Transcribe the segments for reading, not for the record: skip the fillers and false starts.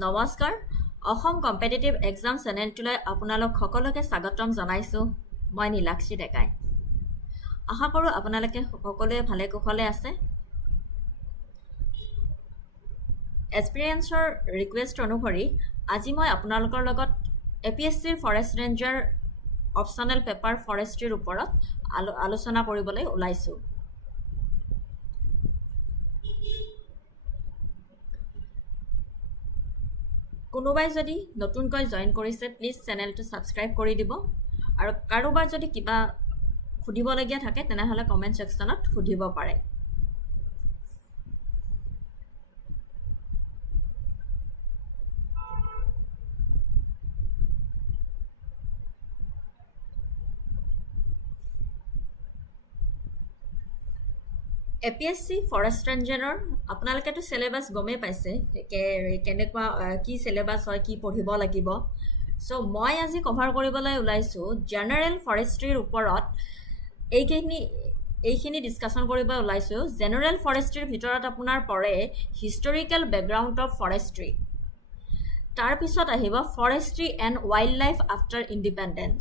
নমস্কাৰ Assam competitive exam চেনেলটোলৈ আপোনালোক সকলোকে স্বাগতম জনাইছোঁ মই নীলাক্ষী ডেকাই আশা কৰোঁ আপোনালোকে সকলোৱে ভালে কুশলে আছে এক্সপিৰিয়েন্সৰ ৰিকুৱেষ্ট অনুসৰি আজি মই আপোনালোকৰ লগত এপিএছচিৰ ফৰেষ্ট ৰেঞ্জাৰ অপচনেল পেপাৰ ফৰেষ্ট্ৰিৰ ওপৰত আলোচনা কৰিবলৈ ওলাইছোঁ কোনোবাই যদি নতুনকৈ জয়েন কৰিছে প্লিজ চেনেলটো সাবস্ক্ৰাইব কৰি দিব আৰু কাৰোবাৰ যদি কিবা খুদিবলগীয়া থাকে তেনেহলে কমেন্ট সেকশনত খুদিব পাৰে এপিএছচি ফৰেষ্ট ৰেঞ্জাৰৰ আপোনালোকেতো সিলেবাস গমেই পাইছে কেনেকুৱা কি সিলেবাস হয় কি পঢ়িব লাগিব সো মই আজি কভাৰ কৰিবলৈ ওলাইছো জেনাৰেল ফৰেষ্ট্ৰিৰ ওপৰত এইখিনি ডিসকাশন কৰিব ওলাইছো জেনাৰেল ফৰেষ্ট্ৰিৰ ভিতৰত আপোনাৰ পৰে হিষ্টৰিকেল বেকগ্ৰাউণ্ড অফ ফৰেষ্ট্ৰি তাৰ পিছত আহিব forestry and wild life after independence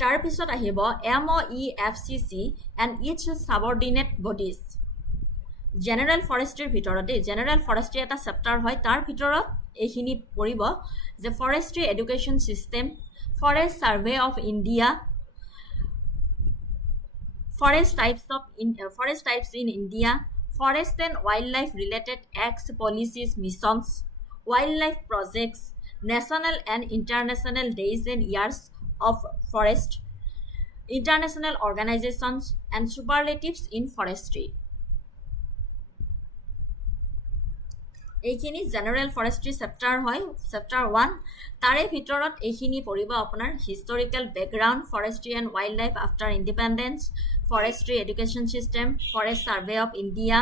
তাৰ পিছত আহিব MOEFCC and its subordinate bodies general ফৰেষ্ট্ৰিৰ ভিতৰতে জেনাৰেল ফৰেষ্ট্ৰি এটা চেপ্টাৰ হয় তাৰ ভিতৰত এইখিনি পঢ়িব যে forestry education system forest survey of India forest types in India, forest and wildlife related acts, policies, missions, wildlife projects, national and international days and years of forest, international organizations and superlatives in forestry. এইখিনি general forestry chapter হয় chapter 1 তাৰে ভিতৰত এইখিনি পঢ়িব আপোনাৰ historical background forestry and wild life after independence forestry education system forest survey of India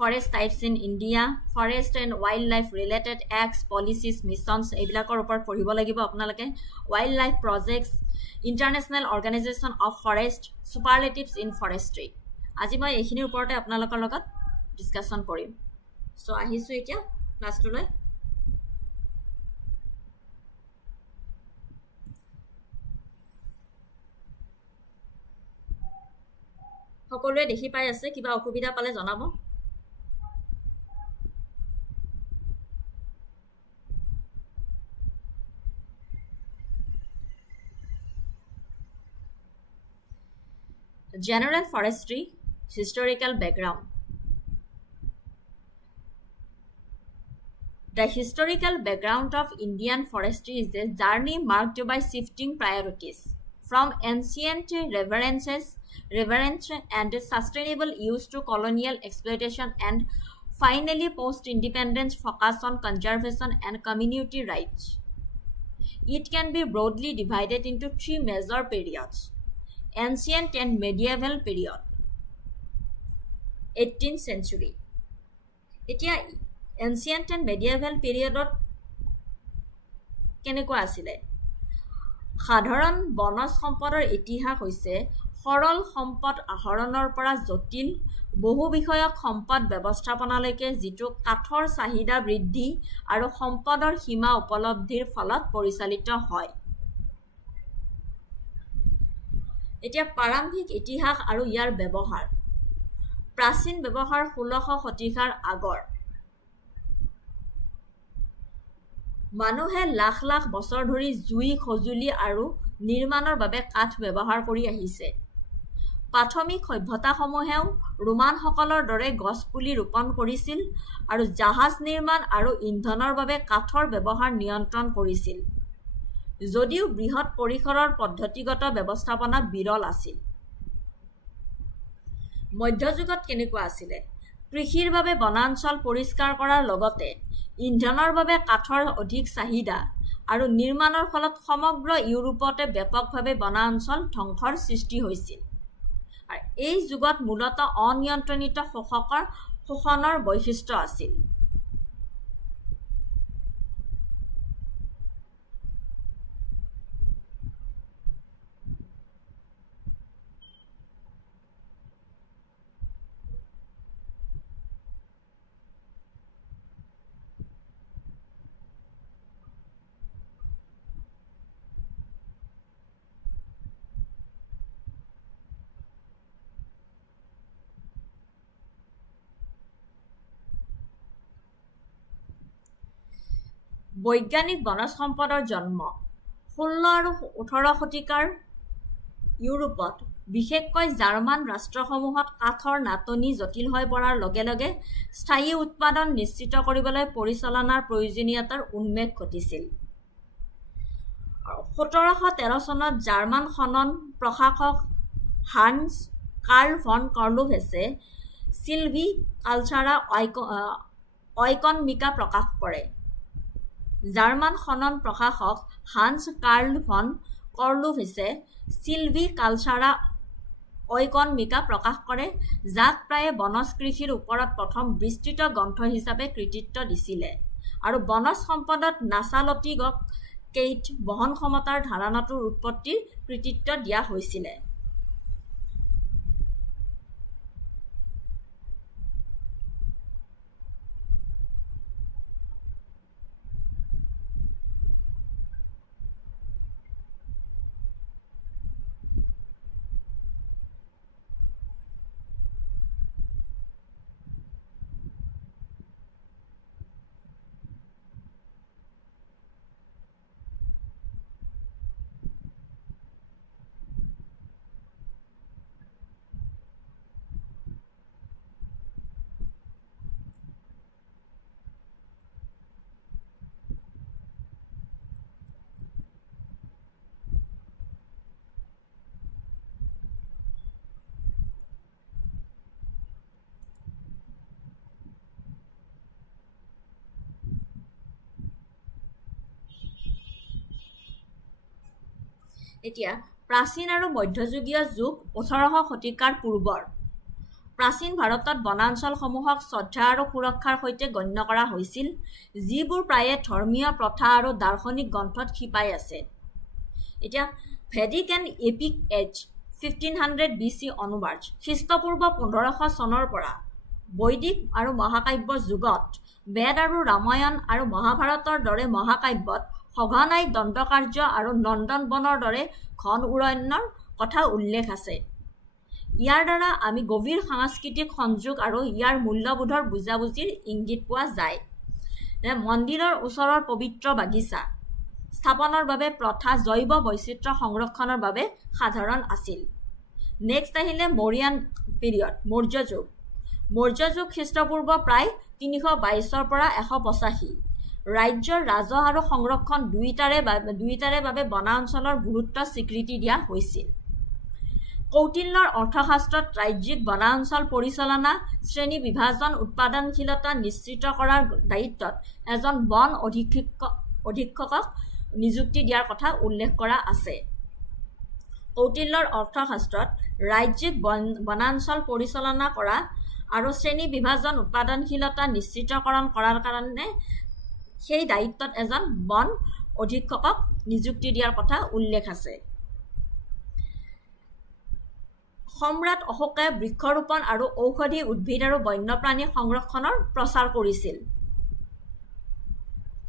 forest types in India forest and wild life related acts policies missions এইবিলাকৰ ওপৰত পঢ়িব লাগিব আপোনালোকে wild life projects international organisation of forest superlatives in forestry আজি মই এইখিনিৰ ওপৰতে আপোনালোকৰ লগত ডিছকাশ্যন কৰিম সো আহিছো এতিয়া ক্লাছটোলৈ সকলোৱে দেখি পাই আছে কিবা অসুবিধা পালে জনাব General Forestry Historical Background The historical background of Indian forestry is a journey marked by shifting priorities from ancient reverence and sustainable use to colonial exploitation and finally post-independence focus on conservation and community rights. It can be broadly divided into three major periods: ancient and medieval period, 18th century. Ancient and medieval periodত কেনেকুৱা আছিলে সাধাৰণ বনজ সম্পদৰ ইতিহাস হৈছে সৰল সম্পদ আহৰণৰ পৰা জটিল বহু বিষয়ক সম্পদ ব্যৱস্থাপনালৈকে যিটো কাঠৰ চাহিদা বৃদ্ধি আৰু সম্পদৰ সীমা উপলব্ধিৰ ফলত পৰিচালিত হয় এতিয়া প্ৰাৰম্ভিক ইতিহাস আৰু ইয়াৰ ব্যৱহাৰ প্ৰাচীন ব্যৱহাৰ 1600 শতিকাৰ আগৰ মানুহে লাখ লাখ বছৰ ধৰি জুই খজুলি আৰু নিৰ্মাণৰ বাবে কাঠ ব্যৱহাৰ কৰি আহিছে প্ৰাথমিক সভ্যতাসমূহেও ৰোমানসকলৰ দৰে গছপুলি ৰোপণ কৰিছিল আৰু জাহাজ নিৰ্মাণ আৰু ইন্ধনৰ বাবে কাঠৰ ব্যৱহাৰ নিয়ন্ত্ৰণ কৰিছিল যদিও বৃহৎ পৰিসৰৰ পদ্ধতিগত ব্যৱস্থাপনা বিৰল আছিল মধ্যযুগত কেনেকুৱা আছিল কৃষিৰ বাবে বনাঞ্চল পৰিষ্কাৰ কৰাৰ লগতে ইন্ধনৰ বাবে কাঠৰ অধিক চাহিদা আৰু নিৰ্মাণৰ ফলত সমগ্ৰ ইউৰোপতে ব্যাপকভাৱে বনাঞ্চল ধ্বংসৰ সৃষ্টি হৈছিল আৰু এই যুগত মূলত অনিয়ন্ত্ৰিত শোষণৰ বৈশিষ্ট্য আছিল বৈজ্ঞানিক বনজ সম্পদৰ জন্ম 16 আৰু 18 শতিকাৰ ইউৰোপত বিশেষকৈ জাৰ্মান ৰাষ্ট্ৰসমূহত কাঠৰ নাটনি জটিল হৈ পৰাৰ লগে লগে স্থায়ী উৎপাদন নিশ্চিত কৰিবলৈ পৰিচালনাৰ প্ৰয়োজনীয়তাৰ উন্মেষ ঘটিছিল। 1713 চনত জাৰ্মান খনন প্ৰশাসক হান্স কাৰ্ল ভন কৰ্লোভেছে চিলভি কালচাৰা অইকনমিকা প্ৰকাশ কৰে। জাৰ্মান খনন প্ৰশাসক হান্স কাৰ্ল ভন কৰ্লোভেছে চিলভি কালচাৰা অইকনমিকা প্ৰকাশ কৰে, যাক প্ৰায়ে বনজ কৃষিৰ ওপৰত প্ৰথম বিস্তৃত গ্ৰন্থ হিচাপে কৃতিত্ব দিছিলে আৰু বনজ সম্পদত নাচালতিক কেইট বহন ক্ষমতাৰ ধাৰণাটোৰ উৎপত্তিৰ কৃতিত্ব দিয়া হৈছিলে। এতিয়া প্ৰাচীন আৰু মধ্যযুগীয় যুগ 1800 শতিকাৰ পূৰ্বৰ প্ৰাচীন ভাৰতত বনাঞ্চলসমূহক শ্ৰদ্ধা আৰু সুৰক্ষাৰ সৈতে গণ্য কৰা হৈছিল, যিবোৰ প্ৰায়ে ধৰ্মীয় প্ৰথা আৰু দাৰ্শনিক গ্ৰন্থত শিপাই আছে। এতিয়া Vedic and epic age 1500 BC onwards খ্ৰীষ্টপূৰ্ব 1500 চনৰ পৰা বৈদিক আৰু মহাকাব্য যুগত বেদ আৰু ৰামায়ণ আৰু মহাভাৰতৰ দৰে মহাকাব্যত সঘনাই দণ্ডকাৰ্য আৰু নন্দন বনৰ দৰে ঘন অৰণ্যৰ কথা উল্লেখ আছে। ইয়াৰ দ্বাৰা আমি গভীৰ সাংস্কৃতিক সংযোগ আৰু ইয়াৰ মূল্যবোধৰ বুজাবুজিৰ ইংগিত পোৱা যায়। মন্দিৰৰ ওচৰৰ পবিত্ৰ বাগিচা স্থাপনৰ বাবে প্ৰথা জৈৱ বৈচিত্ৰ্য সংৰক্ষণৰ বাবে সাধাৰণ আছিল। নেক্সট আহিলে মৌৰ্যান পিৰিয়ড, মৌৰ্য যুগ। মৌৰ্য যুগ খ্ৰীষ্টপূৰ্ব প্ৰায় 322 পৰা 185। ৰাজ্যৰ ৰাজহ আৰু সংৰক্ষণ দুয়োটাৰে বাবে বনাঞ্চলৰ গুৰুত্ব স্বীকৃতি দিয়া হৈছিল। কৌটিল্যৰ অৰ্থশাস্ত্ৰত ৰাজ্যিক বনাঞ্চল পৰিচালনা, শ্ৰেণী বিভাজন, উৎপাদনশীলতা নিশ্চিত কৰাৰ দায়িত্বত এজন বন অধীক্ষকক নিযুক্তি দিয়াৰ কথা উল্লেখ কৰা আছে। কৌটিল্যৰ অৰ্থশাস্ত্ৰত ৰাজ্যিক বনাঞ্চল পৰিচালনা কৰা আৰু শ্ৰেণী বিভাজন, উৎপাদনশীলতা নিশ্চিতকৰণ কৰাৰ কাৰণে সেই দায়িত্বত এজন বন অধীক্ষকক নিযুক্তি দিয়াৰ কথা উল্লেখ আছে। সম্ৰাট অশোকে বৃক্ষৰোপণ আৰু ঔষধি উদ্ভিদ আৰু বন্যপ্ৰাণী সংৰক্ষণৰ প্ৰচাৰ কৰিছিল।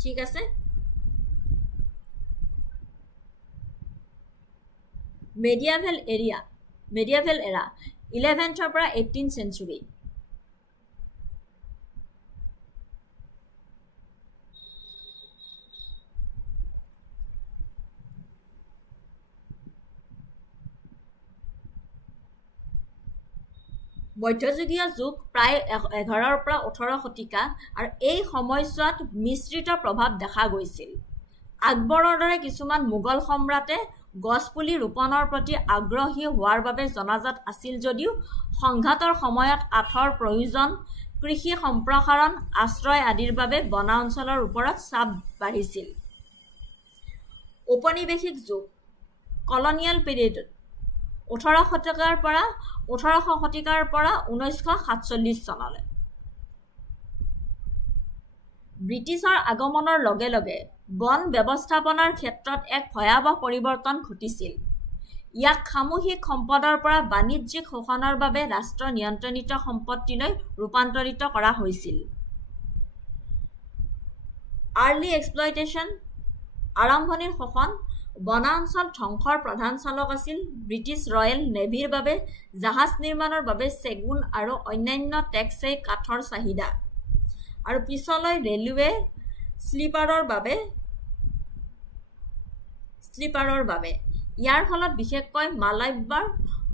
ঠিক আছে। মেডিয়েভেল এৰা 11th পৰা 18th century। মধ্যযুগীয় যুগ প্ৰায় 11 পৰা 18 শতিকা আৰু এই সময়ছোৱাত মিশ্ৰিত প্ৰভাৱ দেখা গৈছিল। আকবৰৰ দৰে কিছুমান মোগল সম্ৰাটে গছপুলি ৰোপণৰ প্ৰতি আগ্ৰহী হোৱাৰ বাবে জনাজাত আছিল যদিও সংঘাতৰ সময়ত কাঠৰ প্ৰয়োজন, কৃষি সম্প্ৰসাৰণ, আশ্ৰয় আদিৰ বাবে বনা অঞ্চলৰ ওপৰত চাপ বাঢ়িছিল। ঔপনিৱেশিক যুগ, কলনিয়েল পিৰিয়ড 1800 শতিকাৰ পৰা 1947 চনলৈ। ব্ৰিটিছৰ আগমনৰ লগে লগে বন ব্যৱস্থাপনাৰ ক্ষেত্ৰত এক ভয়াৱহ পৰিৱৰ্তন ঘটিছিল। ইয়াক সামূহিক সম্পদৰ পৰা বাণিজ্যিক শোষণৰ বাবে ৰাষ্ট্ৰ নিয়ন্ত্ৰণিত সম্পত্তিলৈ ৰূপান্তৰিত কৰা হৈছিল। আৰ্লি এক্সপ্লইটেশ্যন, আৰম্ভণিৰ শোষণ, বনাঞ্চল ধ্বংসৰ প্ৰধান চালক আছিল ব্ৰিটিছ ৰয়েল নেভীৰ বাবে জাহাজ নিৰ্মাণৰ বাবে চেগুন আৰু অন্যান্য টেক্সেই কাঠৰ চাহিদা, আৰু পিছলৈ ৰেলৱে, স্লিপাৰৰ বাবে ইয়াৰ ফলত বিশেষকৈ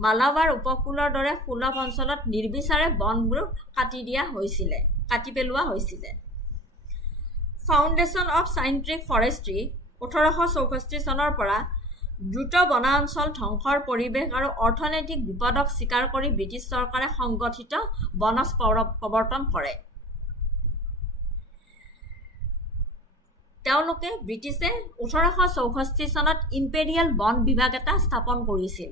মালাবাৰ উপকূলৰ দৰে সুলভ অঞ্চলত নিৰ্বিচাৰে বনবোৰ কাটি পেলোৱা হৈছিলে ফাউণ্ডেশ্যন অফ সাইণ্টিফিক ফৰেষ্ট্ৰী 1864 চনৰ পৰা দ্ৰুত বনাঞ্চল ধ্বংসৰ পৰিৱেশ আৰু অৰ্থনৈতিক বিপদক স্বীকাৰ কৰি ব্ৰিটিছ চৰকাৰে সংগঠিত বনজ প্ৰৱৰ্তন কৰে তেওঁলোকে ব্ৰিটিছে 1864 চনত ইম্পেৰিয়েল বন বিভাগ এটা স্থাপন কৰিছিল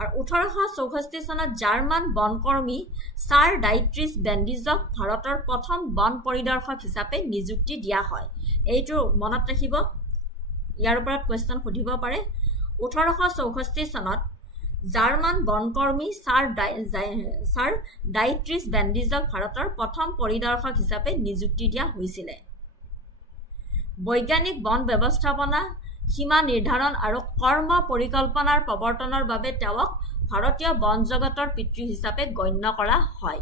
আৰু 1864 চনত জাৰ্মান বনকৰ্মী ছাৰ ডাইট্ৰিছ বেণ্ডিজক ভাৰতৰ প্ৰথম বন পৰিদৰ্শক হিচাপে নিযুক্তি দিয়া হয় এইটো মনত ৰাখিব ইয়াৰ ওপৰত কোৱেশ্চন সুধিব পাৰে 1864 চনত জাৰ্মান বনকৰ্মী ছাৰ ডাইট্ৰিছ বেণ্ডিজক ভাৰতৰ প্ৰথম পৰিদৰ্শক হিচাপে নিযুক্তি দিয়া হৈছিল বৈজ্ঞানিক বন ব্যৱস্থাপনা সীমা নিৰ্ধাৰণ আৰু কৰ্ম পৰিকল্পনাৰ প্ৰৱৰ্তনৰ বাবে তেওঁক ভাৰতীয় বন জগতৰ পিতৃ হিচাপে গণ্য কৰা হয়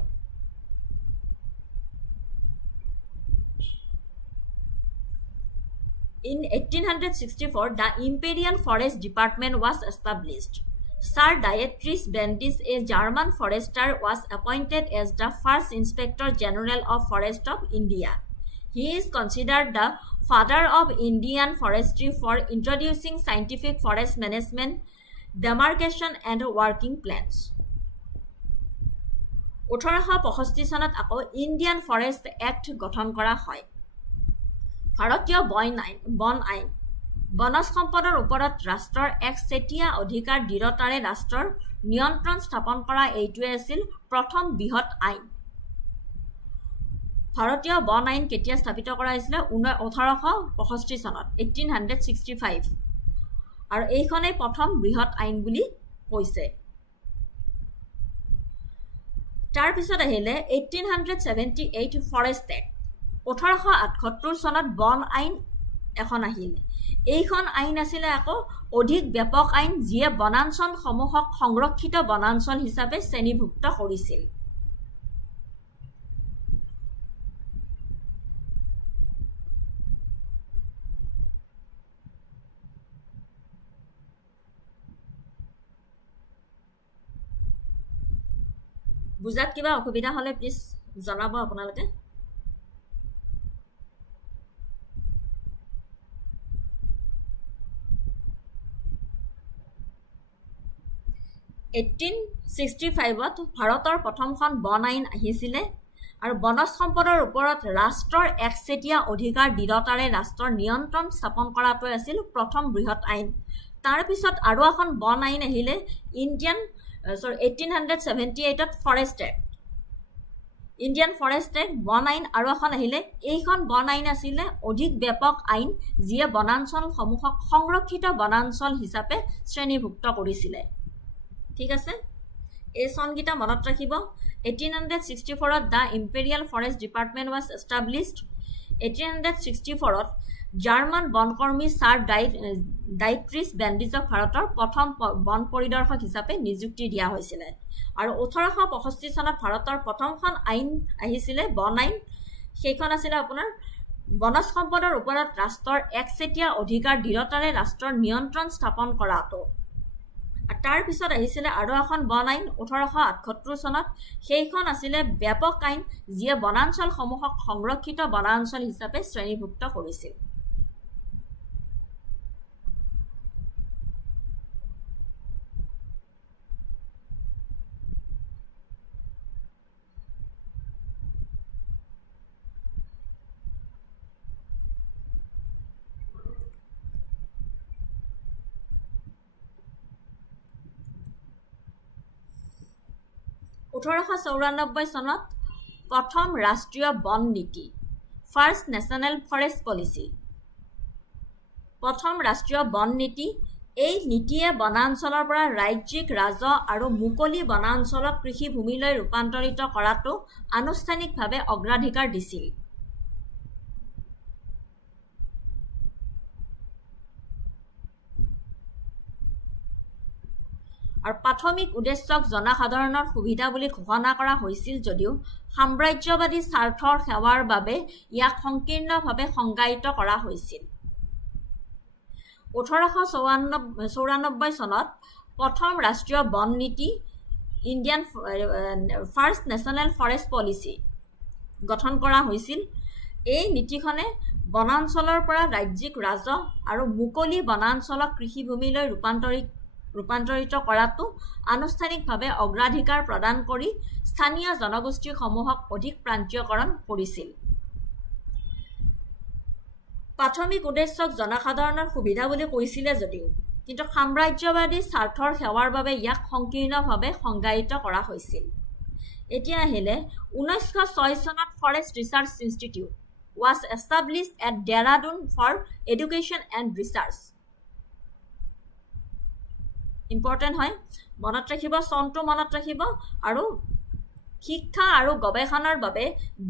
In 1864, the Imperial Forest Department was established. Sir Dietrich Bentis, a German forester, was appointed as the first Inspector General of Forest of India. He is considered the father of Indian forestry for introducing scientific forest management, demarcation and working plans. 1865 চনত আকৌ Indian forest act গঠন কৰা হয় ভাৰতীয় বন আইন বনজ সম্পদৰ ওপৰত ৰাষ্ট্ৰৰ একচেটিয়া অধিকাৰ দৃঢ়তাৰে ৰাষ্ট্ৰৰ নিয়ন্ত্ৰণ স্থাপন কৰা এইটোৱে আছিল প্ৰথম বৃহৎ আইন ভাৰতীয় বন আইন কেতিয়া স্থাপিত কৰা হৈছিল 1865 চনত 1865 আৰু এইখনেই প্ৰথম বৃহৎ আইন বুলি কৈছে তাৰ পিছত আহিলে 1878 ফৰেষ্ট এক্ট 1878 চনত বন আইন এখন আহিল এইখন আইন আছিল আকৌ অধিক ব্যাপক আইন যিয়ে বনাঞ্চল সমূহক সংৰক্ষিত বনাঞ্চল হিচাপে শ্ৰেণীভুক্ত কৰিছিল বুজাত কিবা অসুবিধা হলে প্লিজ জনাব আপোনালোকে 1865ত ভাৰতৰ প্ৰথমখন বন আইন আহিছিলে আৰু বনজ সম্পদৰ ওপৰত ৰাষ্ট্ৰৰ একচেটিয়া অধিকাৰ দৃঢ়তাৰে ৰাষ্ট্ৰৰ নিয়ন্ত্ৰণ স্থাপন কৰাটো আছিল প্ৰথম বৃহৎ আইন তাৰ পিছত আৰু এখন বন আইন আহিলে 1878ত forest act Indian forest act বন আইন আৰু এখন আহিলে এইখন বন আইন আছিল অধিক ব্যাপক আইন যিয়ে বনাঞ্চল সমূহক সংৰক্ষিত বনাঞ্চল হিচাপে শ্ৰেণীভুক্ত কৰিছিল ঠিক আছে এই সনগীতা মনত ৰাখিব 1864ত the imperial forest department was established 1864ত জাৰ্মান বনকৰ্মী ছাৰ ডাইট্ৰিছ বেণ্ডিজক ভাৰতৰ প্ৰথম বন পৰিদৰ্শক হিচাপে নিযুক্তি দিয়া হৈছিল আৰু 1865 চনত ভাৰতৰ প্ৰথমখন আইন আহিছিল বন আইন সেইখন আছিল আপোনাৰ বনজ সম্পদৰ ওপৰত ৰাষ্ট্ৰৰ একচেটিয়া অধিকাৰ দৃঢ়তাৰে ৰাষ্ট্ৰৰ নিয়ন্ত্ৰণ স্থাপন কৰাটো তাৰ পিছত আহিছিল আৰু এখন বন আইন 1878 চনত সেইখন আছিল ব্যাপক আইন যিয়ে বনাঞ্চল সমূহক সংৰক্ষিত বনাঞ্চল হিচাপে শ্ৰেণীভুক্ত কৰিছিল 1894 চনত প্ৰথম ৰাষ্ট্ৰীয় বন নীতি ফাৰ্ষ্ট নেশ্যনেল ফৰেষ্ট পলিচি প্ৰথম ৰাষ্ট্ৰীয় বন নীতি এই নীতিয়ে বনাঞ্চলৰ পৰা ৰাজ্যিক ৰাজহ আৰু মুকলি বনাঞ্চলক কৃষিভূমিলৈ ৰূপান্তৰিত কৰাটো আনুষ্ঠানিকভাৱে অগ্ৰাধিকাৰ দিছিল আৰু প্ৰাথমিক উদ্দেশ্যক জনসাধাৰণৰ সুবিধা বুলি ঘোষণা কৰা হৈছিল যদিও সাম্ৰাজ্যবাদী স্বাৰ্থৰ সেৱাৰ বাবে ইয়াক সংকীৰ্ণভাৱে সংজ্ঞায়িত কৰা হৈছিল। 1894 চনত প্ৰথম ৰাষ্ট্ৰীয় বন নীতি Indian first national forest policy গঠন কৰা হৈছিল। এই নীতিখনে বনাঞ্চলৰ পৰা ৰাজ্যিক ৰাজহ আৰু মুকলি বনাঞ্চলক কৃষিভূমিলৈ ৰূপান্তৰিত কৰাটো আনুষ্ঠানিকভাৱে অগ্ৰাধিকাৰ প্ৰদান কৰি স্থানীয় জনগোষ্ঠীসমূহক অধিক প্ৰান্তীয়কৰণ কৰিছিল। প্ৰাথমিক উদ্দেশ্যক জনসাধাৰণৰ সুবিধা বুলি কৈছিলে যদিও কিন্তু সাম্ৰাজ্যবাদী স্বাৰ্থৰ সেৱাৰ বাবে ইয়াক সংকীৰ্ণভাৱে সংজ্ঞায়িত কৰা হৈছিল। এতিয়া আহিলে 1906 চনত forest research institute was established at Dehradun for education and research. Important হয়, মনত ৰাখিব, চনটো মনত ৰাখিব। আৰু শিক্ষা আৰু গৱেষণাৰ বাবে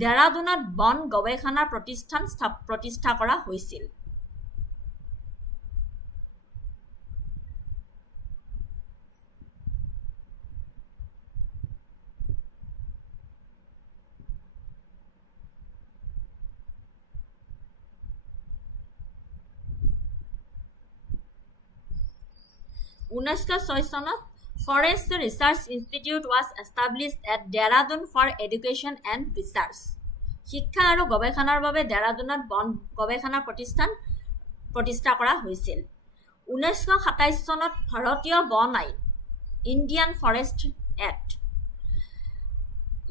দেৰাদুনত বন গৱেষণা প্ৰতিষ্ঠান প্ৰতিষ্ঠা কৰা হৈছিল। চনত Forest Research Institute was established at Dehradun for education and research. শিক্ষা আৰু গৱেষণাৰ বাবে দেৰাদুনত বন গৱেষণা প্ৰতিষ্ঠান প্ৰতিষ্ঠা কৰা হৈছিল। 1927 চনত ভাৰতীয় বন আইন ইণ্ডিয়ান ফৰেষ্ট এক্ট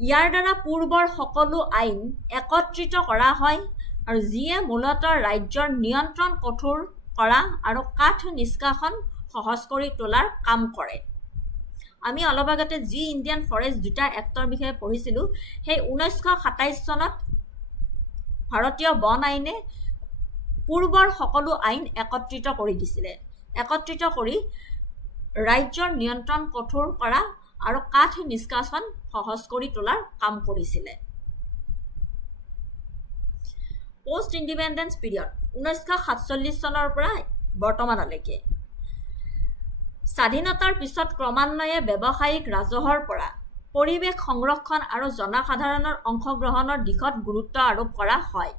ইয়াৰ দ্বাৰা পূৰ্বৰ সকলো আইন একত্ৰিত কৰা হয় আৰু যিয়ে মূলতঃ ৰাজ্যৰ নিয়ন্ত্ৰণ কঠোৰ কৰা আৰু কাঠ নিষ্কাশন সহজ কৰি তোলাৰ কাম কৰে। আমি অলপ আগতে যি ইণ্ডিয়ান ফৰেষ্ট দুটা এক্টৰ বিষয়ে পঢ়িছিলোঁ, সেই 1927 চনত ভাৰতীয় বন আইনে পূৰ্বৰ সকলো আইন একত্ৰিত কৰি দিছিলে। একত্ৰিত কৰি ৰাজ্যৰ নিয়ন্ত্ৰণ কঠোৰ কৰা আৰু কাঠ নিষ্কাশন সহজ কৰি তোলাৰ কাম কৰিছিলে। পোষ্ট ইণ্ডিপেণ্ডেন্স পিৰিয়ড 1947 চনৰ পৰা বৰ্তমানলৈকে স্বাধীনতাৰ পিছত ক্ৰমান্বয়ে ব্যৱসায়িক ৰাজহৰ পৰা পৰিৱেশ সংৰক্ষণ আৰু জনসাধাৰণৰ অংশগ্ৰহণৰ দিশত গুৰুত্ব আৰোপ কৰা হয়।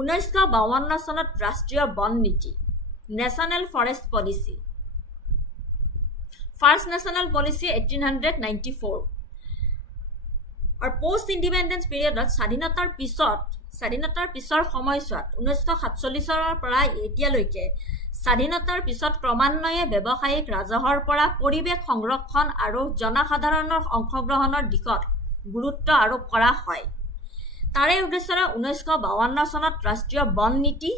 1952 চনত ৰাষ্ট্ৰীয় বন নীতি national forest policy first national policy 1894 আৰু পোষ্ট ইণ্ডিপেণ্ডেন্স পিৰিয়ডত স্বাধীনতাৰ পিছৰ সময়ছোৱাত 1947 চনৰ পৰা এতিয়ালৈকে স্বাধীনতাৰ পিছত ক্ৰমান্বয়ে ব্যৱসায়িক ৰাজহৰ পৰা পৰিৱেশ সংৰক্ষণ আৰু জনসাধাৰণৰ অংশগ্ৰহণৰ দিশত গুৰুত্ব আৰোপ কৰা হয়। তাৰে উদ্দেশ্যৰে 1952 চনত ৰাষ্ট্ৰীয় বন নীতি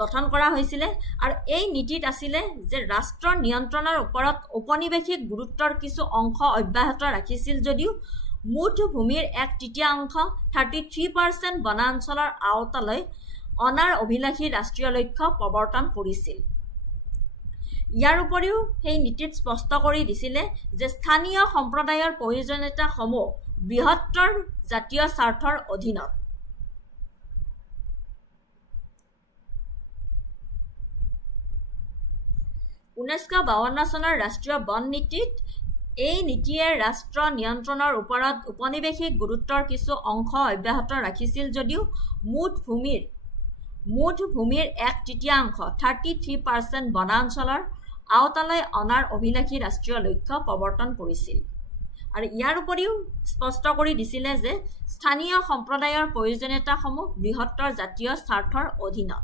গঠন কৰা হৈছিলে আৰু এই নীতিত আছিলে যে ৰাষ্ট্ৰৰ নিয়ন্ত্ৰণৰ ওপৰত ঔপনিৱেশিক গুৰুত্বৰ কিছু অংশ অব্যাহত ৰাখিছিল যদিও মুঠ ভূমিৰ 1/3 33% বনাঞ্চলৰ আওতালৈ অনাৰ অভিলাষী ৰাষ্ট্ৰীয় লক্ষ্য প্ৰৱৰ্তন কৰিছিল। ইয়াৰ উপৰিও সেই নীতিত স্পষ্ট কৰি দিছিলে যে স্থানীয় সম্প্ৰদায়ৰ প্ৰয়োজনীয়তাসমূহ বৃহত্তৰ জাতীয় স্বাৰ্থৰ অধীনত। চনৰ ৰাষ্ট্ৰীয় বন নীতিত এই নীতিয়ে ৰাষ্ট্ৰ নিয়ন্ত্ৰণৰ ওপৰত ঔপনিৱেশিক গুৰুত্বৰ কিছু অংশ অব্যাহত ৰাখিছিল যদিও মুঠ ভূমিৰ 1/3 33% বনাঞ্চলৰ আওতালৈ অনাৰ অভিলাষী ৰাষ্ট্ৰীয় লক্ষ্য প্ৰৱৰ্তন কৰিছিল। আৰু ইয়াৰ উপৰিও স্পষ্ট কৰি দিছিলে যে স্থানীয় সম্প্ৰদায়ৰ প্ৰয়োজনীয়তাসমূহ বৃহত্তৰ জাতীয় স্বাৰ্থৰ অধীনত।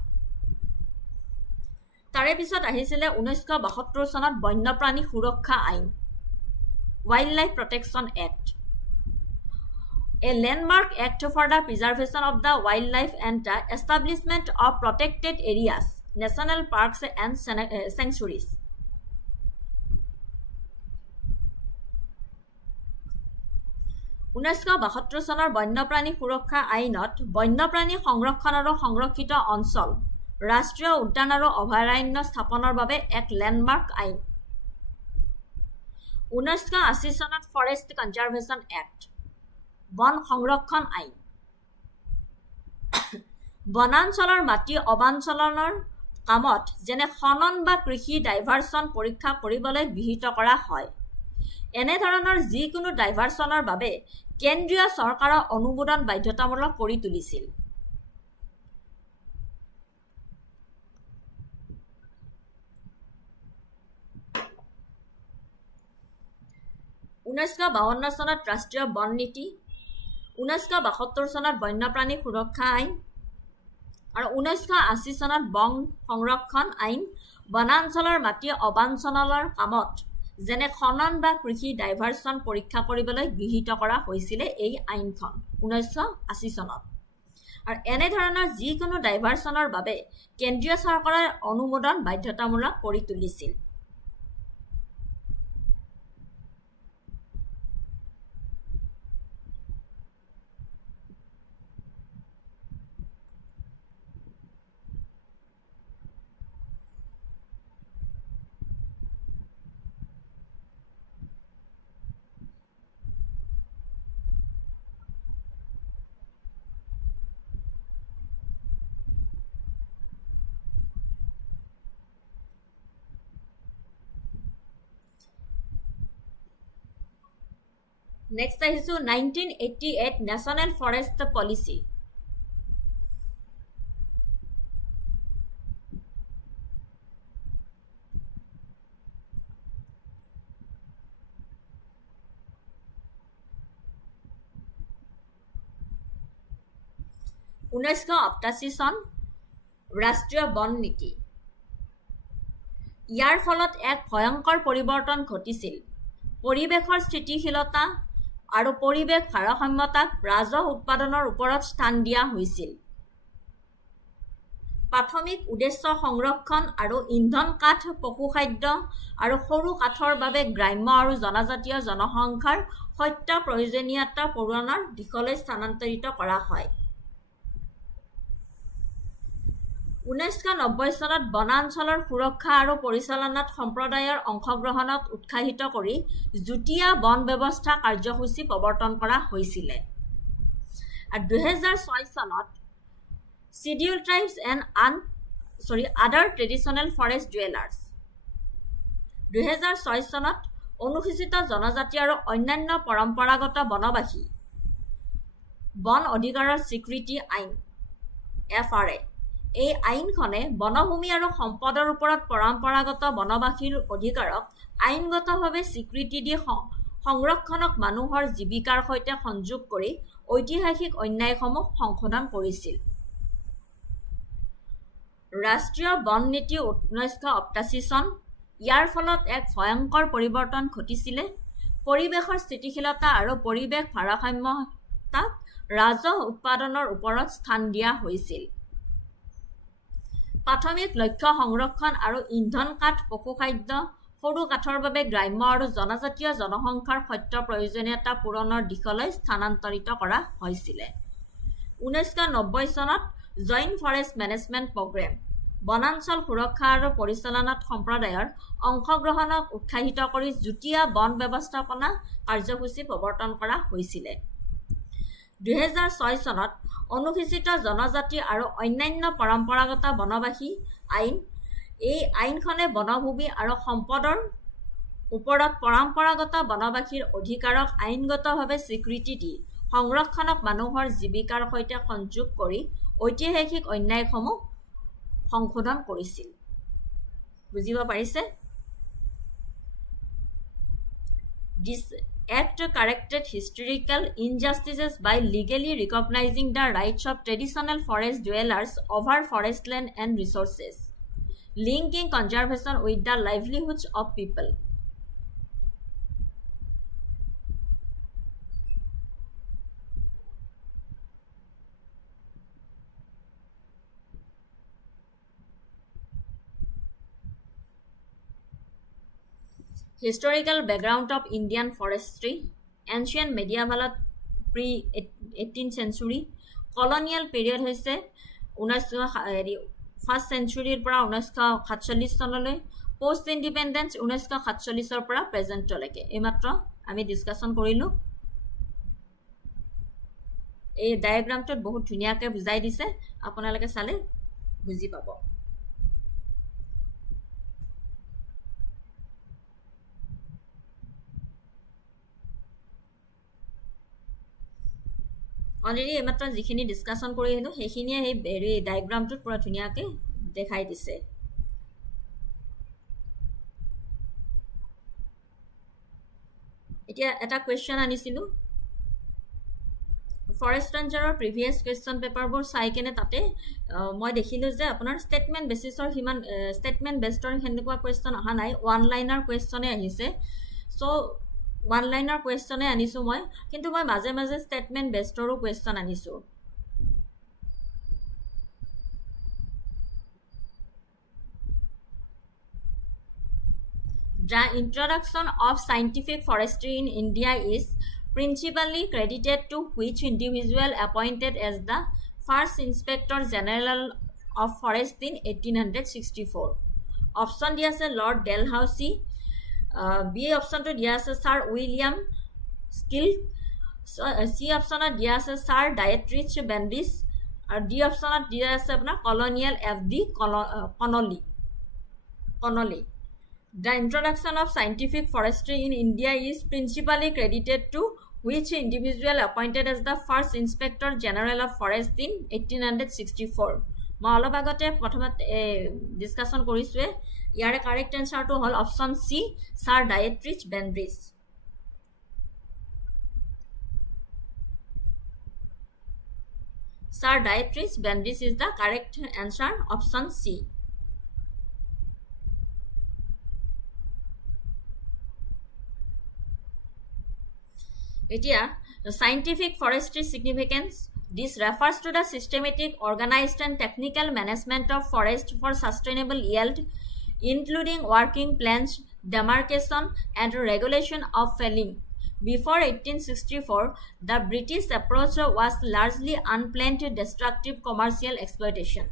তাৰে পিছত আহিছিলে 1972 চনত বন্যপ্ৰাণী সুৰক্ষা আইন Wild Life Protection Act, a landmark act for the preservation of the wildlife and the establishment of protected areas, national parks and sanctuaries. চনৰ বন্যপ্ৰাণী সুৰক্ষা আইনত বন্যপ্ৰাণী সংৰক্ষণ আৰু সংৰক্ষিত অঞ্চল, ৰাষ্ট্ৰীয় উদ্যান আৰু অভয়াৰণ্য স্থাপনৰ বাবে এক লেণ্ডমাৰ্ক আইন। 1980 চনত ফৰেষ্ট কনজাৰভেশ্যন এক্ট, বন সংৰক্ষণ আইন। বনাঞ্চলৰ মাটি অবাঞ্চলৰ কামত যেনে খনন বা কৃষি ডাইভাৰচন পৰীক্ষা কৰিবলৈ গৃহীত কৰা হয়। এনেধৰণৰ যিকোনো ডাইভাৰচনৰ বাবে কেন্দ্ৰীয় চৰকাৰৰ অনুমোদন বাধ্যতামূলক কৰি তুলিছিল। ঊনৈছশ 52 চনত ৰাষ্ট্ৰীয় বন নীতি, 1972 চনত বন্যপ্ৰাণী সুৰক্ষা আইন আৰু 1980 চনত বন সংৰক্ষণ আইন বনাঞ্চলৰ মাটি অবাঞ্ছনৰ কামত যেনে খনন বা কৃষি ডাইভাৰচন পৰীক্ষা কৰিবলৈ গৃহীত কৰা হৈছিলে এই আইনখন 1980 চনত। আৰু এনেধৰণৰ যিকোনো ডাইভাৰচনৰ বাবে কেন্দ্ৰীয় চৰকাৰৰ অনুমোদন বাধ্যতামূলক কৰি তুলিছিল। নেক্সট আহিছো 1988 নেশ্যনেল ফৰেষ্ট পলিচি। চন ৰাষ্ট্ৰীয় বন নীতি। ইয়াৰ ফলত এক ভয়ংকৰ পৰিৱৰ্তন ঘটিছিল। পৰিৱেশৰ স্থিতিশীলতা আৰু পৰিৱেশ ভাৰসাম্যতাক ৰাজহ উৎপাদনৰ ওপৰত স্থান দিয়া হৈছিল। প্ৰাথমিক উদ্দেশ্য সংৰক্ষণ আৰু ইন্ধন কাঠ, পশুখাদ্য আৰু সৰু কাঠৰ বাবে গ্ৰাম্য আৰু জনজাতীয় জনসংখ্যাৰ সত্য প্ৰয়োজনীয়তা পূৰণৰ দিশলৈ স্থানান্তৰিত কৰা হয়। 1990 চনত বনাঞ্চলৰ সুৰক্ষা আৰু পৰিচালনাত সম্প্ৰদায়ৰ অংশগ্ৰহণক উৎসাহিত কৰি যুটীয়া বন ব্যৱস্থা কাৰ্যসূচী প্ৰৱৰ্তন কৰা হৈছিলে। আৰু 2006 চনত Scheduled Tribes and Other Traditional Forest Dwellers, 2006 চনত অনুসূচিত জনজাতি আৰু অন্যান্য পৰম্পৰাগত বনবাসী বন অধিকাৰৰ স্বীকৃতি আইন FRA। এই আইনখনে বনভূমি আৰু সম্পদৰ ওপৰত পৰম্পৰাগত বনবাসীৰ অধিকাৰক আইনগতভাৱে স্বীকৃতি দি সংৰক্ষণক মানুহৰ জীৱিকাৰ সৈতে সংযোগ কৰি ঐতিহাসিক অন্যায়সমূহ সংশোধন কৰিছিল। ৰাষ্ট্ৰীয় বন নীতি 1988 চন। ইয়াৰ ফলত এক ভয়ংকৰ পৰিৱৰ্তন ঘটিছিলে। পৰিৱেশৰ স্থিতিশীলতা আৰু পৰিৱেশ ভাৰসাম্যতাক ৰাজহ উৎপাদনৰ ওপৰত স্থান দিয়া হৈছিল। প্ৰাথমিক লক্ষ্য সংৰক্ষণ আৰু ইন্ধন কাঠ, পশুখাদ্য, সৰু কাঠৰ বাবে গ্ৰাম্য আৰু জনজাতীয় জনসংখ্যাৰ সত্য প্ৰয়োজনীয়তা পূৰণৰ দিশলৈ স্থানান্তৰিত কৰা হৈছিলে। 1990 চনত জইণ্ট ফৰেষ্ট মেনেজমেণ্ট প্ৰগ্ৰেম বনাঞ্চল সুৰক্ষা আৰু পৰিচালনাত সম্প্ৰদায়ৰ অংশগ্ৰহণক উৎসাহিত কৰি যুটীয়া বন ব্যৱস্থাপনা কাৰ্যসূচী প্ৰৱৰ্তন কৰা হৈছিলে। 2006 চনত অনুসূচিত জনজাতি আৰু অন্যান্য পৰম্পৰাগত বনবাসী আইন। এই আইনখনে বনভূমি আৰু সম্পদৰ ওপৰত পৰম্পৰাগত বনবাসীৰ অধিকাৰক আইনগতভাৱে স্বীকৃতি দি সংৰক্ষণক মানুহৰ জীৱিকাৰ সৈতে সংযোগ কৰি ঐতিহাসিক অন্যায়সমূহ সংশোধন কৰিছিল। বুজিব পাৰিছে? This Act corrected historical injustices by legally recognizing the rights of traditional forest dwellers over forest land and resources, linking conservation with the livelihoods of people. Historical background of Indian forestry, ancient medieval pre-18th century, colonial period হৈছে 1st centuryৰ পৰা 1947 চনলৈ, post independence 1947ৰ পৰা প্ৰেজেণ্টলৈকে। এইমাত্ৰ আমি discussion কৰিলোঁ। এই ডায়েগ্ৰামটোত বহুত ধুনীয়াকৈ বুজাই দিছে, আপোনালোকে চালে বুজি পাব। অলৰেডি এইমাত্ৰ যিখিনি ডিছকাশ্যন কৰি আহিলোঁ সেইখিনিয়ে সেই হেৰি ডায়েগ্ৰামটোত পুৰা ধুনীয়াকৈ দেখাই দিছে। এতিয়া এটা কুৱেশ্যন আনিছিলোঁ, ফৰেষ্ট ৰেঞ্জাৰৰ প্ৰিভিয়াছ কুৱেশ্যন পেপাৰবোৰ চাই কেনে তাতে মই দেখিলোঁ যে আপোনাৰ ষ্টেটমেণ্ট বেচিছৰ সিমান ষ্টেটমেণ্ট বেছডৰ সেনেকুৱা কুৱেশ্যন অহা নাই, ওৱান লাইনাৰ কুৱেশ্যনে আহিছে। চ' ওৱান লাইনাৰ কুৱেশ্যনে আনিছোঁ মই, কিন্তু মই মাজে মাজে ষ্টেটমেণ্ট বেছডৰো কুৱেশ্যন আনিছোঁ। The introduction of scientific forestry in India is principally credited to which individual appointed as the first Inspector General of Forest in 1864? Option দিয়া আছে লৰ্ড ডেলহাউচি, বি অপশ্যনটো দিয়া আছে ছাৰ উইলিয়াম স্কিল, চি অপশ্যনত দিয়া আছে sir Dietrich বেণ্ডিছ, আৰু D অপশ্যনত দিয়া আছে আপোনাৰ colonial FD Connolly. The introduction of scientific forestry in India is principally credited to which individual appointed as the first Inspector General of Forest in 1864? মই অলপ আগতে প্ৰথমতে ডিছকাশ্যন কৰিছোঁৱে, ইয়াৰে কাৰেক্ট এনচাৰটো হ'ল option C, sir Dietrich Brandis. Sir Dietrich Brandis is the correct answer, option C. এতিয়া scientific forestry significance. This refers to the systematic, organized and technical management of forest for sustainable yield, including working plans, demarcation and regulation of felling. Before 1864, the British approach was largely unplanned destructive commercial exploitation.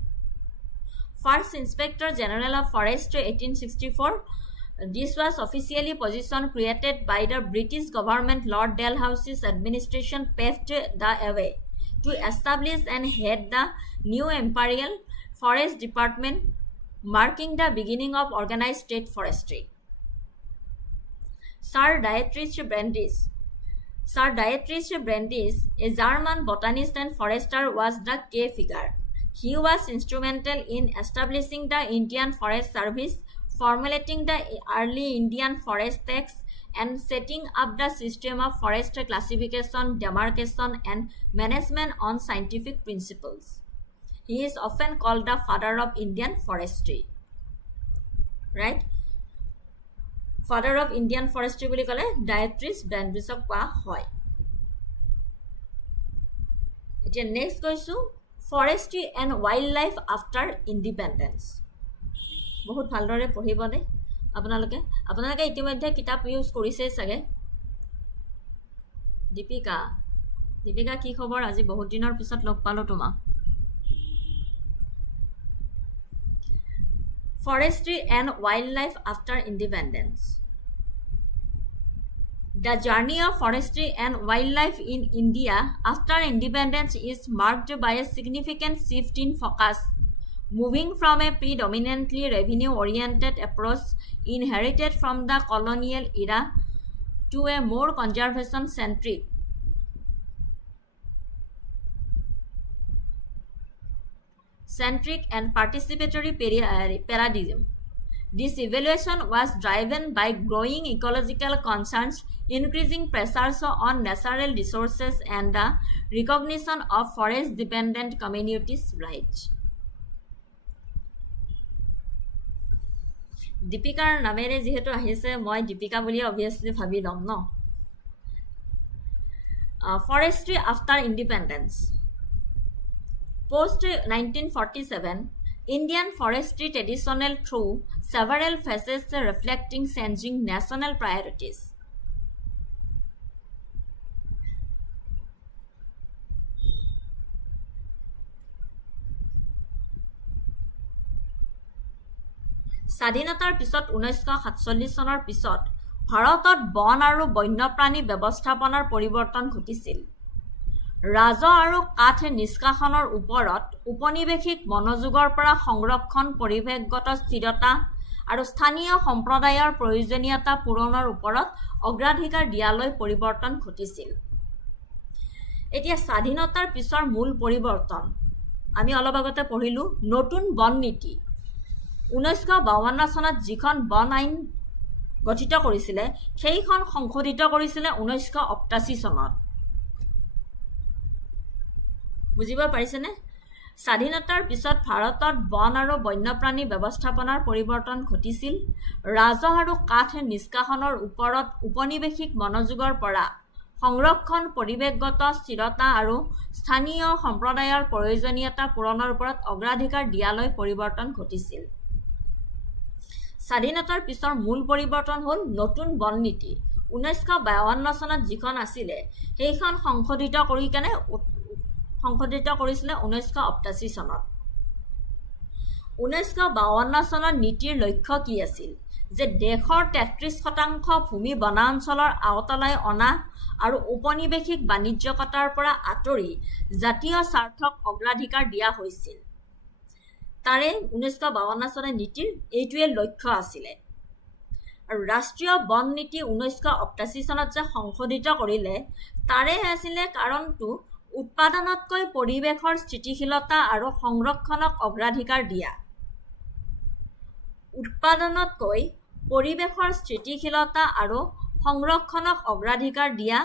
First Inspector General of Forest 1864. This was officially position created by the British government. Lord Dalhousie's administration paved the way to establish and head the new Imperial Forest Department, marking the beginning of organized state forestry. Sir Dietrich Brandis. Sir Dietrich Brandis, a German botanist and forester, was the key figure. He was instrumental in establishing the Indian Forest Service, formulating the early Indian Forest Acts, and setting up the system of forest classification, demarcation, and management on scientific principles. He is often called the father of Indian forestry. Right? Father of Indian forestry বুলি ক'লে ডায়েট্ৰিচ বেণ্ডিছক কোৱা হয়। এতিয়া next কৈছোঁ forestry and wild life after independence. বহুত ভালদৰে পঢ়িব দেই আপোনালোকে ইতিমধ্যে কিতাপ ইউজ কৰিছেই চাগে। দীপিকা কি খবৰ? আজি বহুত দিনৰ পিছত লগ পালোঁ তোমাক। Forestry and wildlife after independence. The journey of forestry and wildlife in India after independence is marked by a significant shift in focus, moving from a predominantly revenue-oriented approach inherited from the colonial era to a more conservation-centric and participatory paradigm. This evolution was driven by growing ecological concerns, increasing pressures on natural resources, and the recognition of forest-dependent communities' rights. দীপিকাৰ নামেৰে যিহেতু আহিছে মই দীপিকা বুলি obviously ভাবি ল'ম ন। Forestry after independence. Post 1947, Indian forestry traditional through several phases reflecting changing national priorities. স্বাধীনতাৰ পিছত 1947 চনৰ পিছত ভাৰতত বন আৰু বন্যপ্ৰাণী ব্যৱস্থাপনাৰ পৰিৱৰ্তন ঘটিছিল। ৰাজহ আৰু কাঠ নিষ্কাশনৰ ওপৰত উপনিৱেশিক মনোযোগৰ পৰা সংৰক্ষণ, পৰিৱেশগত স্থিৰতা আৰু স্থানীয় সম্প্ৰদায়ৰ প্ৰয়োজনীয়তা পূৰণৰ ওপৰত অগ্ৰাধিকাৰ দিয়ালৈ পৰিৱৰ্তন ঘটিছিল। এতিয়া স্বাধীনতাৰ পিছৰ মূল পৰিৱৰ্তন আমি অলপ আগতে পঢ়িলোঁ নতুন বন নীতি 1952 চনত যিখন বন আইন গঠিত কৰিছিলে সেইখন সংশোধিত কৰিছিলে 1988 চনত বুজিব পাৰিছেনে স্বাধীনতাৰ পিছত ভাৰতত বন আৰু বন্যপ্ৰাণী ব্যৱস্থাপনাৰ পৰিৱৰ্তন ঘটিছিল ৰাজহ আৰু কাঠ নিষ্কাশনৰ ওপৰত উপনিৱেশিক মনোযোগৰ পৰা সংৰক্ষণ পৰিৱেশগত স্থিৰতা আৰু স্থানীয় সম্প্ৰদায়ৰ প্ৰয়োজনীয়তা পূৰণৰ ওপৰত অগ্ৰাধিকাৰ দিয়ালৈ পৰিৱৰ্তন ঘটিছিল স্বাধীনতাৰ পিছৰ মূল পৰিৱৰ্তন হ'ল নতুন বন নীতি 1952 চনত যিখন আছিলে সেইখন সংশোধিত কৰিছিলে 1988 চনত 1952 চনৰ নীতিৰ লক্ষ্য কি আছিল যে দেশৰ 33% ভূমি বনাঞ্চলৰ আওতালৈ অনা আৰু উপনিৱেশিক বাণিজ্যিকতাৰ পৰা আঁতৰি জাতীয় স্বাৰ্থক অগ্ৰাধিকাৰ দিয়া হৈছিল তাৰে 1952 চনৰ নীতিৰ এইটোৱে লক্ষ্য আছিলে আৰু ৰাষ্ট্ৰীয় বন নীতি 1988 চনত যে সংশোধিত কৰিলে তাৰে আছিলে কাৰণটো উৎপাদনতকৈ পৰিৱেশৰ স্থিতিশীলতা আৰু সংৰক্ষণক অগ্ৰাধিকাৰ দিয়া উৎপাদনতকৈ পৰিৱেশৰ স্থিতিশীলতা আৰু সংৰক্ষণক অগ্ৰাধিকাৰ দিয়া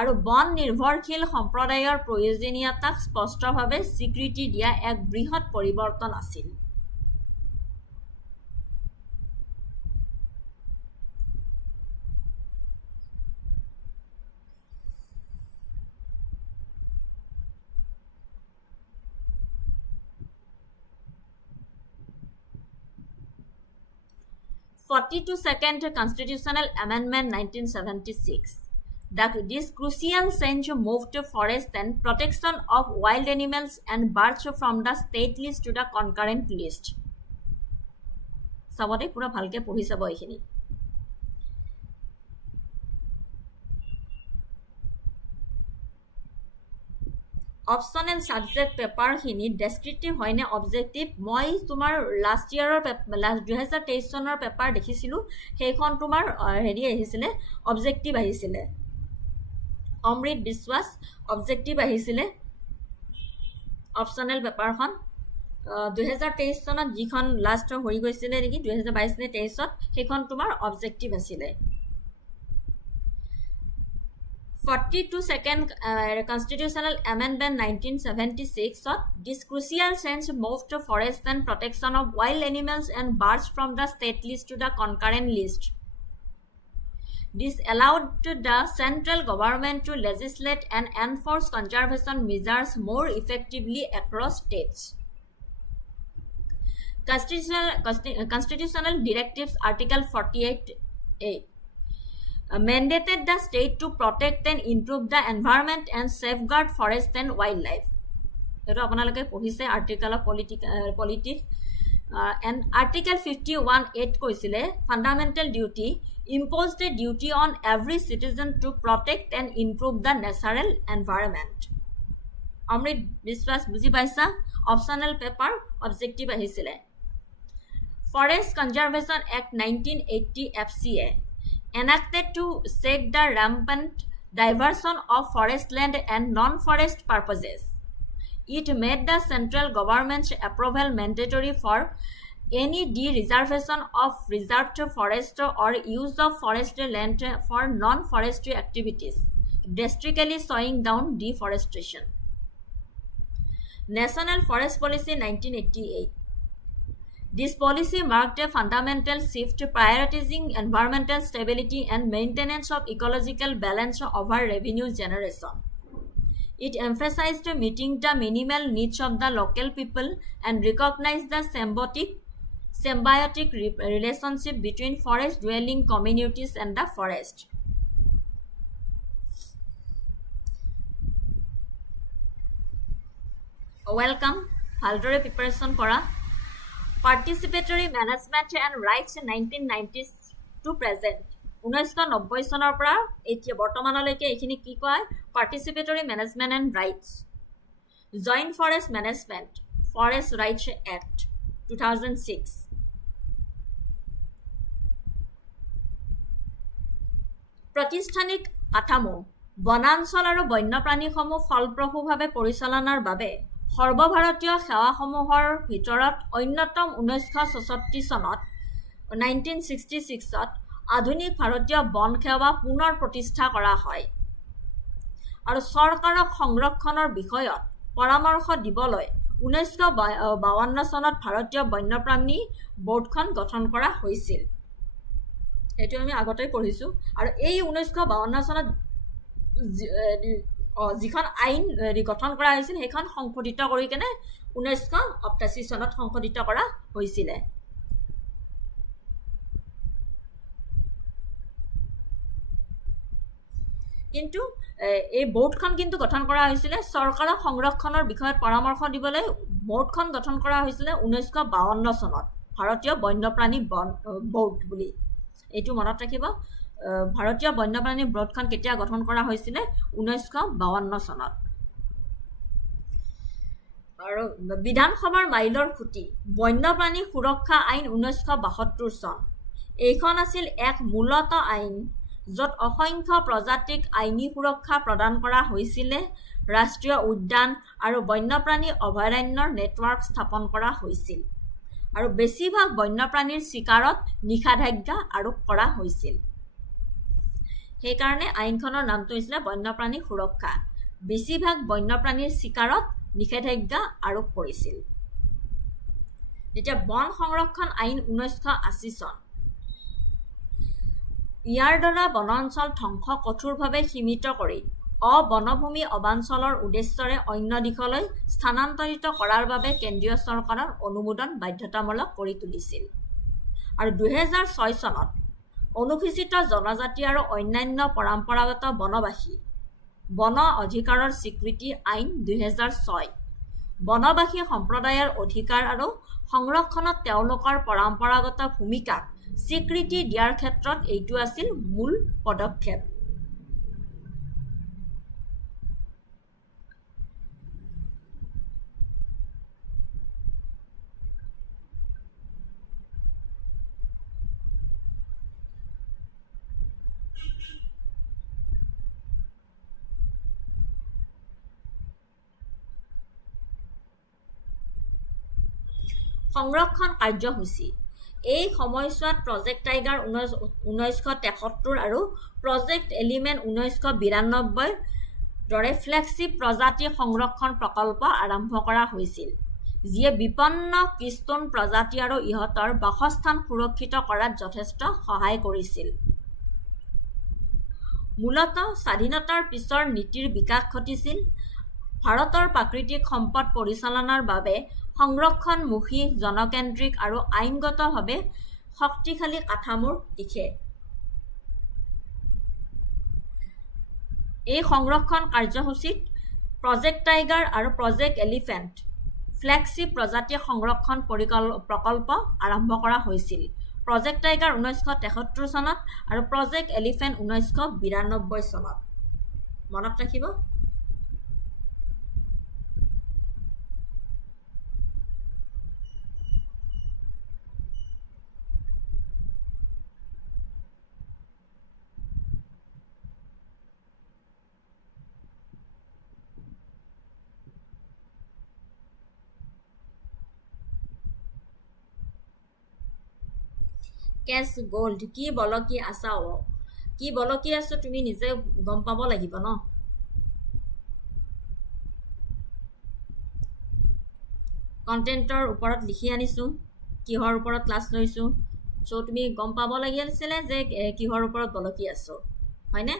আৰু বন নিৰ্ভৰশীল সম্প্ৰদায়ৰ প্ৰয়োজনীয়তাক স্পষ্টভাৱে স্বীকৃতি দিয়া এক বৃহৎ পৰিৱৰ্তন আছিল 42nd Constitutional Amendment 1976. This crucial change moved forest and protection of wild animals and birds from the state list to the concurrent list. Sabode pura bhalke pohi sabo ekhini. Optional subject paper খিনি descriptive হয় নে objective মই তোমাৰ last year 2023 চনৰ paper দেখিছিলো সেইখন তোমাৰ হেৰি আহিছিলে objective আহিছিলে অমৃত বিশ্বাস objective আহিছিলে optional পেপাৰখন 2023 চনত যিখন লাষ্ট হৈ গৈছিলে নেকি 2022 নে 23 ত সেইখন তোমাৰ objective আছিলে 42nd Constitutional Amendment 1976 this crucial change moved to forest and protection of wild animals and birds from the state list to the concurrent list. This allowed the central government to legislate and enforce conservation measures more effectively across states. Constitutional Directives Article 48A mandated the state to protect and improve the environment and safeguard forest and wildlife. Eto apanaloke pohise article of politics and Article 51(8) koisile fundamental duty imposed a duty on every citizen to protect and improve the natural environment. Amrit Biswas buji paisa optional paper objective ahisile. Forest Conservation Act 1980 FCA enacted to check the rampant diversion of forest land and non-forest purposes. It made the central government's approval mandatory for any dereservation of reserved forest or use of forest land for non-forestry activities, drastically slowing down deforestation. National Forest Policy 1988. This policy marked a fundamental shift prioritizing environmental stability and maintenance of ecological balance over revenue generation. It emphasized meeting the minimal needs of the local people and recognized the symbiotic relationship between forest-dwelling communities and the forest. Welcome. Haldore preparation kora. Participatory Management and Rights 1990s to present 1990 চনৰ পৰা এতিয়া বৰ্তমানলৈকে এখিনি কি কয় Participatory Management and Rights Joint Forest Management Forest Rights Act 2006 প্ৰতিষ্ঠানিক কাঠামো বনাঞ্চল আৰু বন্যপ্ৰাণীসমূহ ফলপ্ৰসূভাৱে পৰিচালনাৰ বাবে সৰ্বভাৰতীয় সেৱাসমূহৰ ভিতৰত অন্যতম 1966 চনত 1966ত আধুনিক ভাৰতীয় বন সেৱা পুনৰ প্ৰতিষ্ঠা কৰা হয় আৰু চৰকাৰক সংৰক্ষণৰ বিষয়ত পৰামৰ্শ দিবলৈ 1952 চনত ভাৰতীয় বন্যপ্ৰাণী বোৰ্ডখন গঠন কৰা হৈছিল। এইটো আমি আগতেই পঢ়িছোঁ আৰু এই 1952 চনত যিখন আইন গঠন কৰা হৈছিল সেইখন সংশোধিত কৰি কেনে 1988 চনত সংশোধিত কৰা হৈছিলে। কিন্তু এই বোৰ্ডখন কিন্তু গঠন কৰা হৈছিলে চৰকাৰক সংৰক্ষণৰ বিষয়ত পৰামৰ্শ দিবলৈ। বোৰ্ডখন গঠন কৰা হৈছিলে 1952 চনত ভাৰতীয় বন্যপ্ৰাণী বোৰ্ড বুলি। এইটো মনত ৰাখিব, ভাৰতীয় বন্যপ্ৰাণী বোৰ্ডখন কেতিয়া গঠন কৰা হৈছিলে? 1952 চনত। আৰু বিধানসভাৰ মাইলৰ খুঁটি বন্যপ্ৰাণী সুৰক্ষা আইন 1972 চন। এইখন আছিল এক মূলত আইন য'ত অসংখ্য প্ৰজাতিক আইনী সুৰক্ষা প্ৰদান কৰা হৈছিলে। ৰাষ্ট্ৰীয় উদ্যান আৰু বন্যপ্ৰাণী অভয়াৰণ্যৰ নেটৱৰ্ক স্থাপন কৰা হৈছিল আৰু বেছিভাগ বন্যপ্ৰাণীৰ চিকাৰত নিষেধাজ্ঞা আৰোপ কৰা হৈছিল। সেইকাৰণে আইনখনৰ নামটো হৈছিলে বন্যপ্ৰাণী সুৰক্ষা। বেছিভাগ বন্যপ্ৰাণীৰ চিকাৰত নিষেধাজ্ঞা আৰোপ কৰিছিল। এতিয়া বন সংৰক্ষণ আইন 1980 চন। ইয়াৰ দ্বাৰা বনাঞ্চল ধ্বংস কঠোৰভাৱে সীমিত কৰি অবনভূমি অবাঞ্চলৰ উদ্দেশ্যৰে অন্য দিশলৈ স্থানান্তৰিত কৰাৰ বাবে কেন্দ্ৰীয় চৰকাৰৰ অনুমোদন বাধ্যতামূলক কৰি তুলিছিল। আৰু 2006 চনত অনুসূচিত জনজাতি আৰু অন্যান্য পৰম্পৰাগত বনবাসী বন অধিকাৰৰ স্বীকৃতি আইন 2006 বনবাসী সম্প্ৰদায়ৰ অধিকাৰ আৰু সংৰক্ষণত তেওঁলোকৰ পৰম্পৰাগত ভূমিকাক স্বীকৃতি দিয়াৰ ক্ষেত্ৰত এইটো আছিল মূল পদক্ষেপ। সংৰক্ষণ কাৰ্যসূচী এই সময়ছোৱাত প্ৰজেক্ট টাইগাৰ 1973 আৰু প্ৰজেক্ট এলিমেণ্ট 1992 দৰে ফ্লেগশ্বিপ প্ৰজাতি সংৰক্ষণ প্ৰকল্প আৰম্ভ কৰা হৈছিল, যিয়ে বিপন্ন কিষ্টোন প্ৰজাতি আৰু ইহঁতৰ বাসস্থান সুৰক্ষিত কৰাত যথেষ্ট সহায় কৰিছিল। মূলতঃ স্বাধীনতাৰ পিছৰ নীতিৰ বিকাশ ঘটিছিল। ভাৰতৰ প্ৰাকৃতিক সম্পদ পৰিচালনাৰ বাবে সংৰক্ষণমুখী জনকেন্দ্ৰিক আৰু আইনগতভাৱে শক্তিশালী কাঠামোৰ দিশে এই সংৰক্ষণ কাৰ্যসূচীত প্ৰজেক্ট টাইগাৰ আৰু প্ৰজেক্ট এলিফেণ্ট ফ্লেগশ্বিপ প্ৰজাতি সংৰক্ষণ প্ৰকল্প আৰম্ভ কৰা হৈছিল। প্ৰজেক্ট টাইগাৰ 1973 চনত আৰু প্ৰজেক্ট এলিফেণ্ট 1992 চনত। মনত ৰাখিব। কেচ গোল্ড কি বলকি আছা? কি বলকি আছো তুমি নিজে গম পাব লাগিব ন। কণ্টেণ্টৰ ওপৰত লিখি আনিছোঁ, কিহৰ ওপৰত ক্লাছ লৈছোঁ। চ' তুমি গম পাব লাগিছিলে যে কিহৰ ওপৰত বলকি আছো, হয়নে?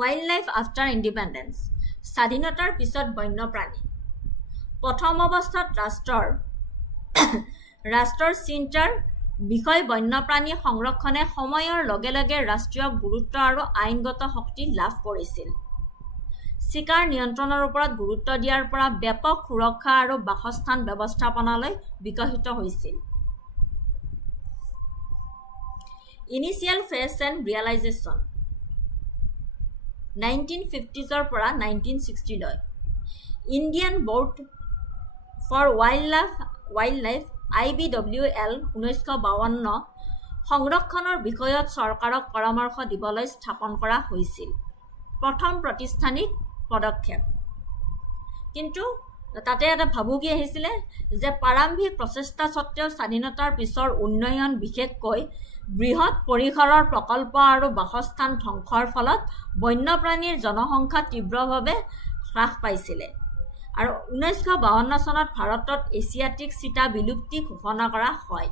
ৱাইল্ড লাইফ আফটাৰ ইণ্ডিপেণ্ডেন্স স্বাধীনতাৰ পিছত বন্যপ্ৰাণী। প্ৰথম অৱস্থাত ৰাষ্ট্ৰৰ চিন্তাৰ বিষয় বন্যপ্ৰাণী সংৰক্ষণে সময়ৰ লগে লগে ৰাষ্ট্ৰীয় গুৰুত্ব আৰু আইনগত শক্তি লাভ কৰিছিল। চিকাৰ নিয়ন্ত্ৰণৰ ওপৰত গুৰুত্ব দিয়াৰ পৰা ব্যাপক সুৰক্ষা আৰু বাসস্থান ব্যৱস্থাপনালৈ বিকশিত হৈছিল। Initial phase and realisation 1950s পৰা 1960 লৈ Indian board for wildlife IBWL 1952 সংৰক্ষণৰ বিষয়ত চৰকাৰক পৰামৰ্শ দিবলৈ স্থাপন কৰা হৈছিল প্ৰথম প্ৰতিষ্ঠানিক পদক্ষেপ। কিন্তু তাতে এটা ভাবুকি আহিছিলে যে প্ৰাৰম্ভিক প্ৰচেষ্টা সত্ত্বেও স্বাধীনতাৰ পিছৰ উন্নয়ন, বিশেষকৈ বৃহৎ পৰিসৰৰ প্ৰকল্প আৰু বাসস্থান ধ্বংসৰ ফলত বন্যপ্ৰাণীৰ জনসংখ্যা তীব্ৰভাৱে হ্ৰাস পাইছিলে আৰু 1952 চনত ভাৰতত এছিয়াটিক চিতা বিলুপ্তি ঘোষণা কৰা হয়।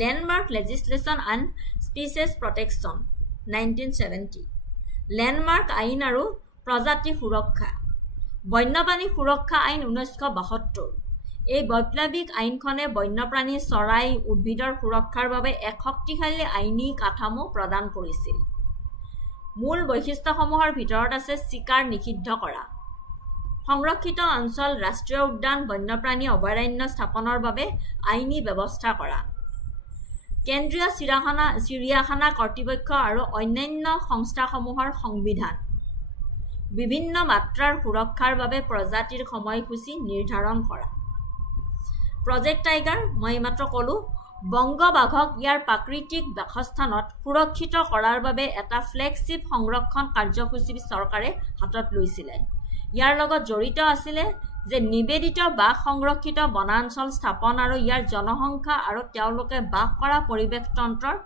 Landmark legislation and species protection 1970, landmark আইন আৰু প্ৰজাতি সুৰক্ষা, বন্যপ্ৰাণী সুৰক্ষা আইন 1972। এই বৈপ্লৱিক আইনখনে বন্যপ্ৰাণী, চৰাই, উদ্ভিদৰ সুৰক্ষাৰ বাবে এক শক্তিশালী আইনী কাঠামো প্ৰদান কৰিছিল। মূল বৈশিষ্ট্যসমূহৰ ভিতৰত আছে চিকাৰ নিষিদ্ধ কৰা, সংৰক্ষিত অঞ্চল, ৰাষ্ট্ৰীয় উদ্যান, বন্যপ্ৰাণী অভয়াৰণ্য স্থাপনৰ বাবে আইনী ব্যৱস্থা কৰা, কেন্দ্ৰীয় চিৰিয়াখানা কৰ্তৃপক্ষ আৰু অন্যান্য সংস্থাসমূহৰ সংবিধান, বিভিন্ন মাত্ৰাৰ সুৰক্ষাৰ বাবে প্ৰজাতিৰ সময়সূচী নিৰ্ধাৰণ কৰা। প্ৰজেক্ট টাইগাৰ, মই মাত্ৰ ক'লো, বংগ বাঘক ইয়াৰ প্ৰাকৃতিক বাসস্থানত সুৰক্ষিত কৰাৰ বাবে এটা ফ্লেগশ্বিপ সংৰক্ষণ কাৰ্যসূচী চৰকাৰে হাতত লৈছিলে। ইয়াৰ লগত জড়িত আছিলে যে নিবেদিত বাঘ সংৰক্ষিত বনাঞ্চল স্থাপন আৰু ইয়াৰ জনসংখ্যা আৰু তেওঁলোকে বাস কৰা পৰিৱেশ তন্ত্ৰৰ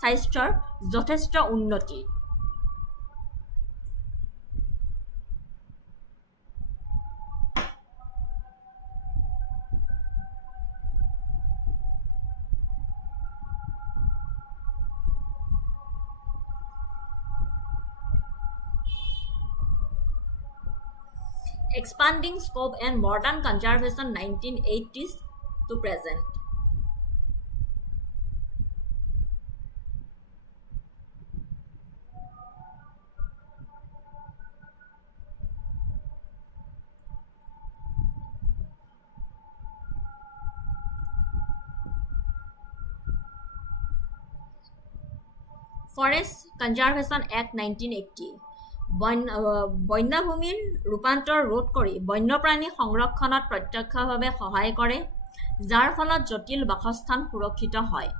স্বাস্থ্যৰ যথেষ্ট উন্নতি। Expanding scope and modern conservation 1980s to present. Forest Conservation Act 1980 বন্যভূমিৰ ৰূপান্তৰ ৰোধ কৰি বন্যপ্ৰাণী সংৰক্ষণত প্ৰত্যক্ষভাৱে সহায় কৰে, যাৰ ফলত জটিল বাসস্থান সুৰক্ষিত হয়।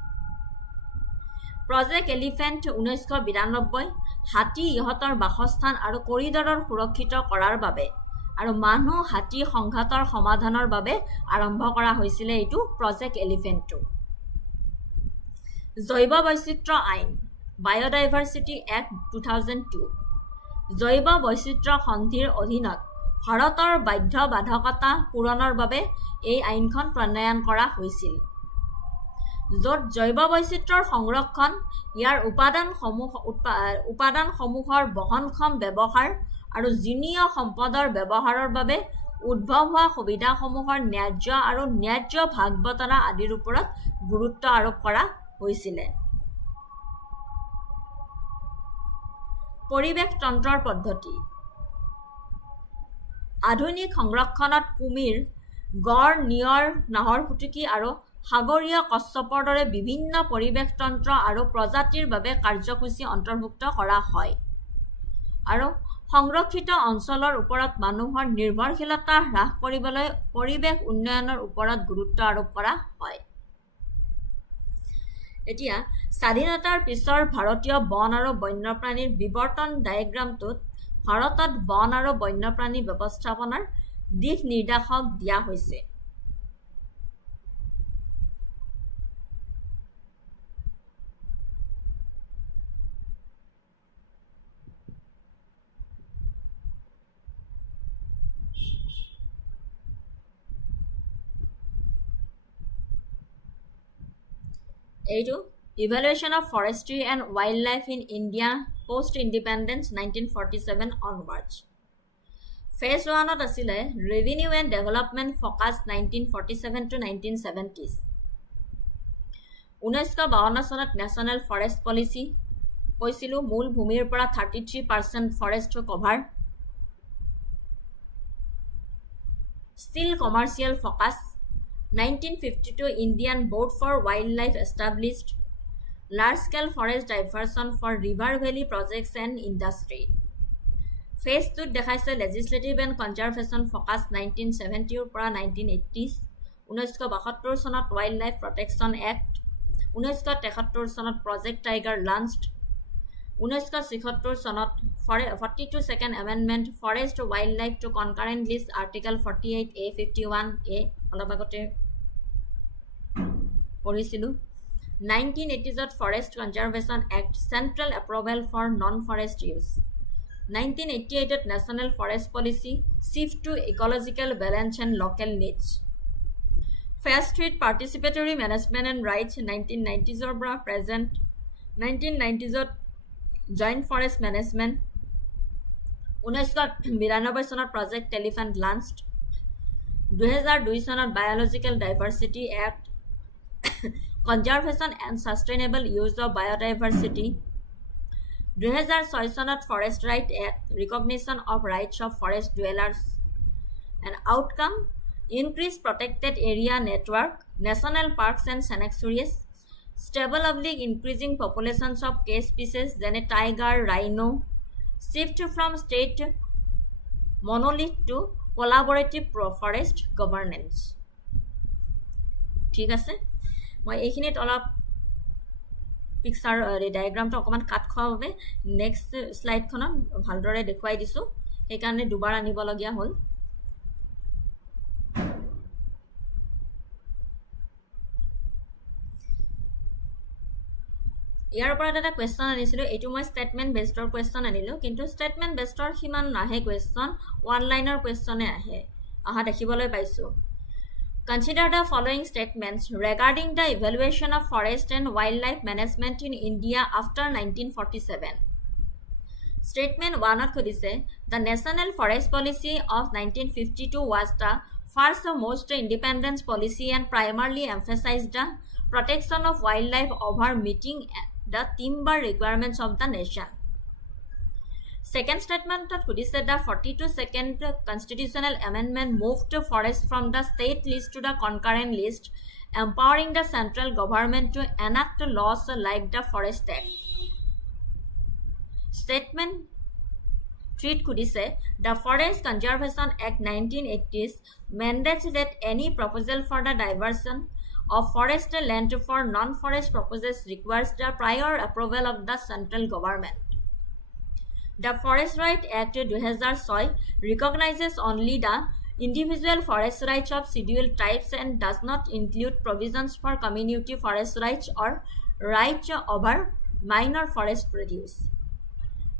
প্ৰজেক্ট এলিফেণ্ট 1992 হাতী, ইহঁতৰ বাসস্থান আৰু কৰিডৰৰ সুৰক্ষিত কৰাৰ বাবে আৰু মানুহ-হাতী সংঘাতৰ সমাধানৰ বাবে আৰম্ভ কৰা হৈছিলে এইটো প্ৰজেক্ট এলিফেণ্টটো। জৈৱ বৈচিত্ৰ্য আইন, বায়'ডাইভাৰ্চিটি এক্ট 2002 জৈৱ বৈচিত্ৰ্য সন্ধিৰ অধীনত ভাৰতৰ বাধ্যবাধকতা পূৰণৰ বাবে এই আইনখন প্ৰণয়ন কৰা হৈছিল, য'ত জৈৱ বৈচিত্ৰ্যৰ সংৰক্ষণ, ইয়াৰ উপাদানসমূহৰ বহনক্ষম ব্যৱহাৰ আৰু জিনীয় সম্পদৰ ব্যৱহাৰৰ বাবে উদ্ভৱ হোৱা সুবিধাসমূহৰ ন্যায্য আৰু ন্যায্য ভাগ বতৰা আদিৰ ওপৰত গুৰুত্ব আৰোপ কৰা হৈছিলে। পৰিৱেশ তন্ত্ৰৰ পদ্ধতি, আধুনিক সংৰক্ষণত কুমিৰ, গড়, নিয়ৰ, নাহৰফুটুকী আৰু সাগৰীয় কচ্ছপৰ দৰে বিভিন্ন পৰিৱেশ তন্ত্ৰ আৰু প্ৰজাতিৰ বাবে কাৰ্যসূচী অন্তৰ্ভুক্ত কৰা হয় আৰু সংৰক্ষিত অঞ্চলৰ ওপৰত মানুহৰ নিৰ্ভৰশীলতা হ্ৰাস কৰিবলৈ পৰিৱেশ উন্নয়নৰ ওপৰত গুৰুত্ব আৰোপ কৰা হয়। এতিয়া স্বাধীনতাৰ পিছৰ ভাৰতীয় বন আৰু বন্যপ্ৰাণীৰ বিৱৰ্তন ডায়েগ্ৰামটোত ভাৰতত বন আৰু বন্যপ্ৰাণী ব্যৱস্থাপনাৰ দিশ নিৰ্দেশক দিয়া হৈছে। এইটো Evaluation of Forestry and Wildlife in India Post-Independence 1947 onwards. Phase 1 আছিলে Revenue and Development Focus 1947 to 1970s. 1952 চনত National Forest Policy কৈছিলো, মূল ভূমিৰ পৰা 33% forest cover. Still Commercial Focus 1952 Indian Board for Wildlife established. Large-scale forest diversion for river valley projects and industry. Phase 2 দেখাইছে Legislative and Conservation Focus 1970 পৰা 1980s. 1972 চনত wild life protection act 1973 চনত project tiger launched 1976 চনত 42 Second Amendment Forest Wildlife to Concurrent List Article 48A 51A অলপ আগতে পঢ়িছিলো 1980s Forest Conservation Act Central Approval for Non-Forest Use 1988 National Forest Policy Shift to Ecological Balance and Local Needs Fast Street Participatory Management and Rights 1990s present 1990s Joint Forest Management 1992 চনত Project Elephant launched 2002 চনত Biological Diversity Act Conservation and Sustainable Use of Biodiversity 2006 চনত Forest Right Act Recognition of Rights of Forest Dwellers and Outcome Increase Protected Area Network National Parks and Sanctuaries Stably increasing populations of case species যেনে tiger, rhino shift from state monolith to collaborative forest governance ঠিক আছে মই এইখিনিত অলপ picture ডায়াগ্ৰামটো অকমান কাট খোৱা বাবে next স্লাইডখনত ভালদৰে দেখুৱাই দিছো সেইকাৰণে দুবাৰ আনিব লগিয়া হ'ল ইয়াৰ পৰা এটা কোৱেশ্চন আনিছিলো এটো মই স্টেটমেন্ট বেসডৰ কোৱেশ্চন আনিলো কিন্তু স্টেটমেন্ট বেসডৰ হিমান নাহে কোৱেশ্চন ওয়ান লাইনৰ কোৱেশ্চনে আহে আহা দেখিবলৈ পাইছো Consider the following statements regarding the evaluation of forest and wildlife management in India after 1947. Statement 1 khudise the National Forest Policy of 1952 was the first most independent policy and primarily emphasized the protection of wildlife over meeting the timber requirements of the nation. Second statement could say the 42nd constitutional amendment moved forest from the state list to the concurrent list, empowering the central government to enact laws like the Forest Act. Statement 3 could say the Forest Conservation Act 1980s mandates that any proposal for the diversion of forest land for non-forest purposes requires the prior approval of the central government. The Forest Right Act 2006 recognizes only the individual forest rights of scheduled tribes and does not include provisions for community forest rights or rights over minor forest produce.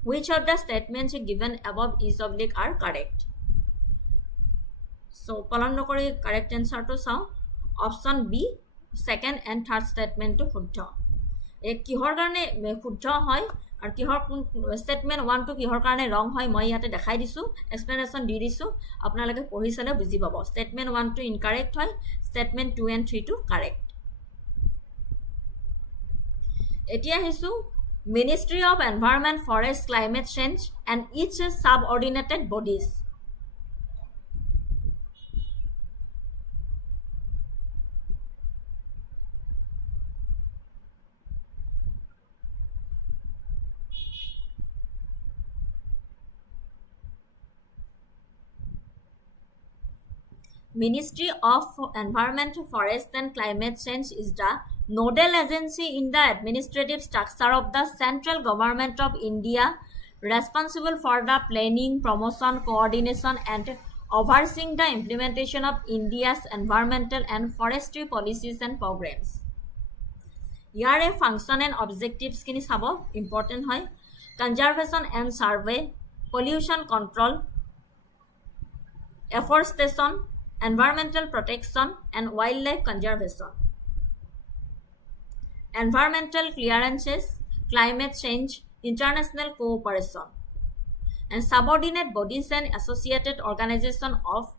Which of the statements given above is oblique are correct? So, Palandokori correct answer to sound option B, second and third statement to Fuddha. A kihor karone Fuddha hoy আর কিহৰ statement 1 two কিহৰ কাৰণে ৰং হয় মই ইয়াতে দেখাই দিছো explanation দি দিছো আপোনালোকে পঢ়ি চালে বুজি পাব স্টেটমেন্ট 1 টু ইনকাৰেক্ট হয় স্টেটমেন্ট 2 and 3 টু কাৰেক্ট এতিয়া হিসু Ministry of Environment, Forest, Climate Change and its subordinated bodies Ministry of Environment, Forest and Climate Change is the nodal agency in the administrative structure of the central government of India, responsible for the planning, promotion, coordination and overseeing the implementation of India's environmental and forestry policies and programs. Yare function and objectives kini sabo important hoy conservation and survey, pollution control, afforestation, environmental protection and wildlife conservation, environmental clearances, climate change, international cooperation, and subordinate bodies and associated organizations of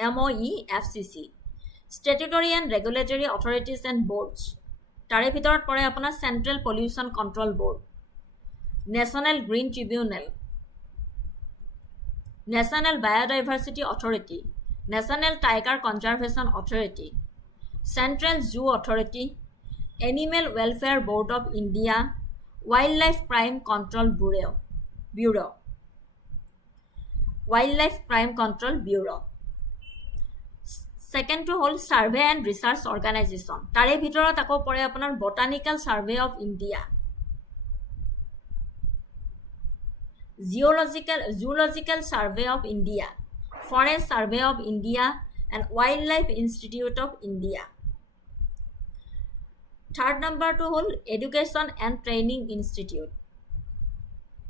MOE, FCC, statutory and regulatory authorities and boards. Tare bhitorat pore apnar Central Pollution Control Board, National Green Tribunal, National Biodiversity Authority, National Tiger Conservation Authority, Central Zoo Authority, Animal Welfare Board of India, Wildlife Crime Control Bureau. Wildlife Crime Control Bureau. Second to hold Survey and Research Organization. Tare bhitorat ako pore apunar Botanical Survey of India, Zoological Survey of India, Forest Survey of India, and Wildlife Institute of India. Third number to hold Education and Training Institute.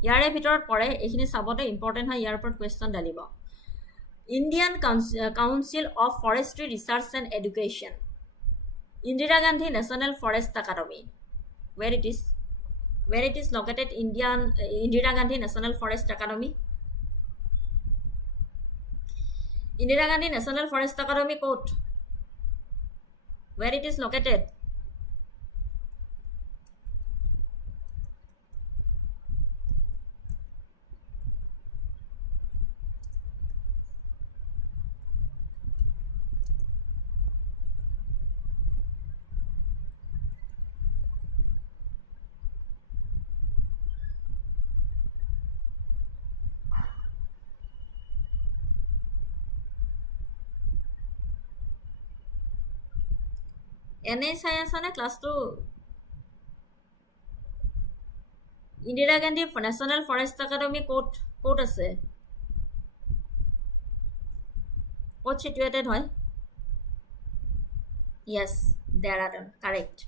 Yare bhitorat pore ekhini sabote important hoy, yar upor question dalibo. Indian Council of Forestry Research and Education. Indira Gandhi National Forest Academy. Where it is located? Indira Gandhi National Forest Academy. Indira Gandhi National Forest Academy Court. Where it is located? এনে চাই আছানে ক্লাছটো? Indira Gandhi national forest academy ক'ত আছে? ক'ত সিটুৱেটেড হয়? Yes, Dehradun. Correct.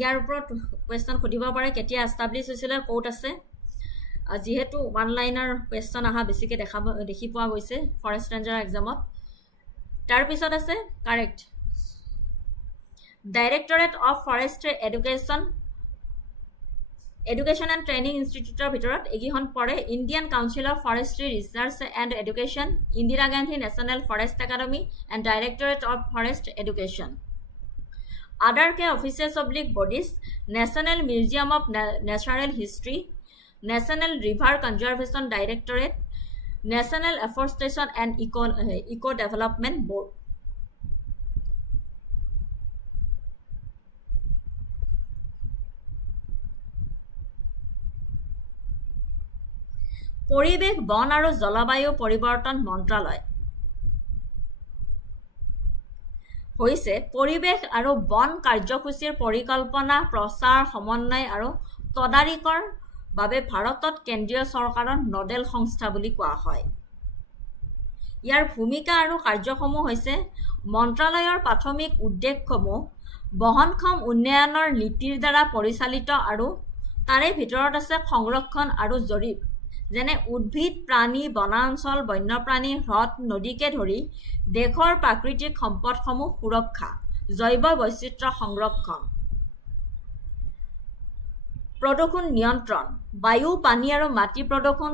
ইয়াৰ ওপৰত question সুধিব পাৰে কেতিয়া এষ্টাব্লিছ হৈছিলে, ক'ত আছে। যিহেতু ওৱান লাইনাৰ কুৱেশ্যন অহা বেছিকৈ দেখি পোৱা গৈছে ফৰেষ্ট ৰেঞ্জাৰ এক্সামত। তাৰপিছত আছে correct directorate of forestry education and training ইনষ্টিটিউটৰ ভিতৰত এইকেইখন পৰে Indian council of forestry research and education, Indira Gandhi national forest academy and directorate of forest education. Other offices oblique bodies: National Museum of Natural History, National River Conservation Directorate, National Afforestation and Eco Development Board. পৰিৱেশ বন আৰু জলবায়ু পৰিৱৰ্তন মন্ত্ৰালয় হৈছে পৰিৱেশ আৰু বন কাৰ্যসূচীৰ পৰিকল্পনা, প্ৰচাৰ, সমন্বয় আৰু তদাৰকৰ বাবে ভাৰতত কেন্দ্ৰীয় চৰকাৰৰ নডেল সংস্থা বুলি কোৱা হয়। ইয়াৰ ভূমিকা আৰু কাৰ্যসমূহ হৈছে মন্ত্ৰালয়ৰ প্ৰাথমিক উদ্দেশ্যসমূহ বহনক্ষম উন্নয়নৰ নীতিৰ দ্বাৰা পৰিচালিত আৰু তাৰে ভিতৰত আছে সংৰক্ষণ আৰু জৰীপ, যেনে উদ্ভিদ, প্ৰাণী, বনাঞ্চল, বন্যপ্ৰাণী, হ্ৰদ, নদীকে ধৰি দেশৰ প্ৰাকৃতিক সম্পদসমূহ সুৰক্ষা, জৈৱ বৈচিত্ৰ্য সংৰক্ষণ, প্ৰদূষণ নিয়ন্ত্ৰণ, বায়ু, পানী আৰু মাটি প্ৰদূষণ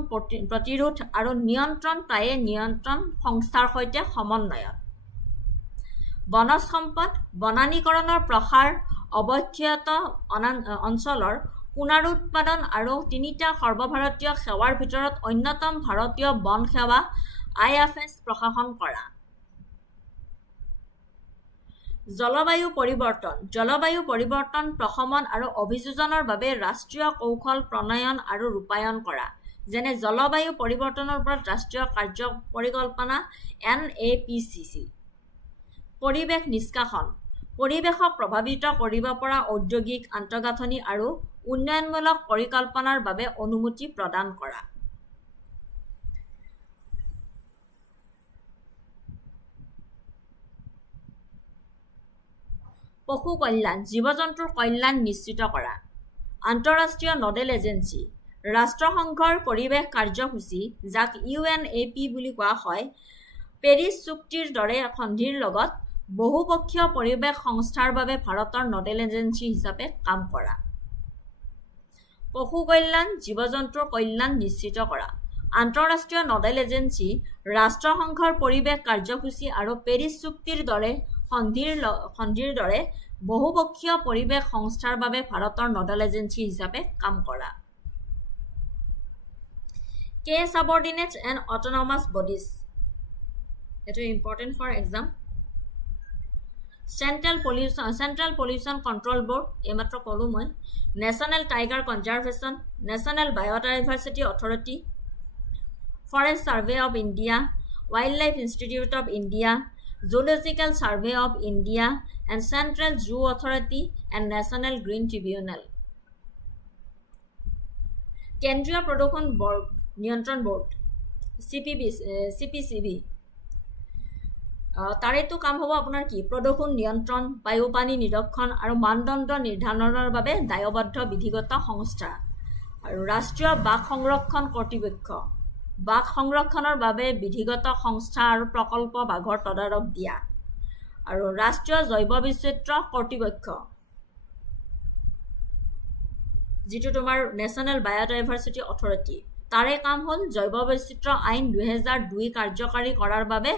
প্ৰতিৰোধ আৰু নিয়ন্ত্ৰণ প্ৰায়ে নিয়ন্ত্ৰণ সংস্থাৰ সৈতে সমন্বয়ত, বনজ সম্পদ, বনানীকৰণৰ প্ৰসাৰ, অৱক্ষয়িত অঞ্চলৰ পুনৰুৎপাদন আৰু তিনিটা সৰ্বভাৰতীয় সেৱাৰ ভিতৰত অন্যতম ভাৰতীয় বন সেৱা IFS প্ৰশাসন কৰা। জলবায়ু পৰিৱৰ্তন প্ৰশমন আৰু অভিযোজনৰ বাবে ৰাষ্ট্ৰীয় কৌশল প্ৰণয়ন আৰু ৰূপায়ণ কৰা, যেনে জলবায়ু পৰিৱৰ্তনৰ ওপৰত ৰাষ্ট্ৰীয় কাৰ্য পৰিকল্পনা NAPCC। পৰিৱেশ নিষ্কাশন, পৰিৱেশক প্ৰভাৱিত কৰিব পৰা ঔদ্যোগিক আন্তঃগাঁথনি আৰু উন্নয়নমূলক পৰিকল্পনাৰ বাবে অনুমতি প্ৰদান কৰা। পশু কল্যাণ, জীৱ-জন্তুৰ কল্যাণ নিশ্চিত কৰা। আন্তঃৰাষ্ট্ৰীয় নডেল এজেন্সি, ৰাষ্ট্ৰসংঘৰ পৰিৱেশ কাৰ্যসূচী যাক UNEP বুলি কোৱা হয়, পেৰিছ চুক্তিৰ দৰে সন্ধিৰ লগত বহুপক্ষীয় পৰিৱেশ সংস্থাৰ বাবে ভাৰতৰ নডেল এজেন্সি হিচাপে কাম কৰা। পশু কল্যাণ, জীৱ-জন্তুৰ কল্যাণ নিশ্চিত কৰা। আন্তঃৰাষ্ট্ৰীয় নডেল এজেন্সি ৰাষ্ট্ৰসংঘৰ পৰিৱেশ কাৰ্যসূচী আৰু পেৰিছ চুক্তিৰ দৰে সন্ধিৰ দৰে বহুপক্ষীয় পৰিৱেশ সংস্থাৰ বাবে ভাৰতৰ নডেল এজেন্সি হিচাপে কাম কৰা। Subordinate and autonomous bodies, এটা important for exam. Central pollution control board, এইমাত্ৰ ক'লোঁ মই। National tiger conservation, national biodiversity authority, Forest Survey of India, Wildlife Institute of India, Zoological Survey of India, and Central Zoo Authority and National Green Tribunal. Kendriya Pradushan Board, Niyantron Board, CPCB. তাৰেতো কাম হ'ব আপোনাৰ কি প্ৰদূষণ নিয়ন্ত্ৰণ বায়ু পানী নিৰীক্ষণ আৰু মানদণ্ড নিৰ্ধাৰণৰ বাবে দায়বদ্ধ বিধিগত সংস্থা আৰু ৰাষ্ট্ৰীয় বাঘ সংৰক্ষণ কৰ্তৃপক্ষ বাঘ সংৰক্ষণৰ বাবে বিধিগত সংস্থা আৰু প্ৰকল্প বাঘৰ তদাৰক দিয়া আৰু ৰাষ্ট্ৰীয় জৈৱ বৈচিত্ৰ্য কৰ্তৃপক্ষ যিটো তোমাৰ নেশ্যনেল বায়োডাইভাৰ্চিটি অথৰিটি তাৰে কাম হ'ল জৈৱ বৈচিত্ৰ্য আইন 2002 কাৰ্যকাৰী কৰাৰ বাবে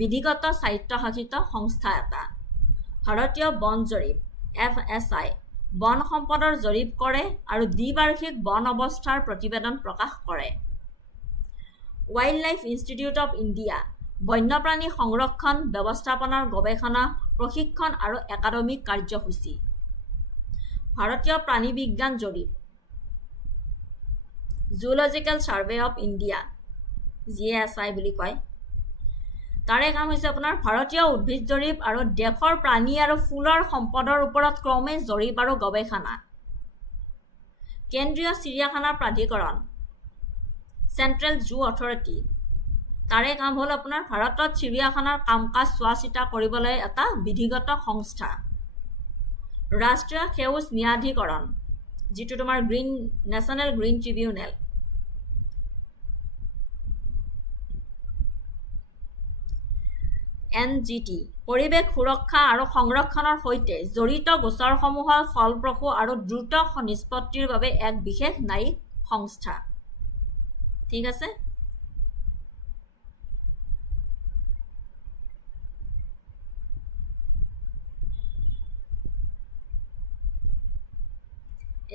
বিধিগত স্বায়ত্তশাসিত সংস্থা এটা ভাৰতীয় বন জৰীপ FSI বন সম্পদৰ জৰীপ কৰে আৰু দ্বিবাৰ্ষিক বন অৱস্থাৰ প্ৰতিবেদন প্ৰকাশ কৰে ৱাইল্ডলাইফ ইনষ্টিটিউট অফ ইণ্ডিয়া বন্যপ্ৰাণী সংৰক্ষণ ব্যৱস্থাপনাৰ গৱেষণা প্ৰশিক্ষণ আৰু একাডেমিক কাৰ্যসূচী ভাৰতীয় প্ৰাণী বিজ্ঞান জৰীপ zoological survey of India GSI বুলি কয় তাৰে কাম হৈছে আপোনাৰ ভাৰতীয় উদ্ভিদ জৰীপ আৰু দেশৰ প্ৰাণী আৰু ফুলৰ সম্পদৰ ওপৰত ক্ৰমে জৰীপ আৰু গৱেষণা কেন্দ্ৰীয় চিৰিয়াখানা প্ৰাধিকৰণ চেন্ট্ৰেল জু অথৰিটি তাৰে কাম হ'ল আপোনাৰ ভাৰতত চিৰিয়াখানাৰ কাম-কাজ চোৱা-চিতা কৰিবলৈ এটা বিধিগত সংস্থা ৰাষ্ট্ৰীয় সেউজ ন্যায়াধিকৰণ যিটো তোমাৰ নেশ্যনেল গ্ৰীণ ট্ৰিবিউনেল NGT পৰিৱেশ সুৰক্ষা আৰু সংৰক্ষণৰ সৈতে জড়িত গোচৰসমূহৰ ফলপ্ৰসূ আৰু দ্ৰুত নিষ্পত্তিৰ বাবে এক বিশেষ ন্যায়িক সংস্থা ঠিক আছে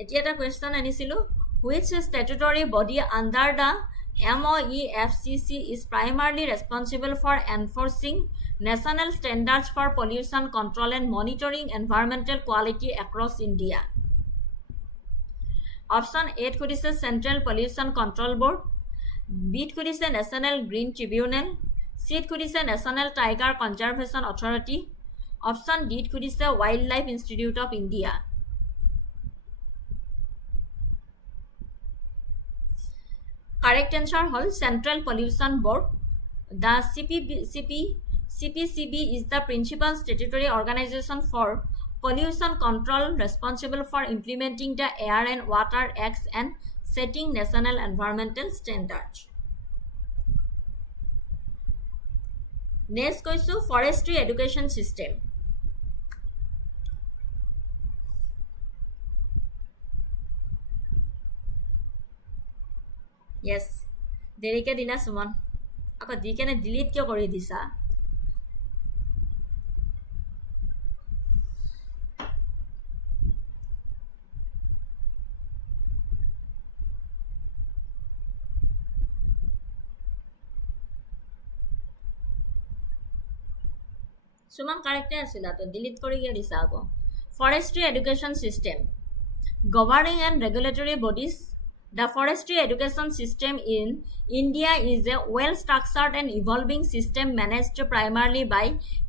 এতিয়া এটা কোৱেশ্চন আনিছিলো which statutory body under the MOEFCC is primarily responsible for enforcing national standards for pollution control and monitoring environmental quality across India. Option A খুদিছে Central Pollution Control Board, B খুদিছে National Green Tribunal, C খুদিছে National Tiger Conservation Authority, Option D খুদিছে Wildlife Institute of India. Correct answer hol Central Pollution Board. The CPCB is the principal statutory organization for pollution control responsible for implementing the Air and Water Acts and setting national environmental standards. Next koisu forestry education system. Yes, দেৰিকে দিলা সুমন আকৌ দি কেনে delete কিয় কৰি দিছা সুমন কাৰেক্টে আছিলা তো delete কৰি কিয় দিছা আকৌ forestry education system governing and regulatory bodies. The forestry education system in India is a well-structured and evolving system managed primarily by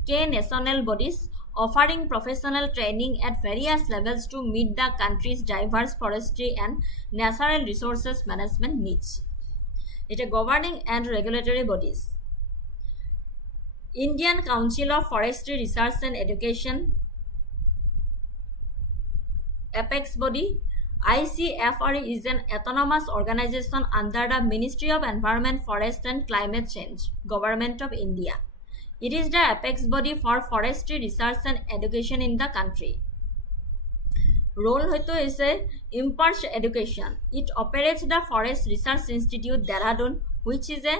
key national bodies offering professional training at various levels to meet the country's diverse forestry and natural resources management needs. It is governing and regulatory bodies. Indian Council of Forestry Research and Education, apex body. ICFRE is an autonomous organization under the Ministry of Environment, Forest and Climate Change, Government of India. It is the apex body for forestry research and education in the country. Role hoito is a impartial education. It operates the Forest Research Institute, Dehradun, which is a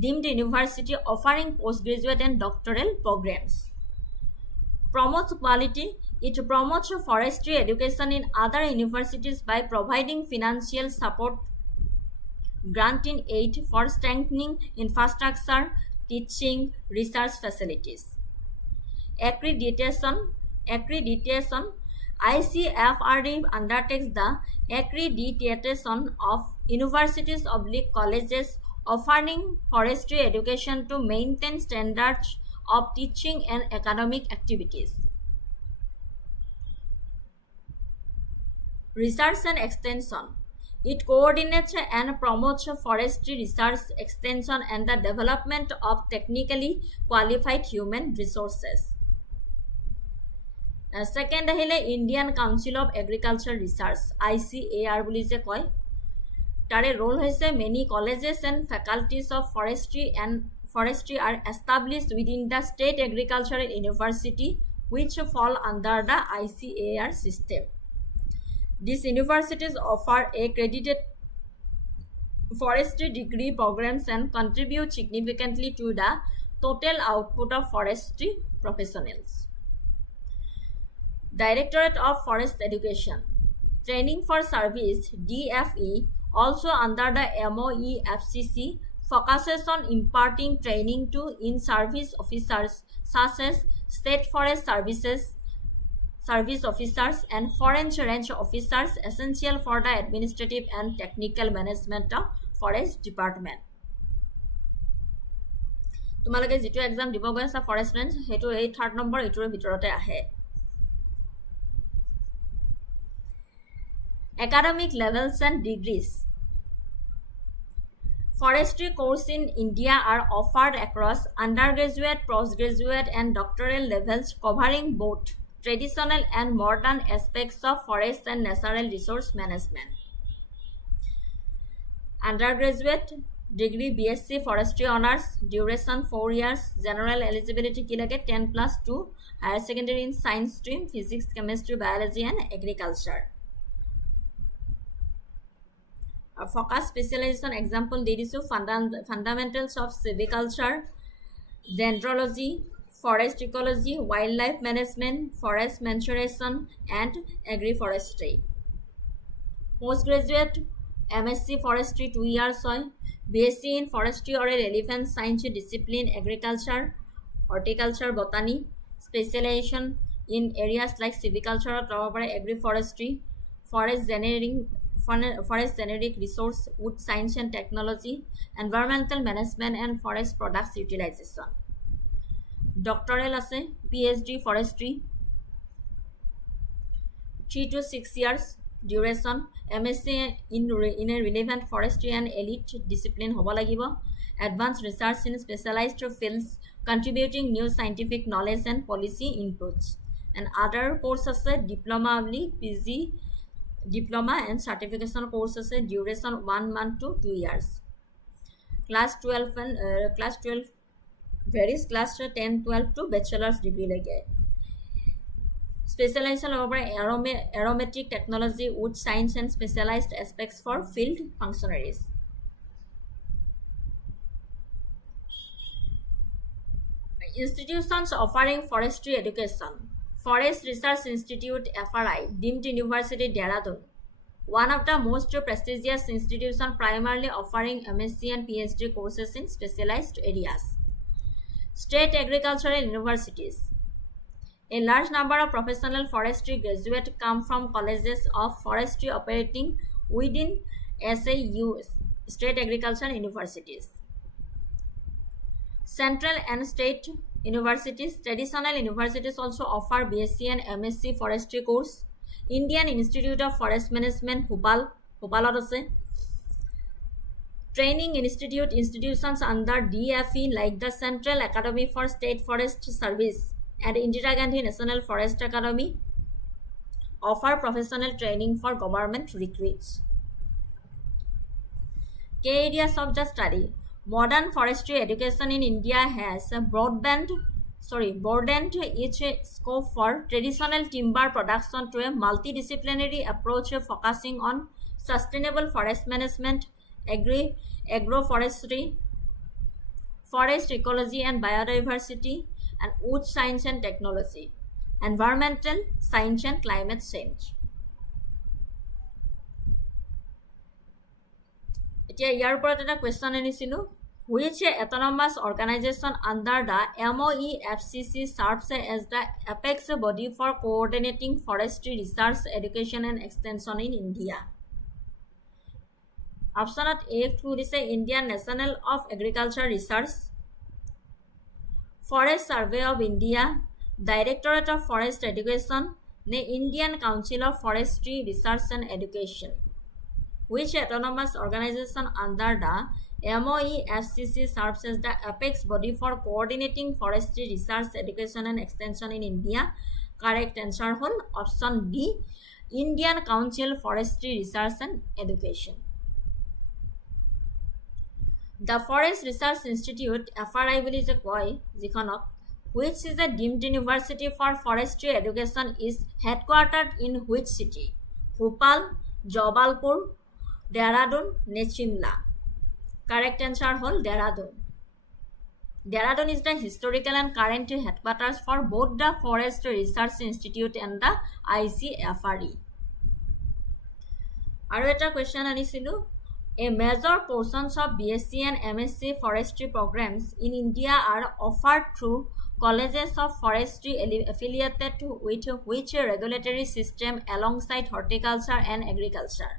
deemed university offering postgraduate and doctoral programs. Promotes quality. It promotes forestry education in other universities by providing financial support, granting aid for strengthening infrastructure, teaching, research facilities. Accreditation. ICFRE undertakes the accreditation of universities, colleges, offering forestry education to maintain standards of teaching and academic activities. Research and extension. It coordinates and promotes forestry research, extension, and the development of technically qualified human resources. Second আহিলে Indian Council of Agricultural Research, ICAR বুলি যে কয়, তাৰে role হৈছে many colleges and faculties of forestry are established within the state agricultural university which fall under the ICAR system. These universities offer accredited forestry degree programs and contribute significantly to the total output of forestry professionals. Directorate of Forest Education. Training for Service, DFE, also under the MOEFCC, focuses on imparting training to in-service officers such as state forest service officers and forest range officers essential for the administrative and technical management of forest department. তোমালোকে যেটো exam দিব গৈ আছে forest range হেতু এই 3rd number ইটোৰ ভিতৰতে আহে Academic levels and degrees. Forestry courses in India are offered across undergraduate, postgraduate, and doctoral levels covering both traditional and modern aspects of forest and natural resource management. Undergraduate degree BSc Forestry Honours, duration 4 years, general eligibility 10+2, higher secondary in science stream, physics, chemistry, biology, and agriculture. Focus specialization example di disu fundamentals of silviculture, dendrology, forest ecology, wildlife management, forest maturation, and agroforestry. Postgraduate MSc Forestry 2 years hoy, BSc in Forestry or a relevant science discipline, agriculture, horticulture, botany, specialization in areas like silviculture, agroforestry, forest generic resource, wood science and technology, environmental management, and forest products utilization. Doctoral ase PhD Forestry 3 to 6 years duration, MSc in a relevant forestry and elite discipline hobo lagibo, advanced research in specialized fields contributing new scientific knowledge and policy inputs, and other courses diploma only, PG diploma and certification courses duration 1 month to 2 years. Class 12 and class 12 varies, class 10 12 to bachelor's degree lage. Specialization over aromatic technology, wood science, and specialized aspects for field functionaries. Institutions offering forestry education. Forest Research Institute FRI, deemed University Dehradun, one of the most prestigious institutions primarily offering MSc and PhD courses in specialized areas. State agricultural universities. A large number of professional forestry graduates come from colleges of forestry operating within SAU, state agricultural universities. Central and state universities. Traditional universities also offer BSc and MSc forestry course. Indian Institute of Forest Management, Bhopalot ase. Training institutions under DFE like the Central Academy for State Forest Service and Indira Gandhi National Forest Academy offer professional training for government recruits. Key areas of the study. Modern forestry education in India has broadened its scope for traditional timber production to a multidisciplinary approach focusing on sustainable forest management, agroforestry, forest ecology and biodiversity, and wood science and technology, environmental science and climate change. এতিয়া ইয়াৰ ওপৰত এটা question আনিছিলো, which autonomous organization under the MOEFCC serves as the apex body for coordinating forestry research, education, and extension in India. অপশ্যনত A সুধিছে Indian national of agriculture research, forest survey of India, directorate of forest education নে Indian council of forestry research and education. Which autonomous organization under the MOEFCC serves as the apex body for coordinating forestry research, education and extension in India? Correct answer hol option B, Indian Council Forestry Research and Education. The Forest Research Institute FRI বুলি যে কয় যিখনক, which is a deemed university for forestry education is headquartered in which city? Bhopal, Jabalpur, Dehradun ne Shimla. Correct answer hol Dehradun. Dehradun is the historical and current headquarters for both the Forest Research Institute and the ICFRE. Aru eta question anisilu, a major portions of BSc and MSc forestry programs in India are offered through colleges of forestry affiliated with which regulatory system alongside horticulture and agriculture?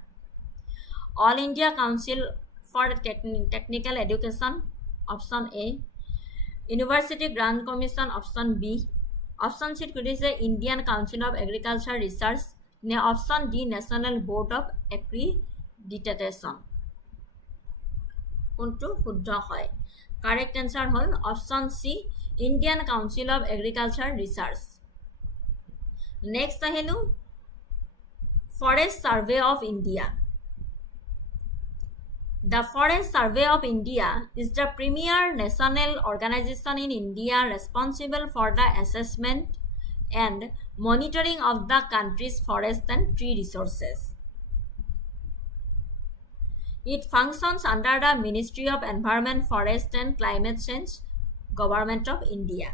All India Council for Technical Education, option A, University Grant Commission, option B, option C is Indian Council of Agriculture Research, ne option D, National Board of Accreditation. কোনটো শুদ্ধ হয়? Correct answer hall option C, Indian Council of Agriculture Research. Next আহিলো Forest Survey of India. The Forest Survey of India is the premier national organization in India responsible for the assessment and monitoring of the country's forest and tree resources. It functions under the Ministry of Environment, Forest and Climate Change, Government of India.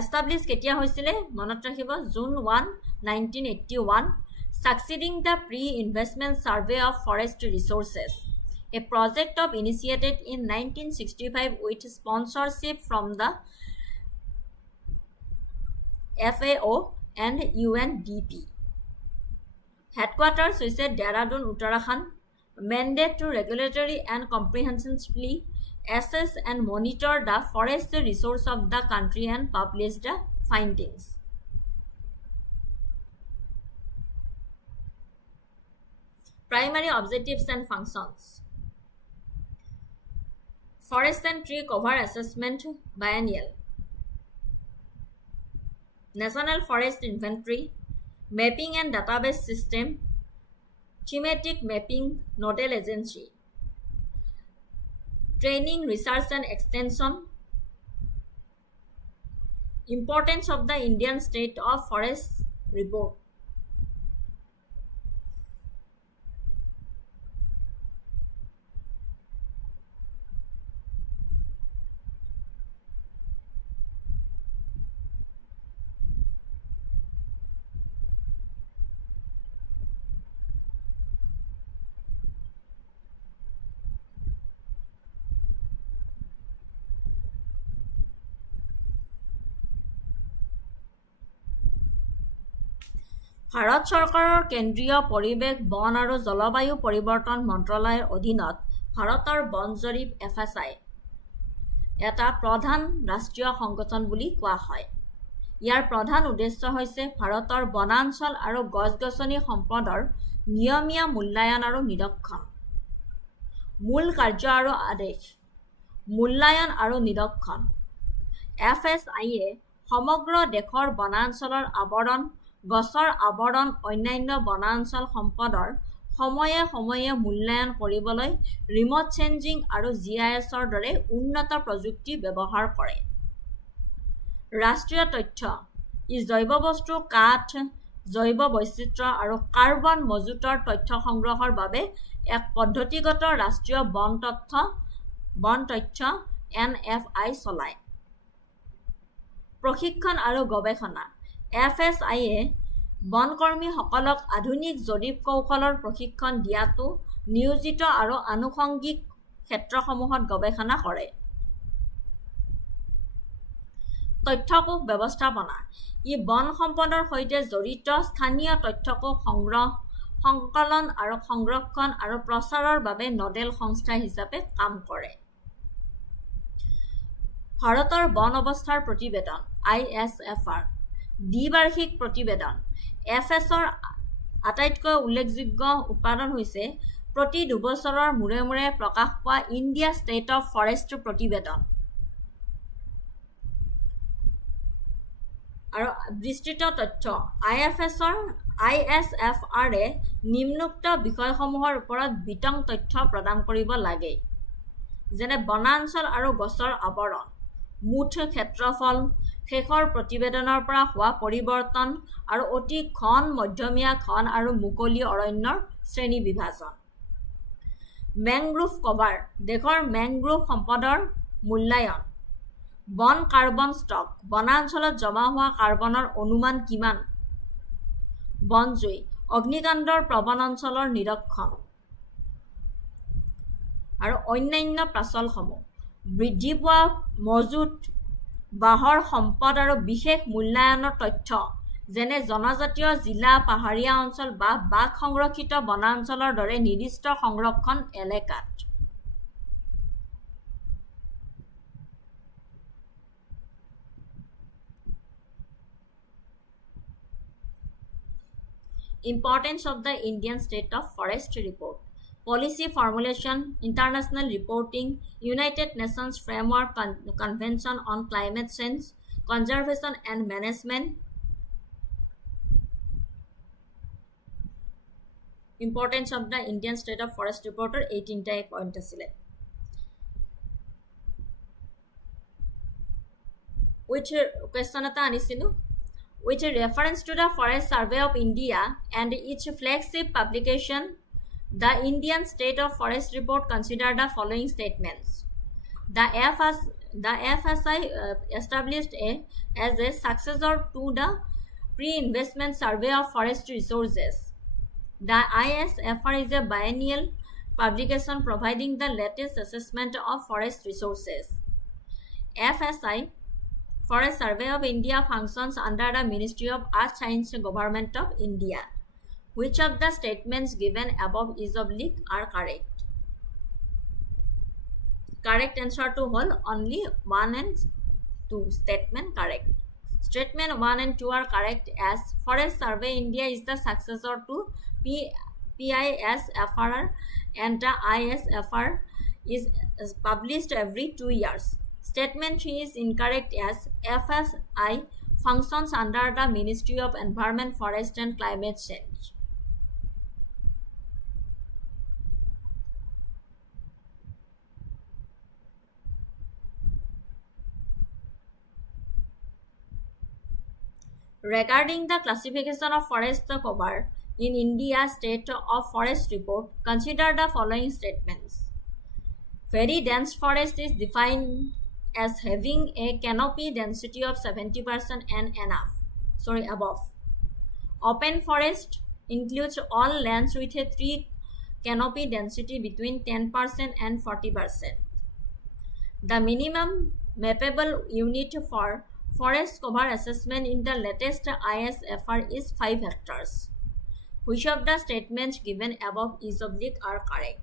Established ketia hoisile monot rakhibo June 1, 1981, succeeding the pre-investment survey of forest resources. A project of initiated in 1965 with sponsorship from the FAO and UNDP. Headquarters is at Dehradun, Uttarakhand. Mandate to regulatory and comprehensively assess and monitor the forest resource of the country and publish the findings. Primary objectives and functions. Forest and tree cover assessment biennial. National Forest Inventory, mapping and database system, thematic mapping nodal agency, training, research and extension, importance of the Indian state of forests report. Bharat চৰকাৰৰ কেন্দ্ৰীয় পৰিৱেশ বন আৰু জলবায়ু পৰিৱৰ্তন মন্ত্ৰালয়ৰ অধীনত ভাৰতৰ বন জৰীপ FSI এটা প্ৰধান ৰাষ্ট্ৰীয় সংগঠন বুলি কোৱা হয়। ইয়াৰ প্ৰধান উদ্দেশ্য হৈছে ভাৰতৰ বনাঞ্চল আৰু গছ-গছনি সম্পদৰ নিয়মীয়া মূল্যায়ন আৰু নিৰীক্ষণ। মূল কাৰ্য আৰু আদেশ, মূল্যায়ন আৰু নিৰীক্ষণ। FSI-এ সমগ্ৰ দেশৰ বনাঞ্চলৰ আৱৰণ, গছৰ আৱৰণ, অন্যান্য বনাঞ্চল সম্পদৰ সময়ে সময়ে মূল্যায়ন কৰিবলৈ ৰিমট চেঞ্জিং আৰু GIS-ৰ দৰে উন্নত প্ৰযুক্তি ব্যৱহাৰ কৰে। ৰাষ্ট্ৰীয় তথ্য, ই জৈৱ বস্তু, কাঠ, জৈৱ বৈচিত্ৰ্য আৰু কাৰ্বন মজুতৰ তথ্য সংগ্ৰহৰ বাবে এক পদ্ধতিগত ৰাষ্ট্ৰীয় বন তথ্য NFI চলায়। প্ৰশিক্ষণ আৰু গৱেষণা, FSI-এ বনকৰ্মীসকলক আধুনিক জৰীপ কৌশলৰ প্ৰশিক্ষণ দিয়াটো নিয়োজিত আৰু আনুষংগিক ক্ষেত্ৰসমূহত গৱেষণা কৰে। তথ্যকোষ ব্যৱস্থাপনা, ই বন সম্পদৰ সৈতে জড়িত স্থানীয় তথ্যকোষ সংগ্ৰহ, সংকলন আৰু সংৰক্ষণ আৰু প্ৰচাৰৰ বাবে নডেল সংস্থা হিচাপে কাম কৰে। ভাৰতৰ বন অৱস্থাৰ প্ৰতিবেদন ISFR দ্বিবাৰ্ষিক প্ৰতিবেদন FSৰ আটাইতকৈ উল্লেখযোগ্য উৎপাদন হৈছে প্ৰতি 2 বছৰৰ মূৰে মূৰে প্ৰকাশ পোৱা ইণ্ডিয়া ষ্টেট অফ ফৰেষ্ট প্ৰতিবেদন আৰু বিস্তৃত তথ্য ISFRে নিম্নোক্ত বিষয়সমূহৰ ওপৰত বিতং তথ্য প্ৰদান কৰিব লাগে, যেনে বনাঞ্চল আৰু গছৰ আৱৰণ, মুঠ ক্ষেত্ৰফল, শেষৰ প্ৰতিবেদনৰ পৰা হোৱা পৰিৱৰ্তন আৰু অতি ঘন, মধ্যমীয়া ঘন আৰু মুকলি অৰণ্যৰ শ্ৰেণী বিভাজন। মেংগ্ৰোভ কভাৰ দেশৰ মেংগ্ৰোভ সম্পদৰ মূল্যায়ন। বন কাৰ্বন ষ্টক বনাঞ্চলত জমা হোৱা কাৰ্বনৰ অনুমান কিমান? বনজুই অগ্নিকাণ্ডৰ প্ৰৱণ অঞ্চলৰ নিৰীক্ষণ আৰু অন্যান্য প্ৰাচলসমূহ। বৃদ্ধি পোৱা মজুত বাঁহৰ সম্পদ আৰু বিশেষ মূল্যায়নৰ তথ্য, যেনে জনজাতীয় জিলা, পাহাৰীয়া অঞ্চল বা বাঘ সংৰক্ষিত বনাঞ্চলৰ দৰে নিৰ্দিষ্ট সংৰক্ষণ এলেকাত। Importance of the Indian State of Forest Report. Policy formulation, international reporting, United Nations Framework Convention on Climate Change, Conservation and Management. Importance of the Indian State of Forest Report 18টা পইণ্ট আছিলে। Which question এটা আনিছিলো? With reference to the Forest Survey of India and its flagship publication, the Indian State of Forest Report consider the following statements. The FSI established as a successor to the pre-investment survey of forest resources. The ISFR is a biennial publication providing the latest assessment of forest resources. FSI Forest Survey of India functions under the Ministry of Earth Science Government of India. Which of the statements given above is oblique are correct? Correct answer to whole only 1 and 2 statement correct. Statement 1 and 2 are correct as Forest Survey India is the successor to PISFR and the ISFR is published every 2 years. Statement 3 is incorrect as FSI functions under the Ministry of Environment, Forest and Climate Change. Regarding the classification of forest cover in India State of Forest Report, consider the following statements. Very dense forest is defined as having a canopy density of 70% and above. Open forest includes all lands with a tree canopy density between 10% and 40%. The minimum mappable unit for forest cover assessment in the latest ISFR is 5 hectares. Which of the statements given above is oblique are correct?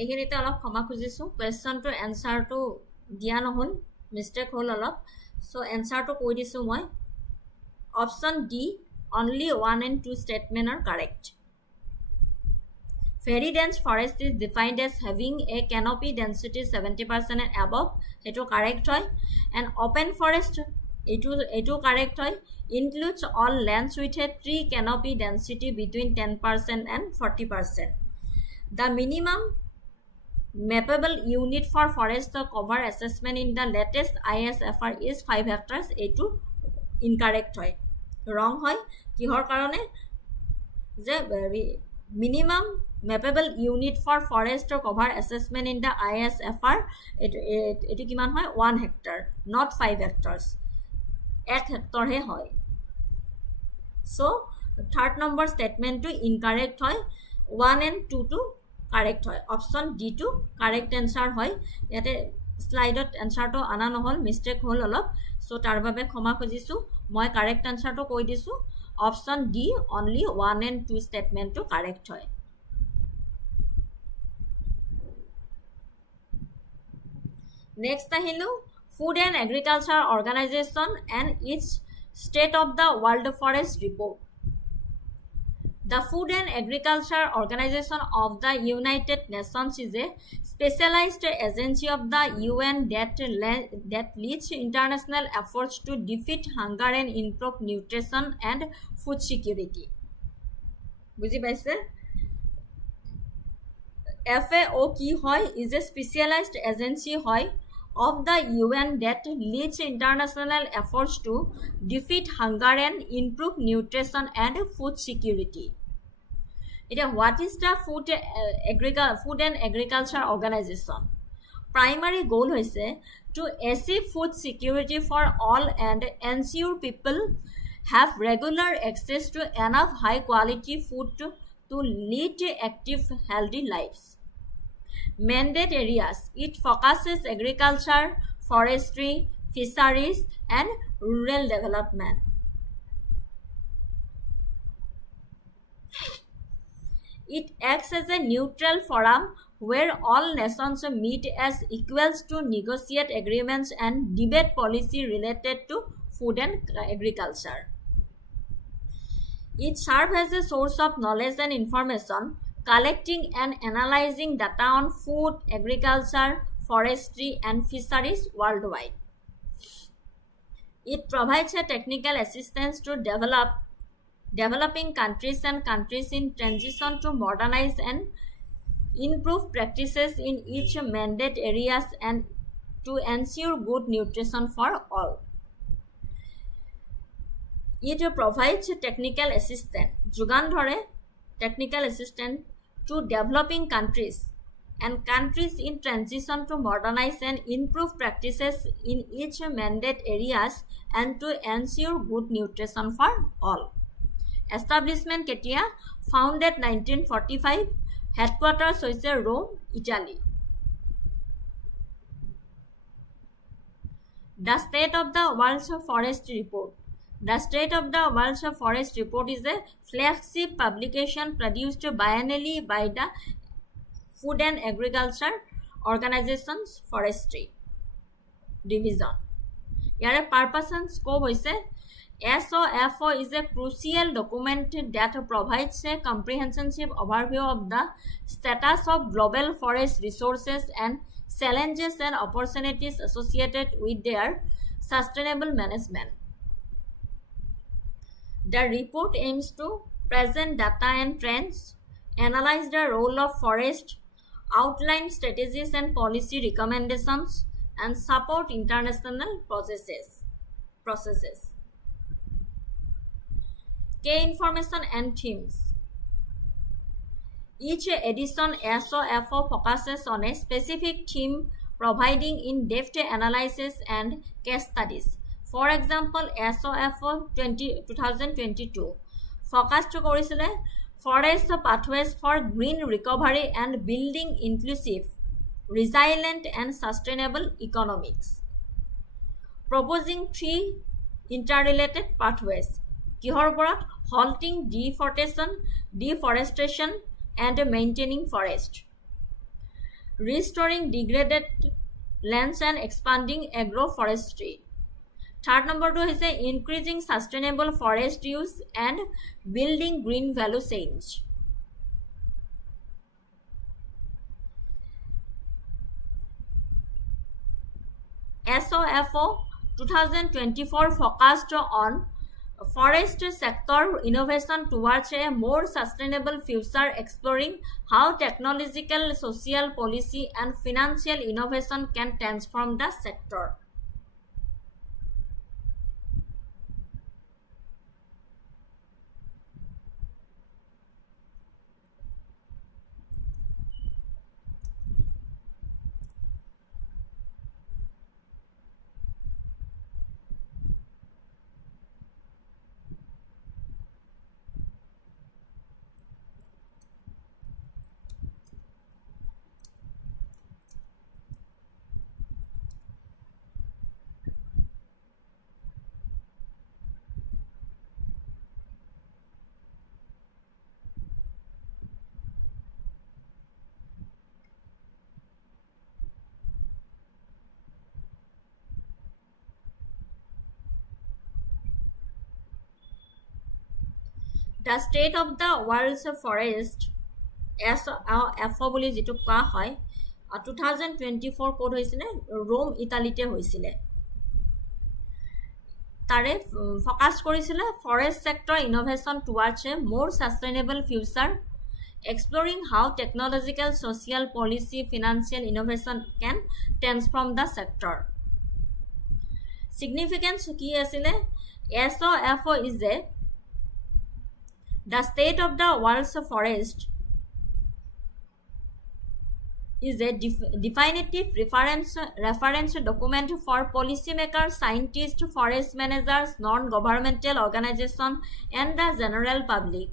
এইখিনিতে অলপ ক্ষমা খুজিছোঁ কুৱেশ্যনটোৰ এনচাৰটো দিয়া নহ'ল mistake হ'ল অলপ চ' এনচাৰটো কৈ দিছোঁ মই option D only 1 and 2 statement are correct. Very dense forest is defined as having a canopy density 70% and above. Eto correct hoy. And open forest eto correct hoy. Includes all lands with a tree canopy density between 10% and 40%. The minimum mappable unit for forest cover assessment in the latest ISFR is 5 hectares. Eto incorrect hoy. Wrong hoy. Kihor karone যে minimum mappable unit for forest cover assessment in the ISFR etu kiman hoy 1 hectare not 5 hectares 1 hectare he hoy so third number statement to incorrect hoy 1 and 2 to correct hoy option D to correct answer hoy yate slide ot answer to ana nohol mistake hol olop so tar babe khoma khojisu moi correct answer to koi disu option D only 1 and 2 statement to correct hoy next ahilu Food and Agriculture Organization and its State of the World Forest Report. The Food and Agriculture Organization of the United Nations is a specialized agency of the UN that leads international efforts to defeat hunger and improve nutrition and food security. বুঝি পাইছে FAO কি হয় is a specialized agency হয় of the UN that leads international efforts to defeat hunger and improve nutrition and food security. What is the Food and Agriculture Organization? Primary goal is to achieve food security for all and ensure people have regular access to enough high quality food to lead active healthy lives. Mandate areas. It focuses agriculture, forestry, fisheries, and rural development. It acts as a neutral forum where all nations meet as equals to negotiate agreements and debate policy related to food and agriculture. It serves as a source of knowledge and information, collecting and analyzing data on food, agriculture, forestry, and fisheries worldwide. It provides a technical assistance to developing countries and countries in transition to modernize and improve practices in each mandate areas and to ensure good nutrition for all. It provides technical assistance, যোগান ধৰে technical assistance to developing countries and countries in transition to modernize and improve practices in each mandate areas and to ensure good nutrition for all. Establishment ketia founded 1945 headquarters hoise Rome, Italy. The State of the World's Forest Report. The State of the World's Forest Report is a flagship publication produced biannually by the Food and Agriculture Organization's Forestry Division. Yare purpose and scope hoise SOFO is a crucial document that provides a comprehensive overview of the status of global forest resources and challenges and opportunities associated with their sustainable management. The report aims to present data and trends, analyze the role of forest, outline strategies and policy recommendations, and support international processes. Key information and themes. Each edition SOFO focuses on a specific theme, providing in-depth analysis and case studies. For example, SOFO 2022 focused কৰিছিলে forest pathways for green recovery and building inclusive, resilient and sustainable economics. Proposing 3 interrelated pathways. কিহৰ ওপৰত halting deforestation and maintaining forest. restoring degraded lands and expanding agroforestry. Third number to is increasing sustainable forest use and building green value chains. SOFO 2024 focused on forest sector innovation towards a more sustainable future, exploring how technological, social policy, and financial innovation can transform the sector. The state of the world's forest SOFO বুলি যেটো কোৱা হয় 2024 code হৈছিলে Rome ইটালীতে হৈছিলে তাৰে focus কৰিছিলে forest sector innovation towards a more sustainable future, exploring how technological, social policy, financial innovation can transform the sector. Significance কি আছিলে SOFO is the state of the world's forest is a definitive reference document for policymakers, scientists, forest managers, non-governmental organizations, and the general public.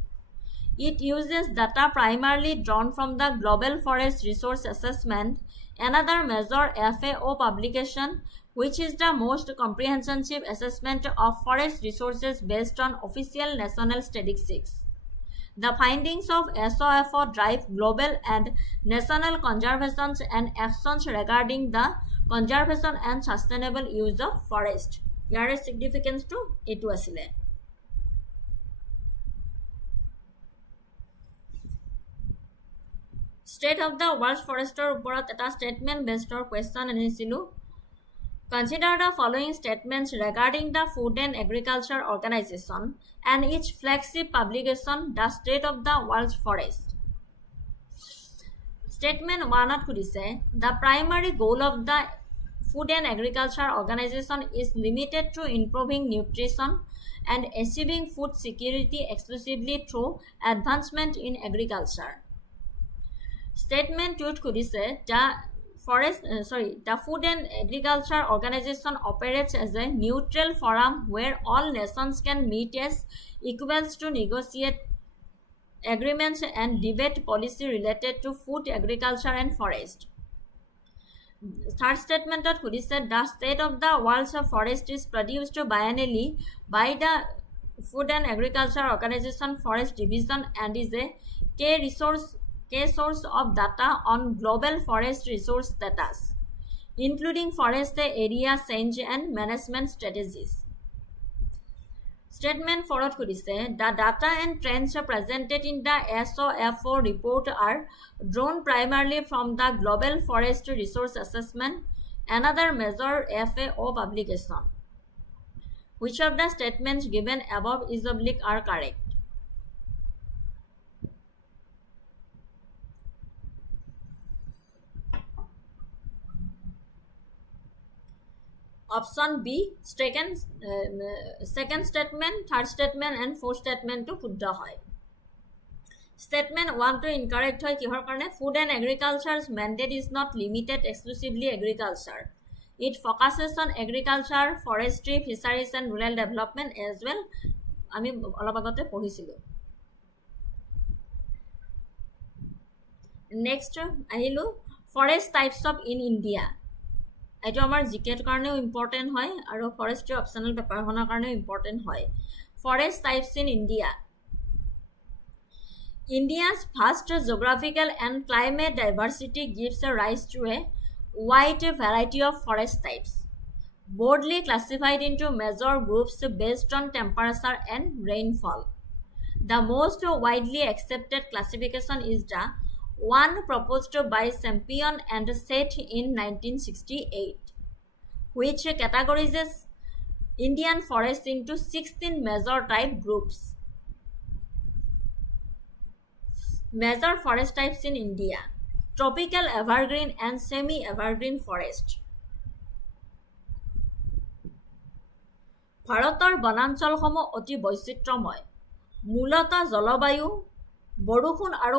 It uses data primarily drawn from the Global Forest Resource Assessment, another major FAO publication, which is the most comprehensive assessment of forest resources based on official national statistics. The findings of SOFO drive global and national conservation and actions regarding the conservation and sustainable use of forest. Yare significance to etu asile. State of the world's forester uporat eta statement based on question anisilu. Consider the following statements regarding the Food and Agriculture Organization and its flagship publication, The State of the World's Forest. Statement 1 the primary goal of the Food and Agriculture Organization is limited to improving nutrition and achieving food security exclusively through advancement in agriculture. Statement 2 the Food and Agriculture Organization operates as a neutral forum where all nations can meet as equals to negotiate agreements and debate policy related to food, agriculture, and forest. Third statement the state of the world's forest is produced biennially by the Food and Agriculture Organization Forest Division and is a key source of data on global forest resource status, including forest area change and management strategies. Statement 4 the data and trends presented in the SOFO report are drawn primarily from the Global Forest Resource Assessment, another major FAO publication. Which of the statements given above are correct? Option B, second statement, third statement, and fourth statement to শুদ্ধ হয়. Statement 1 to incorrect হয় কিহৰ কাৰণে Food and Agriculture's mandate is not limited exclusively agriculture. It focuses on agriculture, forestry, fisheries, and rural development as well. আমি অলপ আগতে পঢ়িছিলো. Next আহিলো forest types of in India. এইটো আমাৰ জিকেৰ কাৰণেও ইম্পৰ্টেণ্ট হয় আৰু ফৰেষ্ট্ৰি অপচনেল পেপাৰখনৰ কাৰণেও ইম্পৰ্টেণ্ট হয়. Forest types in India. India's vast geographical and climate diversity gives a rise to a wide variety of forest types, broadly classified into major groups based on temperature and rainfall. The most widely accepted classification is the one proposed by Sempion and set in 1968, which categorizes Indian forests into 16 major type groups. Major forest types in India: tropical evergreen and semi-evergreen forest. ভাৰতৰ বনাঞ্চলসমূহ অতি বৈচিত্ৰ্যময়, মূলতঃ জলবায়ু, বৰষুণ আৰু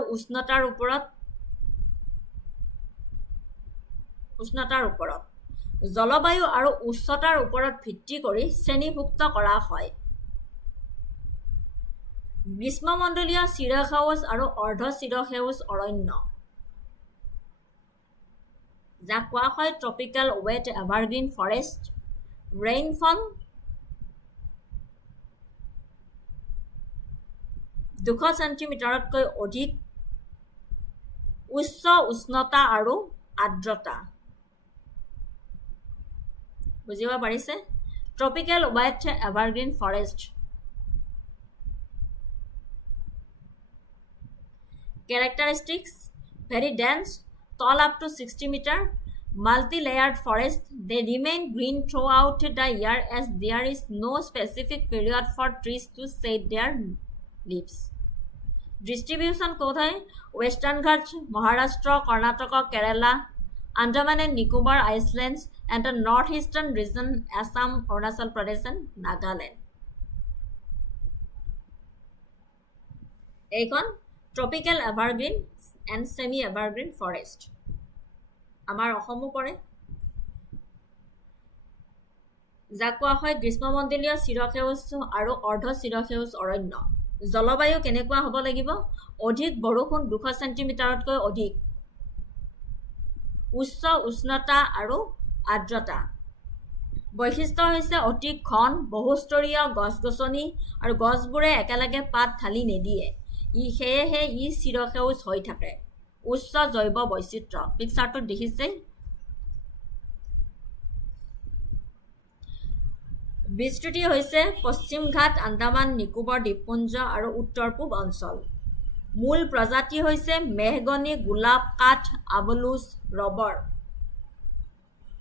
জলবায়ু আৰু উচ্চতাৰ ওপৰত ভিত্তি কৰি শ্ৰেণীভুক্ত কৰা হয়। গ্ৰীষ্মমণ্ডলীয় চিৰসেউজ আৰু অৰ্ধ চিৰসেউজ অৰণ্য, যাক কোৱা হয় tropical wet evergreen forest. Rainfall 200 চেণ্টিমিটাৰতকৈ অধিক, উচ্চ উষ্ণতা আৰু আৰ্দ্ৰতা। বুজিব পাৰিছে? Tropical wet evergreen forest. Characteristics: very dense, tall up to 60 meter, multi-layered forest. They remain green throughout the year as there is no specific period for trees to shed their leaves. Distribution ক'ত হয়? Western Ghats, Maharashtra, Karnataka, Kerala, Andaman and Nicobar Islands, and the northeastern region Assam, Arunachal Pradesh and Nagaland. এইখন tropical evergreen and semi evergreen forest আমাৰ অসমো পৰে, যাক কোৱা হয় গ্ৰীষ্মমণ্ডলীয় চিৰসেউজ আৰু অৰ্ধ চিৰসেউজ অৰণ্য। জলবায়ু কেনেকুৱা হ'ব লাগিব? অধিক বৰষুণ 200 চেণ্টিমিটাৰতকৈ অধিক, উচ্চ উষ্ণতা আৰু আৰ্দ্ৰতা। বৈশিষ্ট্য হৈছে অতি ঘন বহুস্তৰীয় গছ-গছনি আৰু গছবোৰে একেলগে পাত ঢালি নিদিয়ে, সেয়েহে ই চিৰসেউজ হৈ থাকে। উচ্চ জৈৱ বৈচিত্ৰ্য, পিকচাৰটোত দেখিছে। বিস্তৃতি হৈছে পশ্চিম ঘাট, আন্দামান নিকোবৰ দ্বীপপুঞ্জ আৰু উত্তৰ পূব অঞ্চল। মূল প্ৰজাতি হৈছে মেহগনি, গোলাপ কাঠ, আবলুচ, ৰবৰ।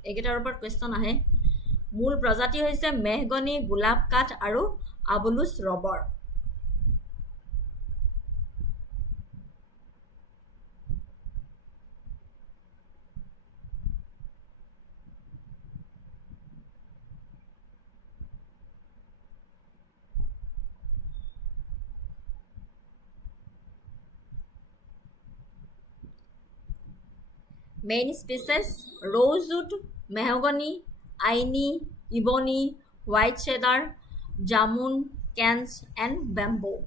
এইকেইটাৰ ওপৰত কুৱেশ্যন আহে। মূল প্ৰজাতি হৈছে মেহগনি, গোলাপ কাঠ আৰু আবলুচ, rubber. Main species: rosewood, mahogany, aini, ebony, white cedar, jamun, cannes, and bamboo.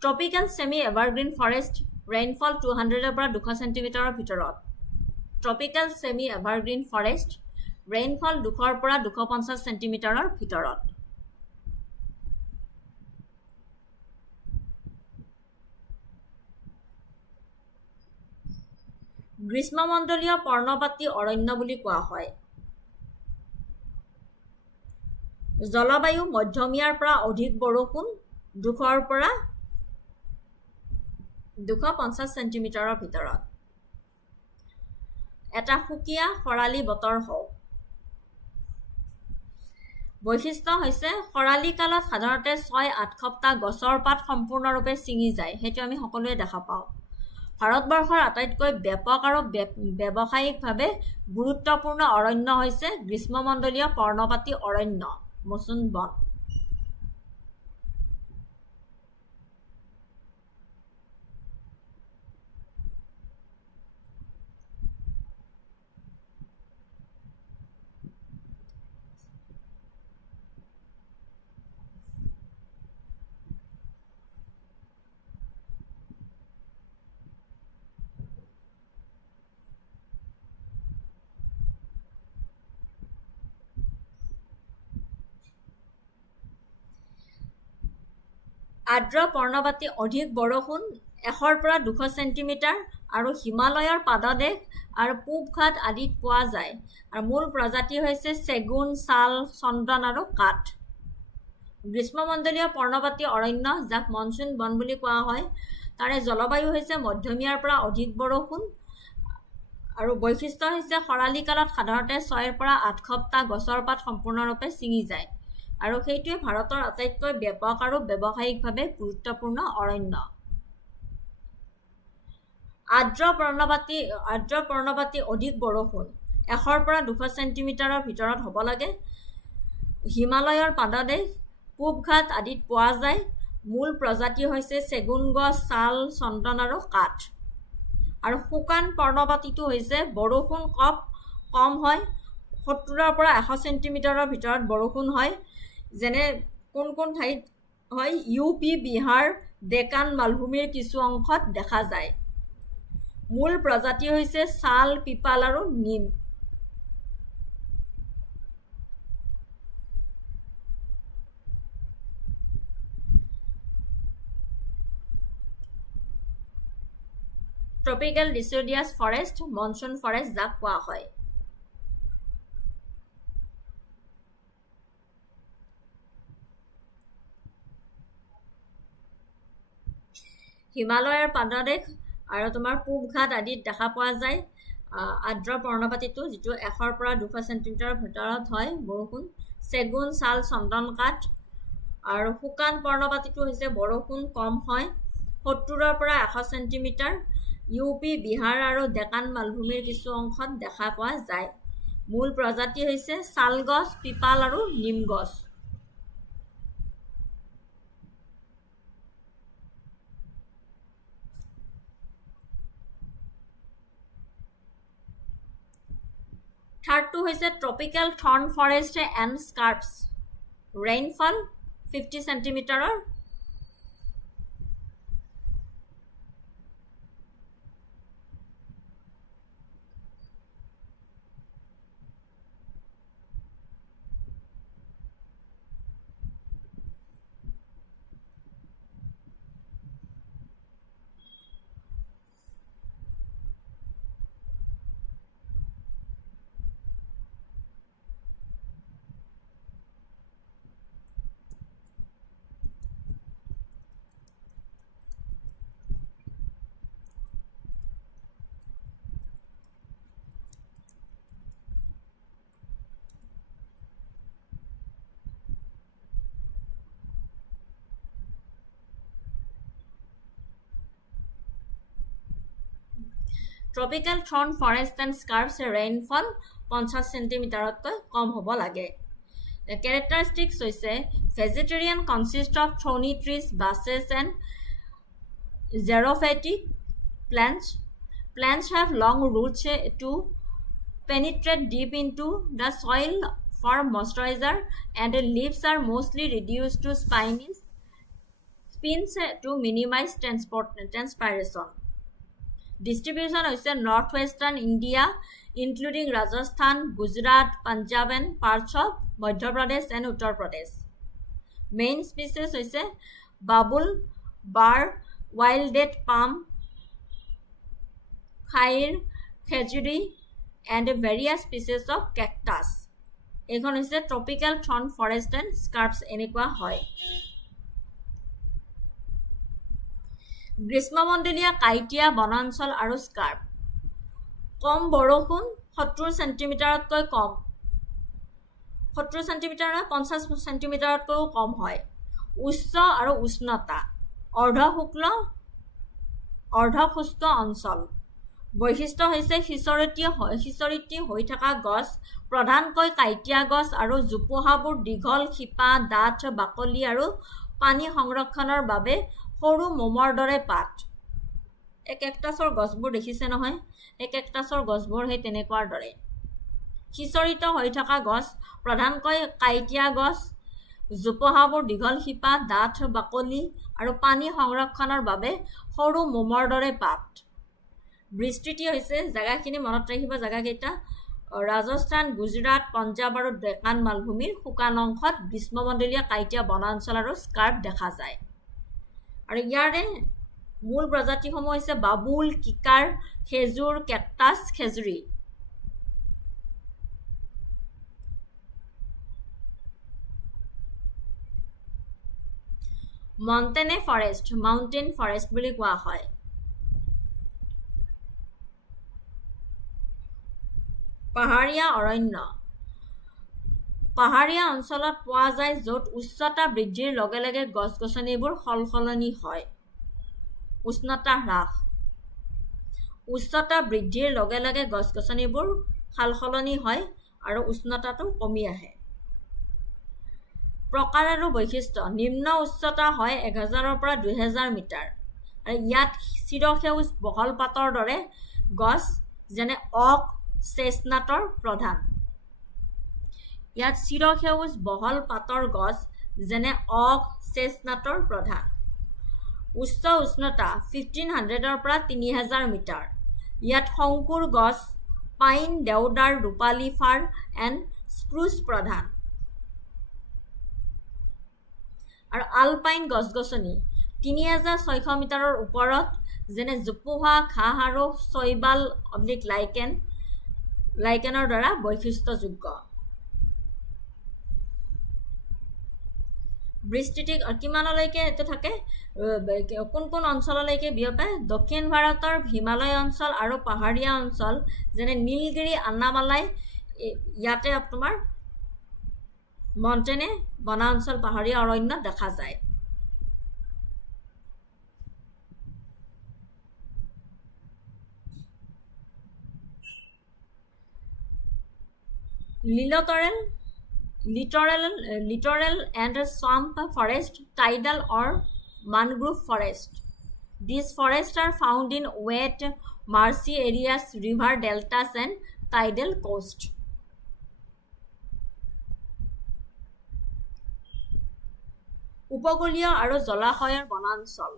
Tropical semi-evergreen forest, rainfall 200 পৰা 200 চেণ্টিমিটাৰৰ ভিতৰত। Tropical semi-evergreen forest, rainfall 200 পৰা 250 চেণ্টিমিটাৰৰ ভিতৰত। গ্ৰীষ্মমণ্ডলীয় পৰ্ণপাতী অৰণ্য বুলি কোৱা হয়। জলবায়ু মধ্যমীয়াৰ পৰা অধিক বৰষুণ, 200 পৰা 250 চেণ্টিমিটাৰৰ ভিতৰত। এটা সুকীয়া খৰালি বতৰ হওক। বৈশিষ্ট্য হৈছে খৰালি কালত সাধাৰণতে 6-8 সপ্তাহ গছৰ পাত সম্পূৰ্ণৰূপে ছিঙি যায়, সেইটো আমি সকলোৱে দেখা পাওঁ। ভাৰতবৰ্ষৰ আটাইতকৈ ব্যাপক আৰু ব্যৱসায়িকভাৱে গুৰুত্বপূৰ্ণ অৰণ্য হৈছে গ্ৰীষ্মমণ্ডলীয় পৰ্ণপাতী অৰণ্য, মচুন বন। আৰ্দ্ৰ পৰ্ণপাতী অধিক বৰষুণ 100 পৰা 200 চেণ্টিমিটাৰ আৰু হিমালয়ৰ পাদদেশ আৰু পূব ঘাট আদিত পোৱা যায় আৰু মূল প্ৰজাতি হৈছে চেগুন, শাল, চন্দন আৰু কাঠ। গ্ৰীষ্মমণ্ডলীয় পৰ্ণপাতী অৰণ্য, যাক মনচুন বন বুলি কোৱা হয়, তাৰে জলবায়ু হৈছে মধ্যমীয়াৰ পৰা অধিক বৰষুণ আৰু বৈশিষ্ট্য হৈছে খৰালি কালত সাধাৰণতে 6 পৰা 8 সপ্তাহ গছৰ পাত সম্পূৰ্ণৰূপে ছিঙি যায় আৰু সেইটোৱে ভাৰতৰ আটাইতকৈ ব্যাপক আৰু ব্যৱসায়িকভাৱে গুৰুত্বপূৰ্ণ অৰণ্য। আৰ্দ্ৰ পৰ্ণপাতী অধিক বৰষুণ 100 পৰা 200 চেণ্টিমিটাৰৰ ভিতৰত হ'ব লাগে। হিমালয়ৰ পাদদেশ, পূব ঘাট আদিত পোৱা যায়। মূল প্ৰজাতি হৈছে চেগুন গছ, শাল, চন্দন আৰু কাঠ। আৰু শুকান পৰ্ণপাতীটো হৈছে বৰষুণ কম হয়, 70 পৰা 100 চেণ্টিমিটাৰৰ ভিতৰত বৰষুণ হয়। যেনে কোন ঠাইত হয়, UP, বিহাৰ, ডেকান মালভূমিৰ কিছু অংশত দেখা যায়। মূল প্ৰজাতি হৈছে শাল, পিপাল আৰু নিম। ট্ৰপিকেল ডিচিডিয়াছ ফৰেষ্ট, মনচুন ফৰেষ্ট যাক কোৱা হয়। হিমালয়ৰ পাদদেশ আৰু তোমাৰ পূব ঘাট আদিত দেখা পোৱা যায় আৰ্দ্ৰ পৰ্ণপাতীটো, যিটো 100 পৰা 200 চেণ্টিমিটাৰৰ ভিতৰত হয় বৰষুণ। চেগুন, শাল, চন্দন, কাঠ। আৰু শুকান পৰ্ণপাতীটো হৈছে বৰষুণ কম হয়, 70 পৰা 100 চেণ্টিমিটাৰ। UP, বিহাৰ আৰু ডেকান মালভূমিৰ কিছু অংশত দেখা পোৱা যায়। মূল প্ৰজাতি হৈছে শাল গছ, পিপাল আৰু নিম গছ। থাৰ্ডটো হৈছে tropical thorn forest and scrubs, rainfall 50 চেণ্টিমিটাৰৰ। Tropical thorn forest and scrubs rainfall 50 চেণ্টিমিটাৰতকৈ কম হ'ব লাগে। কেৰেক্টাৰিষ্টিক্স হৈছে vegetarian consist of thorny trees, bushes and xerophytic plants. Plants have long roots to penetrate deep into the soil for moisturizer, and leaves are mostly reduced to spines to minimize transpiration. Distribution হৈছে north western India, including Rajasthan, Gujarat, Punjab and parts of Madhya Pradesh and Uttar Pradesh. Main species হৈছে বাবুল, বাৰ, wild date palm, khair, khejuri, and various species of cactus. এইখন হৈছে tropical thorn forest and স্কাৰ্পছ এনেকুৱা হয়। গ্ৰীষ্মমণ্ডলীয় কাইটিয়া বনাঞ্চল আৰু scarf. কম বৰষুণ 70 চেণ্টিমিটাৰতকৈ কম, 70 centimetre নহয় 50 চেণ্টিমিটাৰতকৈও কম হয়। উচ্চ আৰু উষ্ণতা, অৰ্ধশুষ্ক অঞ্চল। বৈশিষ্ট্য হৈছে সিঁচৰতি হৈ থকা গছ, প্ৰধানকৈ কাইটিয়া গছ আৰু জোপোহাবোৰ দীঘল শিপা, ডাঠ বাকলি আৰু পানী সংৰক্ষণৰ বাবে সৰু মোমৰ দৰে পাত। এই কেকটাছৰ গছবোৰ দেখিছে নহয়, এই কেকটাছৰ গছবোৰ সেই তেনেকুৱাৰ দৰে। সিঁচৰিত হৈ থকা গছ, প্ৰধানকৈ কাইটিয়া গছ, জোপোহাবোৰ দীঘল শিপা, ডাঠ বাকলি আৰু পানী সংৰক্ষণৰ বাবে সৰু মোমৰ দৰে পাত। বিস্তৃতি হৈছে, জেগাখিনি মনত ৰাখিব, জেগাকেইটা ৰাজস্থান, গুজৰাট, পঞ্জাৱ আৰু ডেকান মালভূমিৰ শুকান অংশত গ্ৰীষ্মমণ্ডলীয় কাইটিয়া বনাঞ্চল আৰু স্কাৰ্প দেখা যায়। আৰু ইয়াৰে মূল প্ৰজাতিসমূহ হৈছে বাবুল, কিকাৰ, খেজুৰ, কেকটাছ, খেজুৰী। মণ্টেনে ফৰেষ্ট, মাউণ্টেইন ফৰেষ্ট বুলি কোৱা হয়। পাহাৰীয়া অৰণ্য, পাহাৰীয়া অঞ্চলত পোৱা যায় য'ত উচ্চতা বৃদ্ধিৰ লগে লগে গছ-গছনিবোৰ সলসলনি হয়। উষ্ণতা হ্ৰাস, উচ্চতা বৃদ্ধিৰ লগে লগে গছ-গছনিবোৰ সালসলনি হয় আৰু উষ্ণতাটো কমি আহে। প্ৰকাৰ আৰু বৈশিষ্ট্য, নিম্ন উচ্চতা হয় 1000ৰ পৰা 2000 মিটাৰ আৰু ইয়াত চিৰসেউজ বহল পাতৰ দৰে গছ যেনে ওক, চেষ্টনাটৰ প্ৰধান। ইয়াত চিৰসেউজ বহল পাতৰ গছ যেনে ওক, চেষ্টনাটৰ প্ৰধান। উচ্চ উষ্ণতা 1500ৰ পৰা 3000 মিটাৰ। ইয়াত শংকুৰ গছ পাইন, দেওদাৰ, ৰূপালী ফাৰ এণ্ড স্প্ৰুচ প্ৰধান। আৰু আলপাইন গছ-গছনি 3600 মিটাৰৰ ওপৰত যেনে জোপোহা, ঘাঁহ আৰু শৈবাল লাইকেনৰ দ্বাৰা বৈশিষ্ট্যযোগ্য। বিস্তৃতি কিমানলৈকে এইটো থাকে, কোন কোন অঞ্চললৈকে বিয়পে? দক্ষিণ ভাৰতৰ হিমালয় অঞ্চল আৰু পাহাৰীয়া অঞ্চল যেনে নীলগিৰি, আন্নামালাই, ইয়াতে তোমাৰ মণ্টেনে বনাঞ্চল পাহাৰীয়া অৰণ্য দেখা যায়। littoral and swamp forest, tidal or mangrove forest. These forests are found in wet, marshy areas, river deltas and tidal coast. উপকূলীয় আৰু জলাশয়ৰ বনাঞ্চল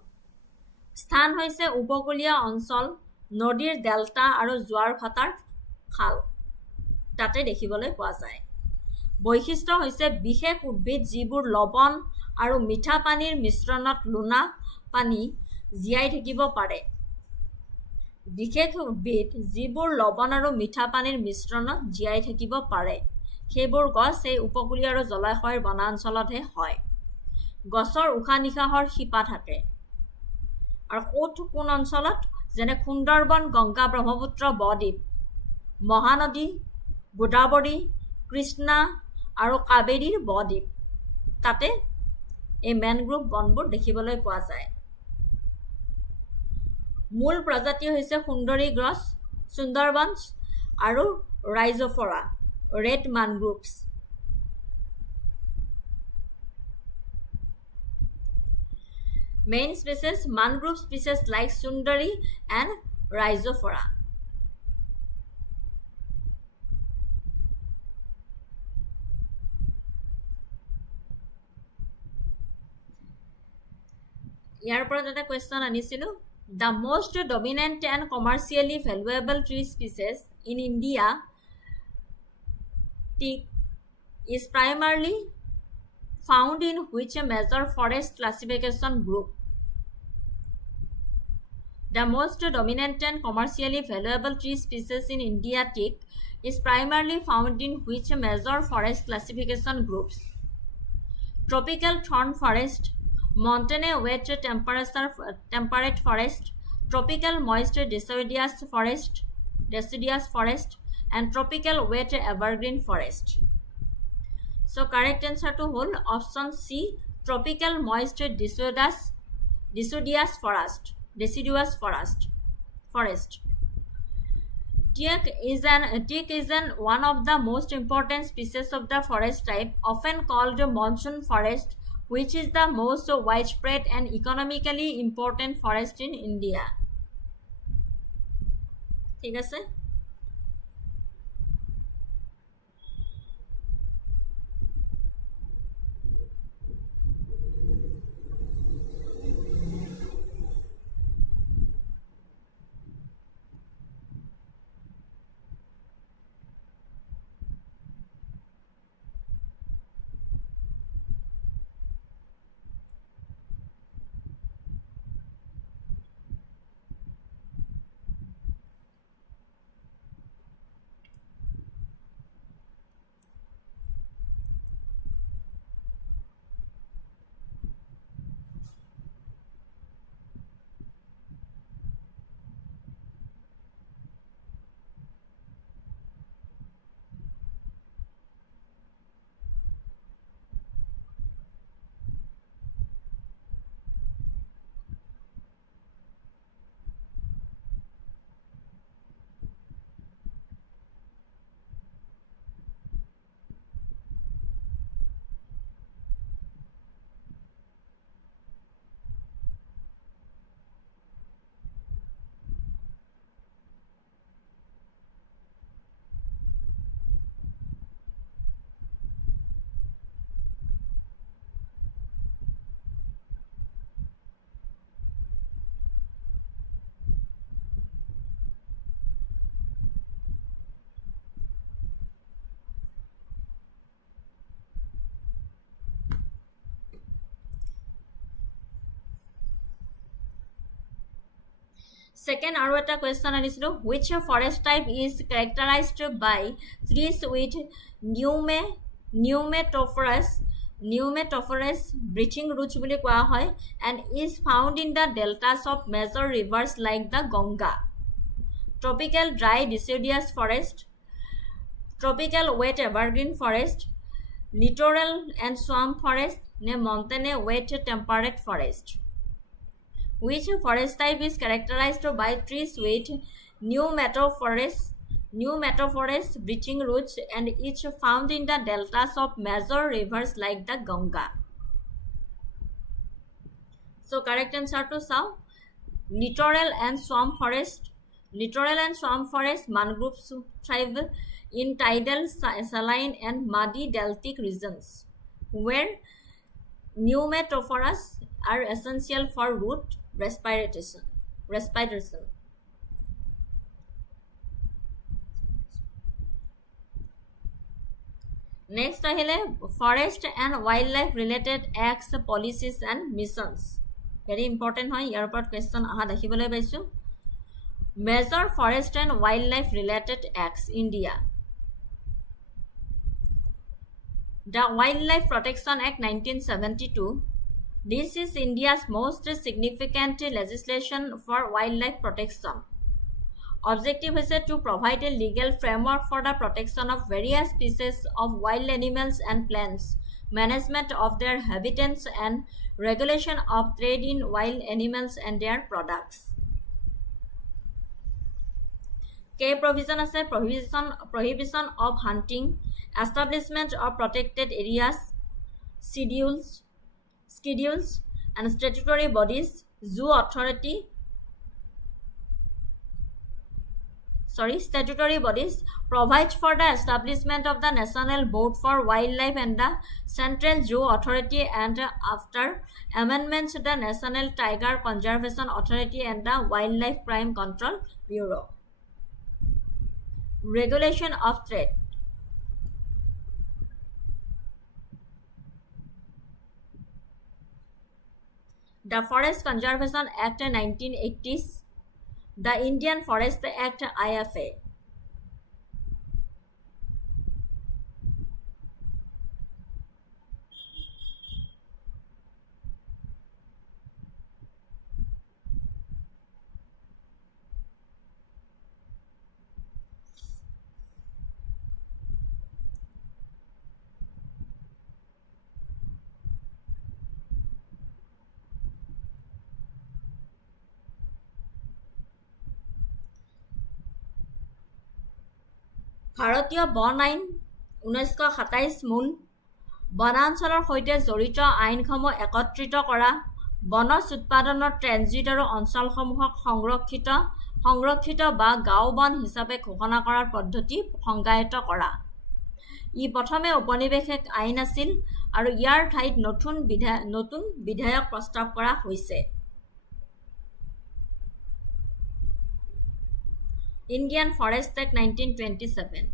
স্থান হৈছে উপকূলীয় অঞ্চল, নদীৰ ডেল্টা আৰু জোৱাৰ ভাটাৰ খাল তাতে দেখিবলৈ পোৱা যায়। বৈশিষ্ট্য হৈছে বিশেষ উদ্ভিদ যিবোৰ লৱণ আৰু মিঠা পানীৰ মিশ্ৰণত লোনা পানী জীয়াই থাকিব পাৰে। বিশেষ উদ্ভিদ যিবোৰ লৱণ আৰু মিঠা পানীৰ মিশ্ৰণত জীয়াই থাকিব পাৰে সেইবোৰ গছ এই উপকূলীয় আৰু জলাশয়ৰ বনাঞ্চলতহে হয়। গছৰ উশাহ নিশাহৰ শিপা থাকে। আৰু কোন অঞ্চলত? যেনে সুন্দৰবন, গংগা ব্ৰহ্মপুত্ৰ বদ্বীপ, মহানদী, গোদাবৰী, কৃষ্ণা আৰু কাবেৰীৰ বদ্বীপ তাতে এই মেনগ্ৰোভ বনবোৰ দেখিবলৈ পোৱা যায়। মূল প্ৰজাতি হৈছে সুন্দৰী গছ, সুন্দৰবনছ আৰু Rhizophora, red mangroves. Main species, mangrove species like Sundari and Rhizophora. ইয়াৰ পৰা এটা question আনিছিলো। The most dominant and commercially valuable tree species in India teak is primarily found in which major forest classification group? The most dominant and commercially valuable tree species in India teak is primarily found in which major forest classification groups? Tropical thorn forest, montane wet temperate forest, tropical moist deciduous forest, and tropical wet evergreen forest. So correct answer to whole option C, tropical moist deciduous forest. Teak is one of the most important species of the forest type, often called monsoon forest, which is the most widespread and economically important forest in India. ঠিক আছে? Second আৰু এটা question আনিছিলো, which forest type is characterized by trees with pneumatophorous breathing roots বুলি কোৱা হয় and is found in the deltas of major rivers like the Ganga. Tropical dry deciduous forest, tropical wet evergreen forest, littoral and swamp forest, ne montane wet temperate forest. Which forest type is characterized by trees with pneumatophorous breathing roots and is found in the deltas of major rivers like the Ganga? So correct answer to Sao. Littoral and swamp forest. Littoral and swamp forest mangroves thrive in tidal, saline and muddy deltic regions where pneumatophorous are essential for root respiration. Next ahile forest and wildlife related acts, policies and missions. Very important hoy, ইয়াৰ ওপৰত question aha দেখিবলৈ পাইছো. Major forest and wildlife related acts India. The Wildlife Protection Act 1972. This is India's most significant legislation for wildlife protection. Objective is to provide a legal framework for the protection of various species of wild animals and plants, management of their habitats, and regulation of trade in wild animals and their products. K provision আছে prohibition of hunting, establishment of protected areas, schedules and statutory bodies. Statutory bodies provide for the establishment of the National Board for Wildlife and the Central Zoo Authority, and after amendments the National Tiger Conservation Authority and the Wildlife Crime Control Bureau. Regulation of trade. The Forest Conservation Act 1980s, the Indian Forest Act IFA. ভাৰতীয় বন আইন 1927 মূল বনাঞ্চলৰ সৈতে জড়িত আইনসমূহ একত্ৰিত কৰা, বনজ উৎপাদনৰ ট্ৰেনজিট আৰু অঞ্চলসমূহক সংৰক্ষিত বা গাঁও বন হিচাপে ঘোষণা কৰাৰ পদ্ধতি সংজ্ঞায়িত কৰা। ই প্ৰথমে ঔপনিৱেশিক আইন আছিল আৰু ইয়াৰ ঠাইত নতুন বিধায়ক প্ৰস্তাৱ কৰা হৈছে। Indian Forest Act 1927,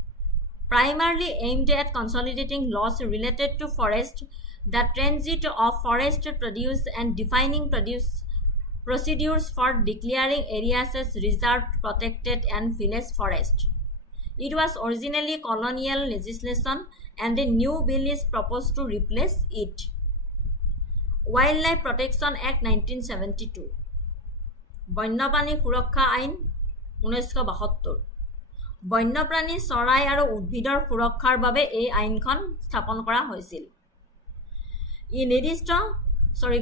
primarily aimed at consolidating laws related to forest, the transit of forest produce and defining procedures for declaring areas as reserved, protected and village forest. It was originally colonial legislation and a new bill is proposed to replace it. Wildlife Protection Act 1972, বন্যপ্ৰাণী সুৰক্ষা আইন 1972, বন্যপ্ৰাণী চৰাই আৰু উদ্ভিদৰ সুৰক্ষাৰ বাবে এই আইনখন স্থাপন কৰা হৈছিল।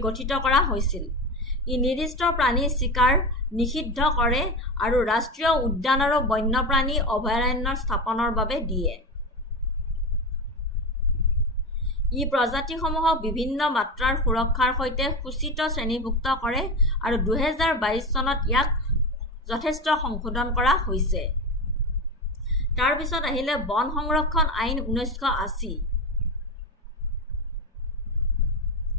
গঠিত কৰা হৈছিল। ই নিৰ্দিষ্ট প্ৰাণী চিকাৰ নিষিদ্ধ কৰে আৰু ৰাষ্ট্ৰীয় উদ্যান আৰু বন্যপ্ৰাণী অভয়াৰণ্য স্থাপনৰ বাবে দিয়ে। ই প্ৰজাতিসমূহক বিভিন্ন মাত্ৰাৰ সুৰক্ষাৰ সৈতে সূচিত শ্ৰেণীভুক্ত কৰে আৰু 2022 চনত ইয়াক যথেষ্ট সংশোধন কৰা হৈছে। তাৰ পিছত আহিলে বন সংৰক্ষণ আইন 1980।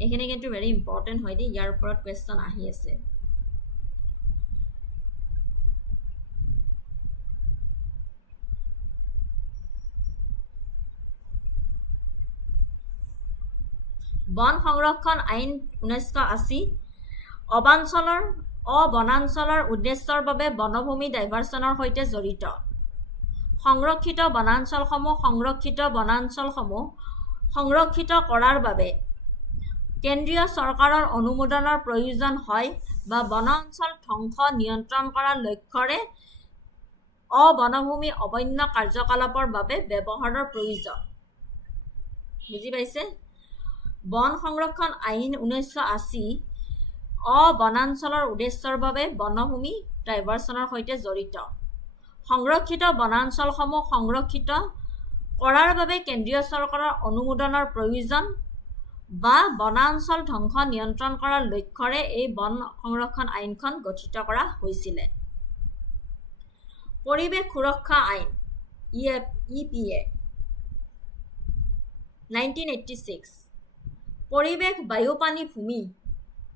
এইখিনি কিন্তু ভেৰি ইম্পৰ্টেণ্ট হয় দেই, ইয়াৰ ওপৰত কুৱেশ্যন আহি আছে। বন সংৰক্ষণ আইন 1980 অবাঞ্চলৰ অবনাঞ্চলৰ উদ্দেশ্যৰ বাবে বনভূমি ডাইভাৰচনৰ সৈতে জড়িত। সংৰক্ষিত বনাঞ্চলসমূহ সংৰক্ষিত কৰাৰ বাবে কেন্দ্ৰীয় চৰকাৰৰ অনুমোদনৰ প্ৰয়োজন হয় বা বনাঞ্চল ধ্বংস নিয়ন্ত্ৰণ কৰাৰ লক্ষ্যৰে অবনভূমি অবন্য কাৰ্যকলাপৰ বাবে ব্যৱহাৰৰ প্ৰয়োজন। বুজি পাইছে? বন সংৰক্ষণ আইন 1980 অবনাঞ্চলৰ উদ্দেশ্যৰ বাবে বনভূমি ডাইভাৰচনৰ সৈতে জড়িত। সংৰক্ষিত বনাঞ্চলসমূহ সংৰক্ষিত কৰাৰ বাবে কেন্দ্ৰীয় চৰকাৰৰ অনুমোদনৰ প্ৰয়োজন বা বনাঞ্চল ধ্বংস নিয়ন্ত্ৰণ কৰাৰ লক্ষ্যৰে এই বন সংৰক্ষণ আইনখন গঠিত কৰা হৈছিল। পৰিৱেশ সুৰক্ষা আইন EPA 1986 পৰিৱেশ বায়ু পানী ভূমি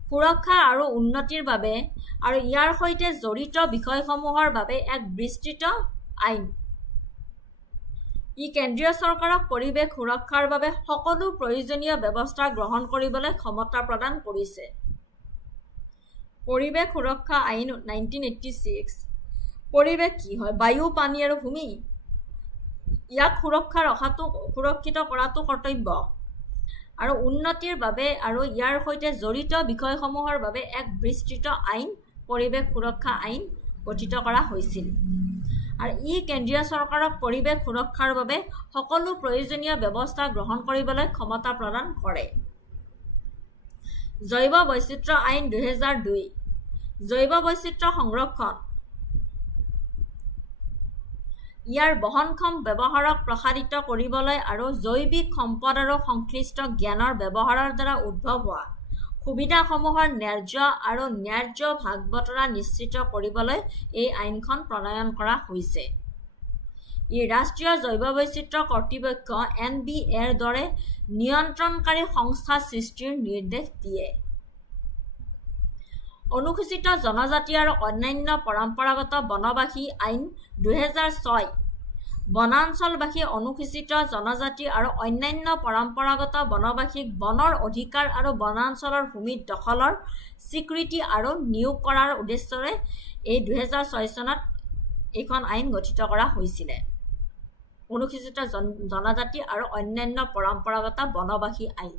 সুৰক্ষা আৰু উন্নতিৰ বাবে আৰু ইয়াৰ সৈতে জড়িত বিষয়সমূহৰ বাবে এক বিস্তৃত আইন। ই কেন্দ্ৰীয় চৰকাৰক পৰিৱেশ সুৰক্ষাৰ বাবে সকলো প্ৰয়োজনীয় ব্যৱস্থা গ্ৰহণ কৰিবলৈ ক্ষমতা প্ৰদান কৰিছে। পৰিৱেশ সুৰক্ষা আইন 1986 পৰিৱেশ কি হয়? বায়ু পানী আৰু ভূমি। ইয়াক সুৰক্ষিত কৰাটো কৰ্তব্য আৰু উন্নতিৰ বাবে আৰু ইয়াৰ সৈতে জড়িত বিষয়সমূহৰ বাবে এক বিস্তৃত আইন পৰিৱেশ সুৰক্ষা আইন গঠিত কৰা হৈছিল আৰু ই কেন্দ্ৰীয় চৰকাৰক পৰিৱেশ সুৰক্ষাৰ বাবে সকলো প্ৰয়োজনীয় ব্যৱস্থা গ্ৰহণ কৰিবলৈ ক্ষমতা প্ৰদান কৰে। জৈৱ বৈচিত্ৰ্য আইন 2002 জৈৱ বৈচিত্ৰ্য সংৰক্ষণ ইয়াৰ বহনক্ষম ব্যৱহাৰক প্ৰসাৰিত কৰিবলৈ আৰু জৈৱিক সম্পদ আৰু সংশ্লিষ্ট জ্ঞানৰ ব্যৱহাৰৰ দ্বাৰা উদ্ভৱ হোৱা সুবিধাসমূহৰ ন্যায্য ভাগ বতৰা নিশ্চিত কৰিবলৈ এই আইনখন প্ৰণয়ন কৰা হৈছে। ই ৰাষ্ট্ৰীয় জৈৱ বৈচিত্ৰ্য কৰ্তৃপক্ষ NBAৰ দৰে নিয়ন্ত্ৰণকাৰী সংস্থা সৃষ্টিৰ নিৰ্দেশ দিয়ে। অনুসূচিত জনজাতি আৰু অন্যান্য পৰম্পৰাগত বনবাসী আইন 2006 বনাঞ্চলবাসী অনুসূচিত জনজাতি আৰু অন্যান্য পৰম্পৰাগত বনবাসীক বনৰ অধিকাৰ আৰু বনাঞ্চলৰ ভূমি দখলৰ স্বীকৃতি আৰু নিয়োগ কৰাৰ উদ্দেশ্যৰে এই 2006 চনত এইখন আইন গঠিত কৰা হৈছিল। অনুসূচিত জনজাতি আৰু অন্যান্য পৰম্পৰাগত বনবাসী আইন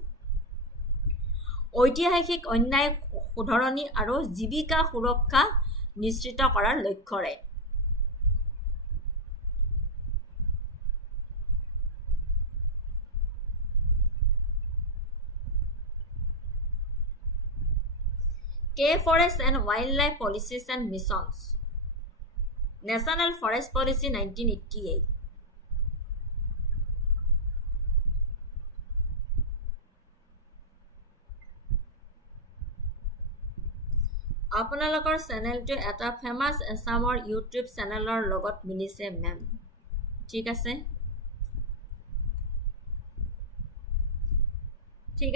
ঐতিহাসিক অন্যায় শুধৰণি আৰু জীৱিকা সুৰক্ষা নিশ্চিত কৰাৰ লক্ষ্যৰে। Forest and Wildlife Policies and Missions National Forest Policy 1988 আপোনালোকৰ চেনেলটো এটা ফেমাছ আছামৰ ইউটিউব চেনেলৰ লগত মিলিছে মেম। ঠিক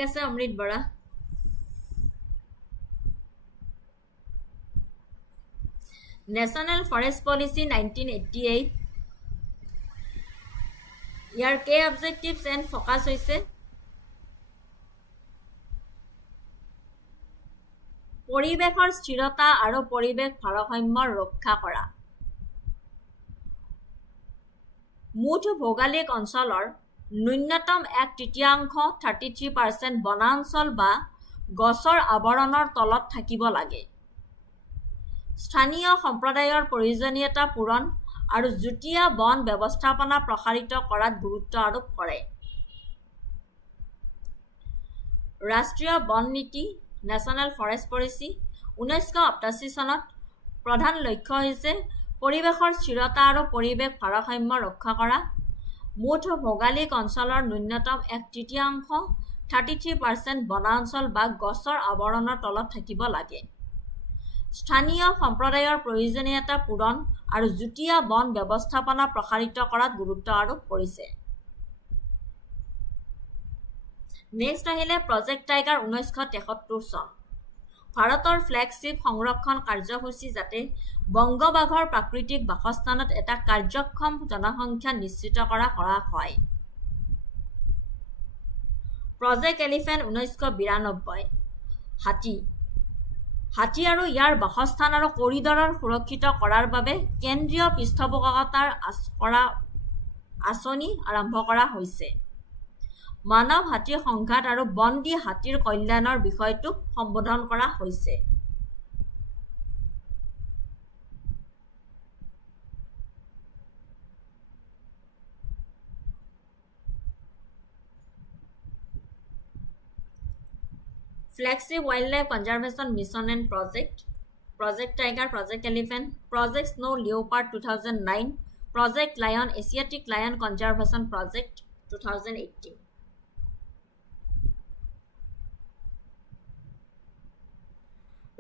আছে Amrit Bora. National forest policy 1988 ইয়াৰ অবজেক্টিভছ এণ্ড ফকাছ হৈছে পৰিৱেশৰ স্থিৰতা আৰু পৰিৱেশ ভাৰসাম্য ৰক্ষা কৰা। মুঠ ভৌগোলিক অঞ্চলৰ ন্যূনতম 1/3 33% বনাঞ্চল বা গছৰ আৱৰণৰ তলত থাকিব লাগে। স্থানীয় সম্প্ৰদায়ৰ প্ৰয়োজনীয়তা পূৰণ আৰু যুটীয়া বন ব্যৱস্থাপনা প্ৰসাৰিত কৰাত গুৰুত্ব আৰোপ কৰে। ৰাষ্ট্ৰীয় বন নীতি নেশ্যনেল ফৰেষ্ট পলিচি 1988 চনত প্ৰধান লক্ষ্য হৈছে পৰিৱেশৰ স্থিৰতা আৰু পৰিৱেশ ভাৰসাম্য ৰক্ষা কৰা। মুঠ ভৌগোলিক অঞ্চলৰ ন্যূনতম 1/3 33% বনাঞ্চল বা গছৰ আৱৰণৰ তলত থাকিব লাগে। স্থানীয় সম্প্ৰদায়ৰ প্ৰয়োজনীয়তা পূৰণ আৰু যুটীয়া বন ব্যৱস্থাপনা প্ৰসাৰিত কৰাত গুৰুত্ব আৰোপ কৰিছে। নেক্সট আহিলে প্ৰজেক্ট টাইগাৰ 1973 চন ভাৰতৰ ফ্লেগশ্বিপ সংৰক্ষণ কাৰ্যসূচী যাতে বংগবাঘৰ প্ৰাকৃতিক বাসস্থানত এটা কাৰ্যক্ষম জনসংখ্যা নিশ্চিত কৰা হয়। প্ৰজেক্ট এলিফেণ্ট 1992 হাতী হাতী আৰু ইয়াৰ বাসস্থান আৰু কৰিডৰৰ সুৰক্ষিত কৰাৰ বাবে কেন্দ্ৰীয় পৃষ্ঠপোষকতাৰ আঁচনি আৰম্ভ কৰা হৈছে। মানৱ হাতীৰ সংঘাত আৰু বন্দী হাতীৰ কল্যাণৰ বিষয়টোক সম্বোধন কৰা হৈছে। Flagship Wildlife Conservation Mission and Project, Project Tiger, Project Elephant, Project Snow Leopard 2009, Project Lion, Asiatic Lion Conservation Project 2018.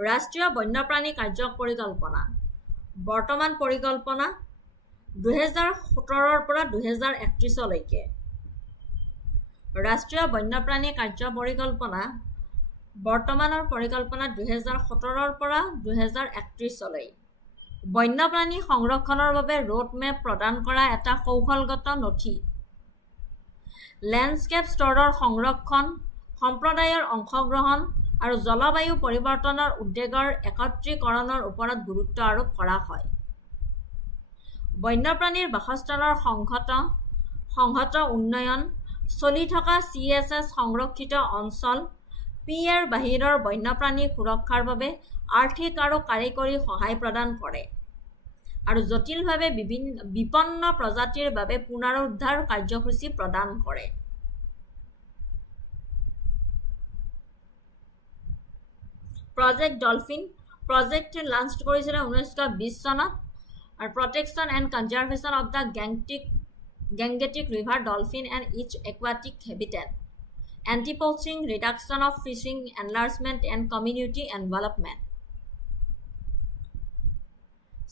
ৰাষ্ট্ৰীয় বন্যপ্ৰাণী কাৰ্য পৰিকল্পনা বৰ্তমান পৰিকল্পনা 2017 পৰা 2031 লৈকে। ৰাষ্ট্ৰীয় বন্যপ্ৰাণী কাৰ্য পৰিকল্পনা বৰ্তমানৰ পৰিকল্পনা 2017 পৰা 2031 লৈ বন্যপ্ৰাণী সংৰক্ষণৰ বাবে ৰোডমেপ প্ৰদান কৰা এটা কৌশলগত নথি। লেণ্ডস্কেপ স্তৰৰ সংৰক্ষণ, সম্প্ৰদায়ৰ অংশগ্ৰহণ আৰু জলবায়ু পৰিৱৰ্তনৰ উদ্বেগৰ একত্ৰীকৰণৰ ওপৰত গুৰুত্ব আৰোপ কৰা হয়। বন্যপ্ৰাণীৰ বাসস্থানৰ সংহত উন্নয়ন, চলি থকা CSS সংৰক্ষিত অঞ্চল, PAৰ বাহিৰৰ বন্যপ্ৰাণী সুৰক্ষাৰ বাবে আৰ্থিক আৰু কাৰিকৰী সহায় প্ৰদান কৰে আৰু জটিলভাৱে বিপন্ন প্ৰজাতিৰ বাবে পুনৰুদ্ধাৰ কাৰ্যসূচী প্ৰদান কৰে। প্ৰজেক্ট ডলফিন প্ৰজেক্ট লঞ্চ কৰিছিল 1920 চনত আৰু protection and conservation of the Gangetic river dolphin and its aquatic habitat, anti-poaching, reduction of fishing, enlargement and community involvement.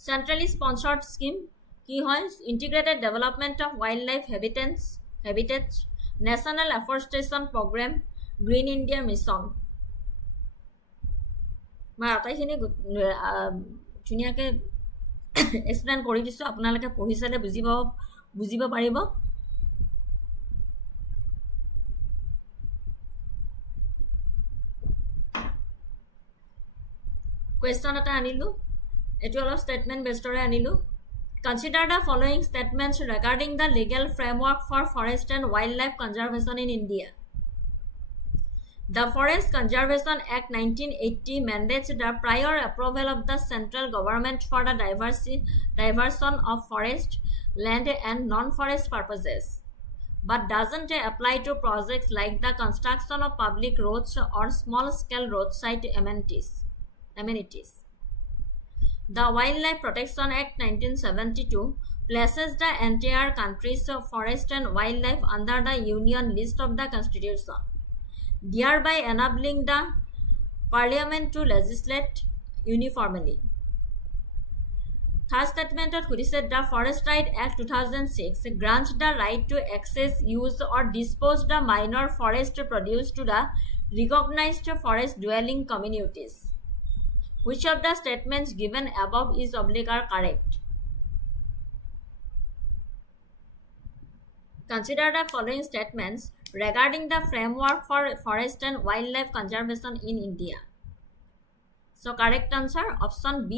Centrally sponsored scheme কি হয়? Integrated Development of Wildlife Habitats, National Afforestation Program, Green India Mission. মই আটাইখিনি ধুনীয়াকৈ explain কৰি দিছোঁ, আপোনালোকে পঢ়ি চালে বুজিব পাৰিব। Question এটা আনিলো, এটো অলপ statement বেষ্টৰে আনিলো। Consider the following statements regarding the legal framework for forest and wildlife conservation in India. The Forest Conservation Act 1980 mandates the prior approval of the central government for the diversion of forest, land and non-forest purposes, but doesn't apply to projects like the construction of public roads or small-scale roadside amenities. The Wildlife Protection Act 1972 places the entire country's forest and wildlife under the Union list of the Constitution, thereby enabling the Parliament to legislate uniformly. Third statement of the Forest Right Act 2006 grants the right to access, use or dispose the minor forest produce to the recognized forest dwelling communities. Which of the statements given above is are correct? Consider the following statements regarding the framework for forest and wildlife conservation in India. So correct answer option B,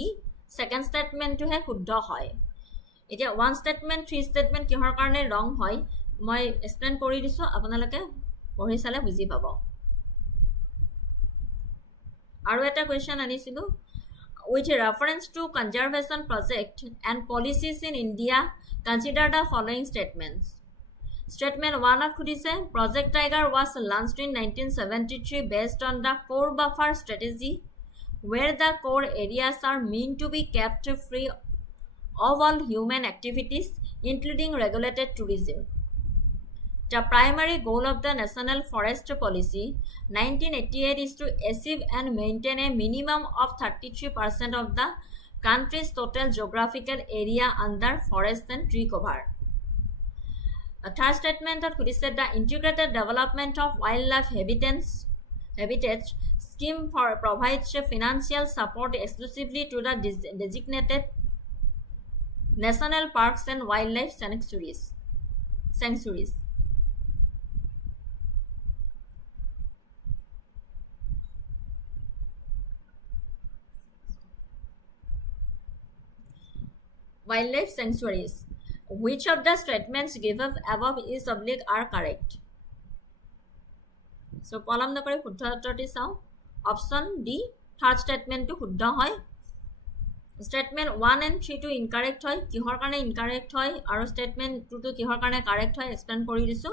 second statement to hai shuddha hoy. Eta one statement, three statement kihor karone wrong hoy moi explain kori disu, apnaloke পঢ়ি চালে বুজি পাব। আৰু এটা question আনিছিলো, with reference to conservation project and policies in India, consider the following statements. Statement 1 of Kudise, Project Tiger was launched in 1973 based on the core buffer strategy, where the core areas are meant to be kept free of all human activities, including regulated tourism. The primary goal of the National Forest Policy 1988 is to achieve and maintain a minimum of 33% of the country's total geographical area under forest and tree cover. A third statement of said the integrated development of wildlife habitats scheme provides financial support exclusively to the designated national parks and wildlife sanctuaries. wildlife sanctuaries. Which of the statements given above is oblique are correct? So পলম নকৰি শুদ্ধ উত্তৰটি চাওঁ option D third ষ্টেটমেণ্টটো শুদ্ধ হয় স্টেটমেণ্ট 1 and 3 টো incorrect হয় কিহৰ কাৰণে ইনকাৰেক্ট হয় আৰু স্টেটমেণ্ট 2 টো কিহৰ কাৰণে কাৰেক্ট হয় এক্সপ্লেইন কৰি দিছো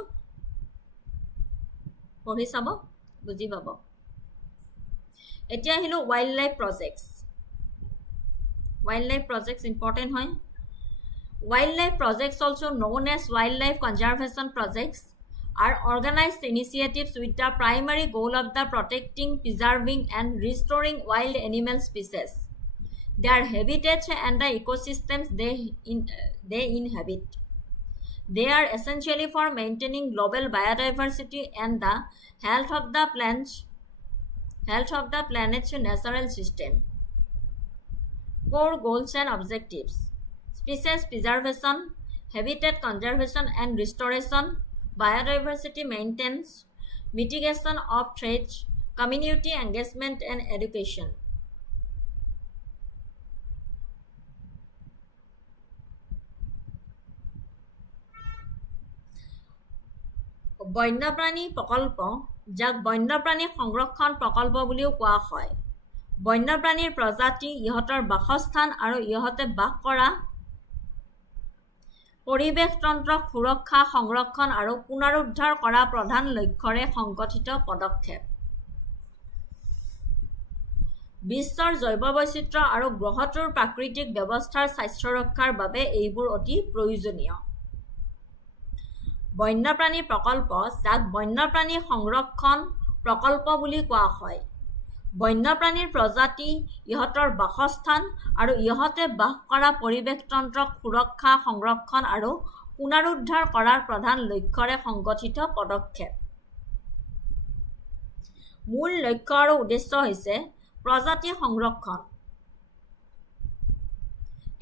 পঢ়ি চাব বুজি পাব এতিয়া আহিলো wildlife projects important হয় wildlife projects also known as wildlife conservation projects are organized initiatives with the primary goal of the protecting, preserving and restoring wild animal species, their habitats and the ecosystems they inhabit. They are essentially for maintaining global biodiversity and the health of the planet's natural system. Core goals and objectives: species preservation, habitat conservation and restoration, biodiversity maintenance, mitigation of threats, community engagement and education. বন্যপ্ৰাণী প্ৰকল্প যাক বন্যপ্ৰাণী সংৰক্ষণ প্ৰকল্প বুলিও কোৱা হয় বন্যপ্ৰাণীৰ প্ৰজাতি ইহঁতৰ বাসস্থান আৰু ইহঁতে বাস কৰা পৰিৱেশ তন্ত্ৰক সুৰক্ষা সংৰক্ষণ আৰু পুনৰুদ্ধাৰ কৰা প্ৰধান লক্ষ্যৰে সংগঠিত পদক্ষেপ বিশ্বৰ জৈৱ বৈচিত্ৰ্য আৰু গ্ৰহটোৰ প্ৰাকৃতিক ব্যৱস্থাৰ স্বাস্থ্য ৰক্ষাৰ বাবে এইবোৰ অতি প্ৰয়োজনীয় বন্যপ্ৰাণী প্ৰকল্প যাক বন্যপ্ৰাণী সংৰক্ষণ প্ৰকল্প বুলি কোৱা হয় বন্যপ্ৰাণীৰ প্ৰজাতি ইহঁতৰ বাসস্থান আৰু ইহঁতে বাস কৰা পৰিৱেশ তন্ত্ৰক সুৰক্ষা সংৰক্ষণ আৰু পুনৰুদ্ধাৰ কৰাৰ প্ৰধান লক্ষ্যৰে সংগঠিত পদক্ষেপ মূল লক্ষ্য আৰু উদ্দেশ্য হৈছে প্ৰজাতি সংৰক্ষণ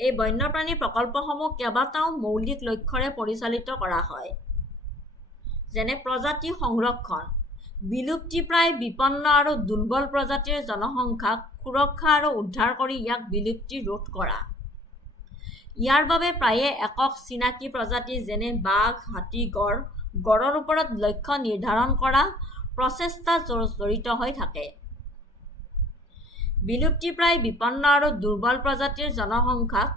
এই বন্যপ্ৰাণী প্ৰকল্পসমূহ কেইবাটাও মৌলিক লক্ষ্যৰে পৰিচালিত কৰা হয় যেনে প্ৰজাতি সংৰক্ষণ বিলুপ্তিপ্ৰায় বিপন্ন আৰু দুৰ্বল প্ৰজাতিৰ জনসংখ্যাক সুৰক্ষা আৰু উদ্ধাৰ কৰি ইয়াক বিলুপ্তি ৰোধ কৰা ইয়াৰ বাবে প্ৰায়ে একক চিনাকি প্ৰজাতি যেনে বাঘ হাতী গড়ৰ ওপৰত লক্ষ্য নিৰ্ধাৰণ কৰা প্ৰচেষ্টা জড়িত হৈ থাকে বিলুপ্তিপ্ৰায় বিপন্ন আৰু দুৰ্বল প্ৰজাতিৰ জনসংখ্যাক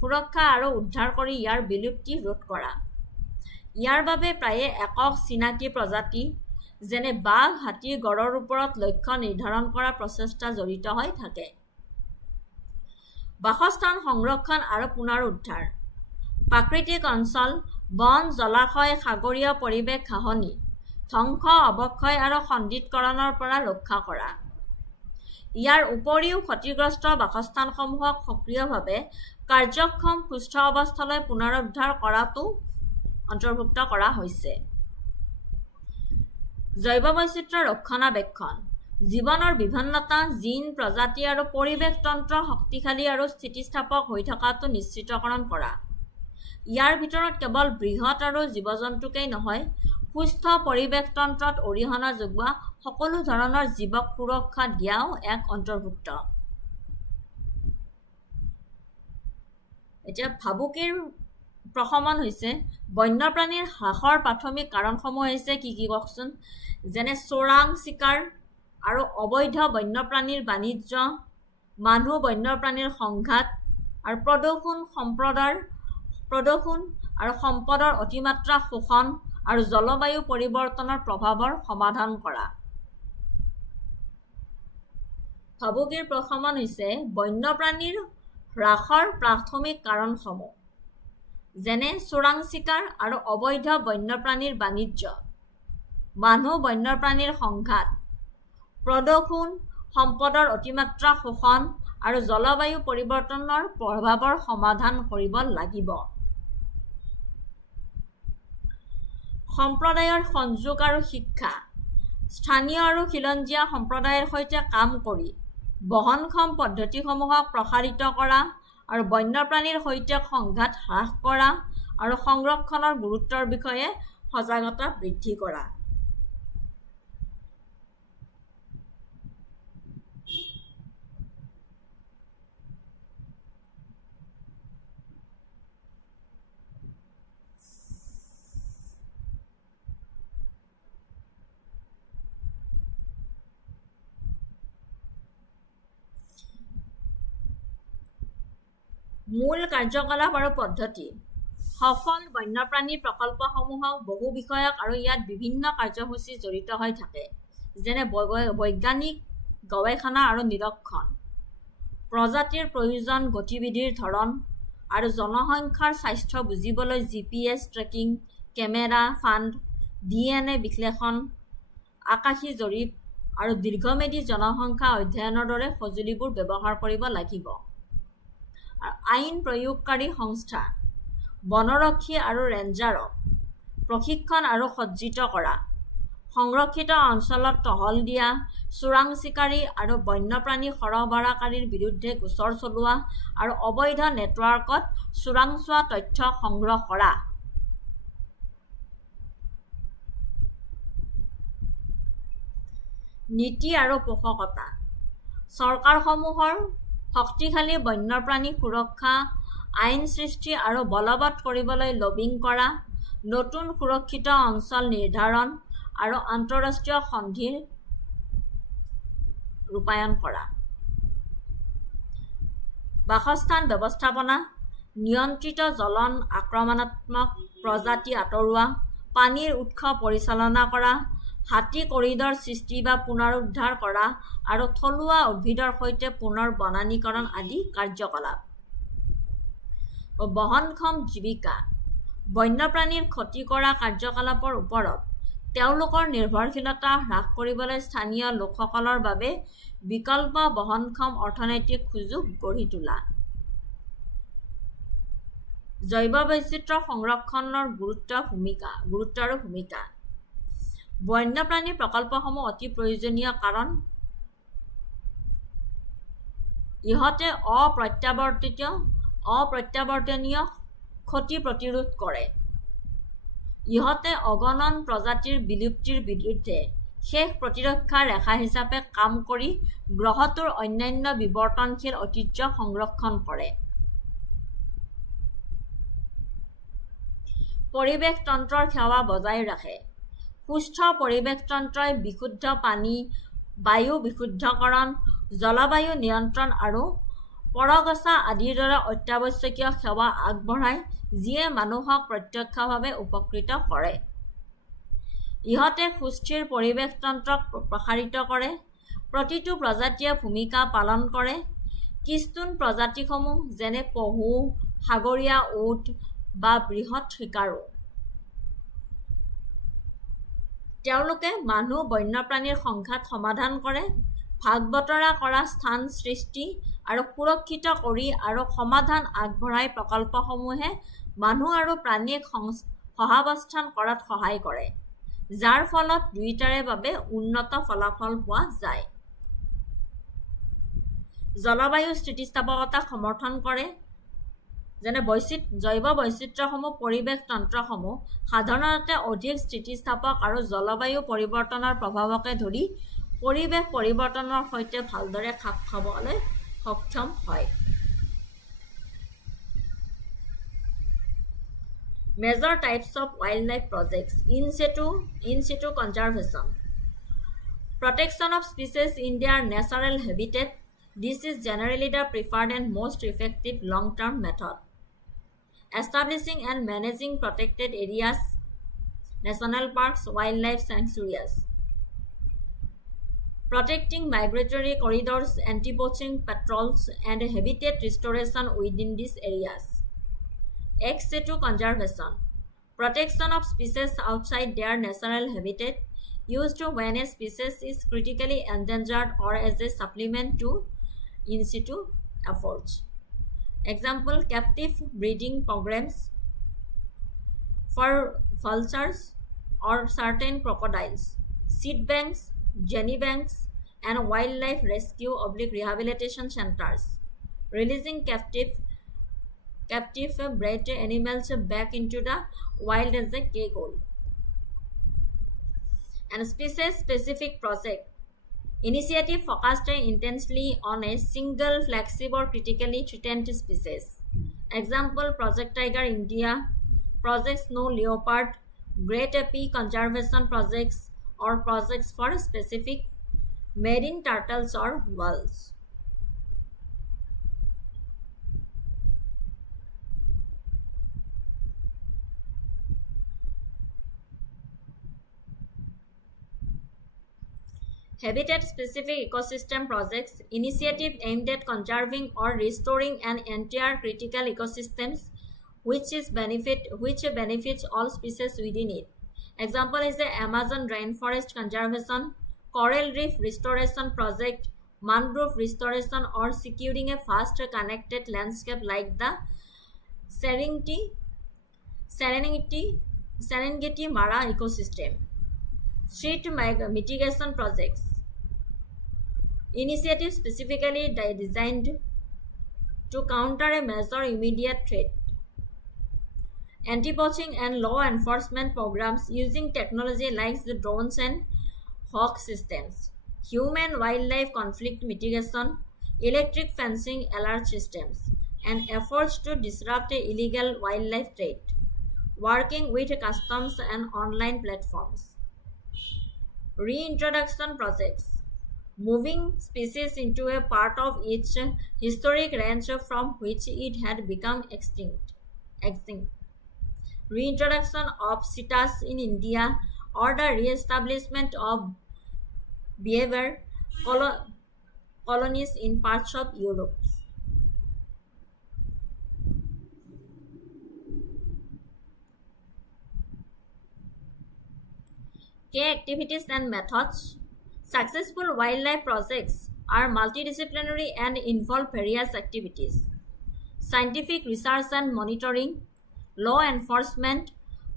সুৰক্ষা আৰু উদ্ধাৰ কৰি ইয়াৰ বিলুপ্তি ৰোধ কৰা ইয়াৰ বাবে প্ৰায়ে একক চিনাকি প্ৰজাতি যেনে বাঘ হাতী গড়ৰ ওপৰত লক্ষ্য নিৰ্ধাৰণ কৰা প্ৰচেষ্টা জড়িত হৈ থাকে বাসস্থান সংৰক্ষণ আৰু পুনৰুদ্ধাৰ প্ৰাকৃতিক অঞ্চল বন জলাশয় সাগৰীয় পৰিৱেশ ঘাঁহনি ধ্বংস অৱক্ষয় আৰু খণ্ডিতকৰণৰ পৰা ৰক্ষা কৰা ইয়াৰ উপৰিও ক্ষতিগ্ৰস্ত বাসস্থানসমূহক সক্ৰিয়ভাৱে কাৰ্যক্ষম সুস্থ অৱস্থালৈ পুনৰুদ্ধাৰ কৰাটো অন্তৰ্ভুক্ত কৰা হৈছে জৈৱ বৈচিত্ৰ্য ৰক্ষণাবেক্ষণ জীৱনৰ বিভিন্নতা জিন প্ৰজাতি আৰু পৰিৱেশ তন্ত্ৰ শক্তিশালী আৰু স্থিতিস্থাপক হৈ থকাটো নিশ্চিতকৰণ কৰা ইয়াৰ ভিতৰত কেৱল বৃহৎ আৰু জীৱ-জন্তুকেই নহয় সুস্থ পৰিৱেশ তন্ত্ৰত অৰিহণা যোগোৱা সকলো ধৰণৰ জীৱক সুৰক্ষা দিয়াও এক অন্তৰ্ভুক্ত এতিয়া ভাবুকিৰ প্ৰশমন হৈছে বন্যপ্ৰাণীৰ হ্ৰাসৰ প্ৰাথমিক কাৰণসমূহ হৈছে কি কওকচোন যেনে চোৰাং চিকাৰ আৰু অবৈধ বন্যপ্ৰাণীৰ বাণিজ্য মানুহ বন্যপ্ৰাণীৰ সংঘাত আৰু প্ৰদূষণ আৰু সম্পদৰ অতিমাত্ৰা শোষণ আৰু জলবায়ু পৰিৱৰ্তনৰ প্ৰভাৱৰ সমাধান কৰা ভাবুকিৰ প্ৰশমন হৈছে বন্যপ্ৰাণীৰ হ্ৰাসৰ প্ৰাথমিক কাৰণসমূহ যেনে চোৰাং চিকাৰ আৰু অবৈধ বন্যপ্ৰাণীৰ বাণিজ্য মানুহ বন্যপ্ৰাণীৰ সংঘাত প্ৰদূষণ সম্পদৰ অতিমাত্ৰা শোষণ আৰু জলবায়ু পৰিৱৰ্তনৰ প্ৰভাৱৰ সমাধান কৰিব লাগিব সম্প্ৰদায়ৰ সংযোগ আৰু শিক্ষা স্থানীয় আৰু খিলঞ্জীয়া সম্প্ৰদায়ৰ সৈতে কাম কৰি বহনক্ষম পদ্ধতিসমূহক প্ৰসাৰিত কৰা আৰু বন্যপ্ৰাণীৰ সৈতে সংঘাত হ্ৰাস কৰা আৰু সংৰক্ষণৰ গুৰুত্বৰ বিষয়ে সজাগতা বৃদ্ধি কৰা মূল কাৰ্যকলাপ আৰু পদ্ধতি সফল বন্যপ্ৰাণী প্ৰকল্পসমূহক বহু বিষয়ক আৰু ইয়াত বিভিন্ন কাৰ্যসূচী জড়িত হৈ থাকে, যেনে বৈজ্ঞানিক গৱেষণা আৰু নিৰীক্ষণ, প্ৰজাতিৰ প্ৰয়োজন, গতিবিধিৰ ধৰণ আৰু জনসংখ্যাৰ স্বাস্থ্য বুজিবলৈ GPS ট্ৰেকিং, কেমেৰা ফাণ্ড, DNA বিশ্লেষণ, আকাশী জৰীপ আৰু দীৰ্ঘম্যাদী জনসংখ্যা অধ্যয়নৰ দৰে সঁজুলিবোৰ ব্যৱহাৰ কৰিব লাগিব। আৰু আইন প্ৰয়োগকাৰী সংস্থা, বনৰক্ষী আৰু ৰেঞ্জাৰক প্ৰশিক্ষণ আৰু সজ্জিত কৰা, সংৰক্ষিত অঞ্চলত টহল দিয়া, চোৰাং চিকাৰী আৰু বন্যপ্ৰাণী সৰবৰাহকাৰীৰ বিৰুদ্ধে গোচৰ চলোৱা আৰু অবৈধ নেটৱৰ্কত চোৰাংচোৱা তথ্য সংগ্ৰহ কৰা। নীতি আৰু পোষকতা চৰকাৰসমূহৰ শক্তিশালী বন্যপ্ৰাণী সুৰক্ষা আইন সৃষ্টি আৰু বলবৎ কৰিবলৈ লবিং কৰা, নতুন সুৰক্ষিত অঞ্চল নিৰ্ধাৰণ আৰু আন্তঃৰাষ্ট্ৰীয় সন্ধিৰ ৰূপায়ণ কৰা। বাসস্থান ব্যৱস্থাপনা, নিয়ন্ত্ৰিত জ্বলন, আক্ৰমণাত্মক প্ৰজাতি আঁতৰোৱা, পানীৰ উৎস পৰিচালনা কৰা, হাতী কৰিডৰ সৃষ্টি বা পুনৰুদ্ধাৰ কৰা আৰু থলুৱা উদ্ভিদৰ সৈতে পুনৰ বনানীকৰণ আদি কাৰ্যকলাপ। বহনক্ষম জীৱিকা বন্যপ্ৰাণীৰ ক্ষতি কৰা কাৰ্যকলাপৰ ওপৰত তেওঁলোকৰ নিৰ্ভৰশীলতা হ্ৰাস কৰিবলৈ স্থানীয় লোকসকলৰ বাবে বিকল্প বহনক্ষম অৰ্থনৈতিক সুযোগ গঢ়ি তোলা। জৈৱ বৈচিত্ৰ্য সংৰক্ষণৰ গুৰুত্ব আৰু ভূমিকা বন্যপ্ৰাণী প্ৰকল্পসমূহ অতি প্ৰয়োজনীয় কাৰণ ইহঁতে অপ্ৰত্যাৱৰ্তনীয় ক্ষতি প্ৰতিৰোধ কৰে। ইহঁতে অগণন প্ৰজাতিৰ বিলুপ্তিৰ বিৰুদ্ধে শেষ প্ৰতিৰক্ষা ৰেখা হিচাপে কাম কৰি গ্ৰহটোৰ অন্যান্য বিৱৰ্তনশীল ঐতিহ্য সংৰক্ষণ কৰে। পৰিৱেশ তন্ত্ৰৰ সেৱা বজাই ৰাখে। সুস্থ পৰিৱেশ তন্ত্ৰই বিশুদ্ধ পানী, বায়ু বিশুদ্ধকৰণ, জলবায়ু নিয়ন্ত্ৰণ আৰু পৰগছা আদিৰ দৰে অত্যাৱশ্যকীয় সেৱা আগবঢ়ায় যিয়ে মানুহক প্ৰত্যক্ষভাৱে উপকৃত কৰে। ইহঁতে সুস্থিৰ পৰিৱেশ তন্ত্ৰক প্ৰসাৰিত কৰে। প্ৰতিটো প্ৰজাতিয়ে ভূমিকা পালন কৰে। কিস্তুন প্ৰজাতিসমূহ যেনে পহু, সাগৰীয় উট বা বৃহৎ শিকাৰু। তেওঁলোকে মানুহ বন্যপ্ৰাণীৰ সংঘাত সমাধান কৰে, ভাগ বতৰা কৰা স্থান সৃষ্টি আৰু সুৰক্ষিত কৰি আৰু সমাধান আগবঢ়াই। প্ৰকল্পসমূহে মানুহ আৰু প্ৰাণীক সহাৱস্থান কৰাত সহায় কৰে, যাৰ ফলত দুয়োটাৰে বাবে উন্নত ফলাফল পোৱা যায়। জলবায়ু স্থিতিস্থাপকতাক সমৰ্থন কৰে, যেনে জৈৱ বৈচিত্ৰ্যসমূহ পৰিৱেশ তন্ত্ৰসমূহ সাধাৰণতে অধিক স্থিতিস্থাপক আৰু জলবায়ু পৰিৱৰ্তনৰ প্ৰভাৱকে ধৰি পৰিৱেশ পৰিৱৰ্তনৰ সৈতে ভালদৰে খাপ খাবলৈ সক্ষম হয়। Major types of wildlife projects: in situ conservation, protection of species in their natural habitat. This is generally the preferred and most effective long-term method. Establishing and managing protected areas, national parks, wildlife sanctuaries. Protecting migratory corridors, anti-poaching patrols, and habitat restoration within these areas. Ex situ conservation, protection of species outside their natural habitat, used when a species is critically endangered or as a supplement to in situ efforts. Example, captive breeding programs for vultures or certain crocodiles, seed banks, genny banks, and wildlife rescue/rehabilitation centers, releasing captive bred animals back into the wild as a goal. And species-specific project initiative focused intensely on a single flexible critically threatened species. Example, Project Tiger India, Project Snow Leopard, Great Api conservation projects, or projects for specific marine turtles or whales. Habitat-specific ecosystem projects, initiative aimed at conserving or restoring an entire critical ecosystems which benefits all species within it. Example is the Amazon rainforest conservation, coral reef restoration project, mangrove restoration, or securing a fast connected landscape like the Serengeti, Serengeti, Serengeti Mara ecosystem. Street mitigation projects, initiatives specifically designed to counter a major immediate threat. Anti-poaching and law enforcement programs using technology like the drones and hawk systems. Human-wildlife conflict mitigation, electric fencing alert systems, and efforts to disrupt illegal wildlife trade. Working with customs and online platforms. Reintroduction projects, moving species into a part of its historic range from which it had become extinct. Reintroduction of cheetahs in India or the re-establishment of beaver colonies in parts of Europe. Key activities and methods. Successful wildlife projects are multidisciplinary and involve various activities. Scientific research and monitoring, law enforcement,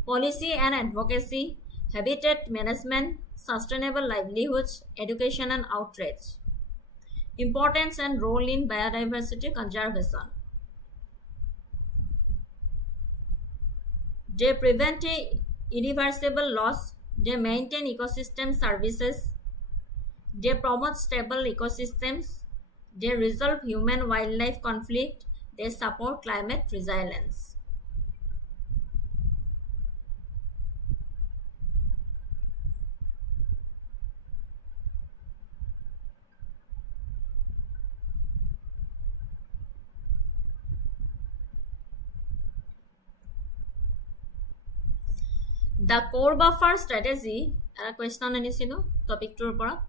policy and advocacy, habitat management, sustainable livelihoods, education and outreach. Importance and role in biodiversity conservation. They prevent irreversible loss, they maintain ecosystem services, they promote stable ecosystems, they resolve human-wildlife conflict, they support climate resilience. The core buffer strategy, question anisilo topic tour pora.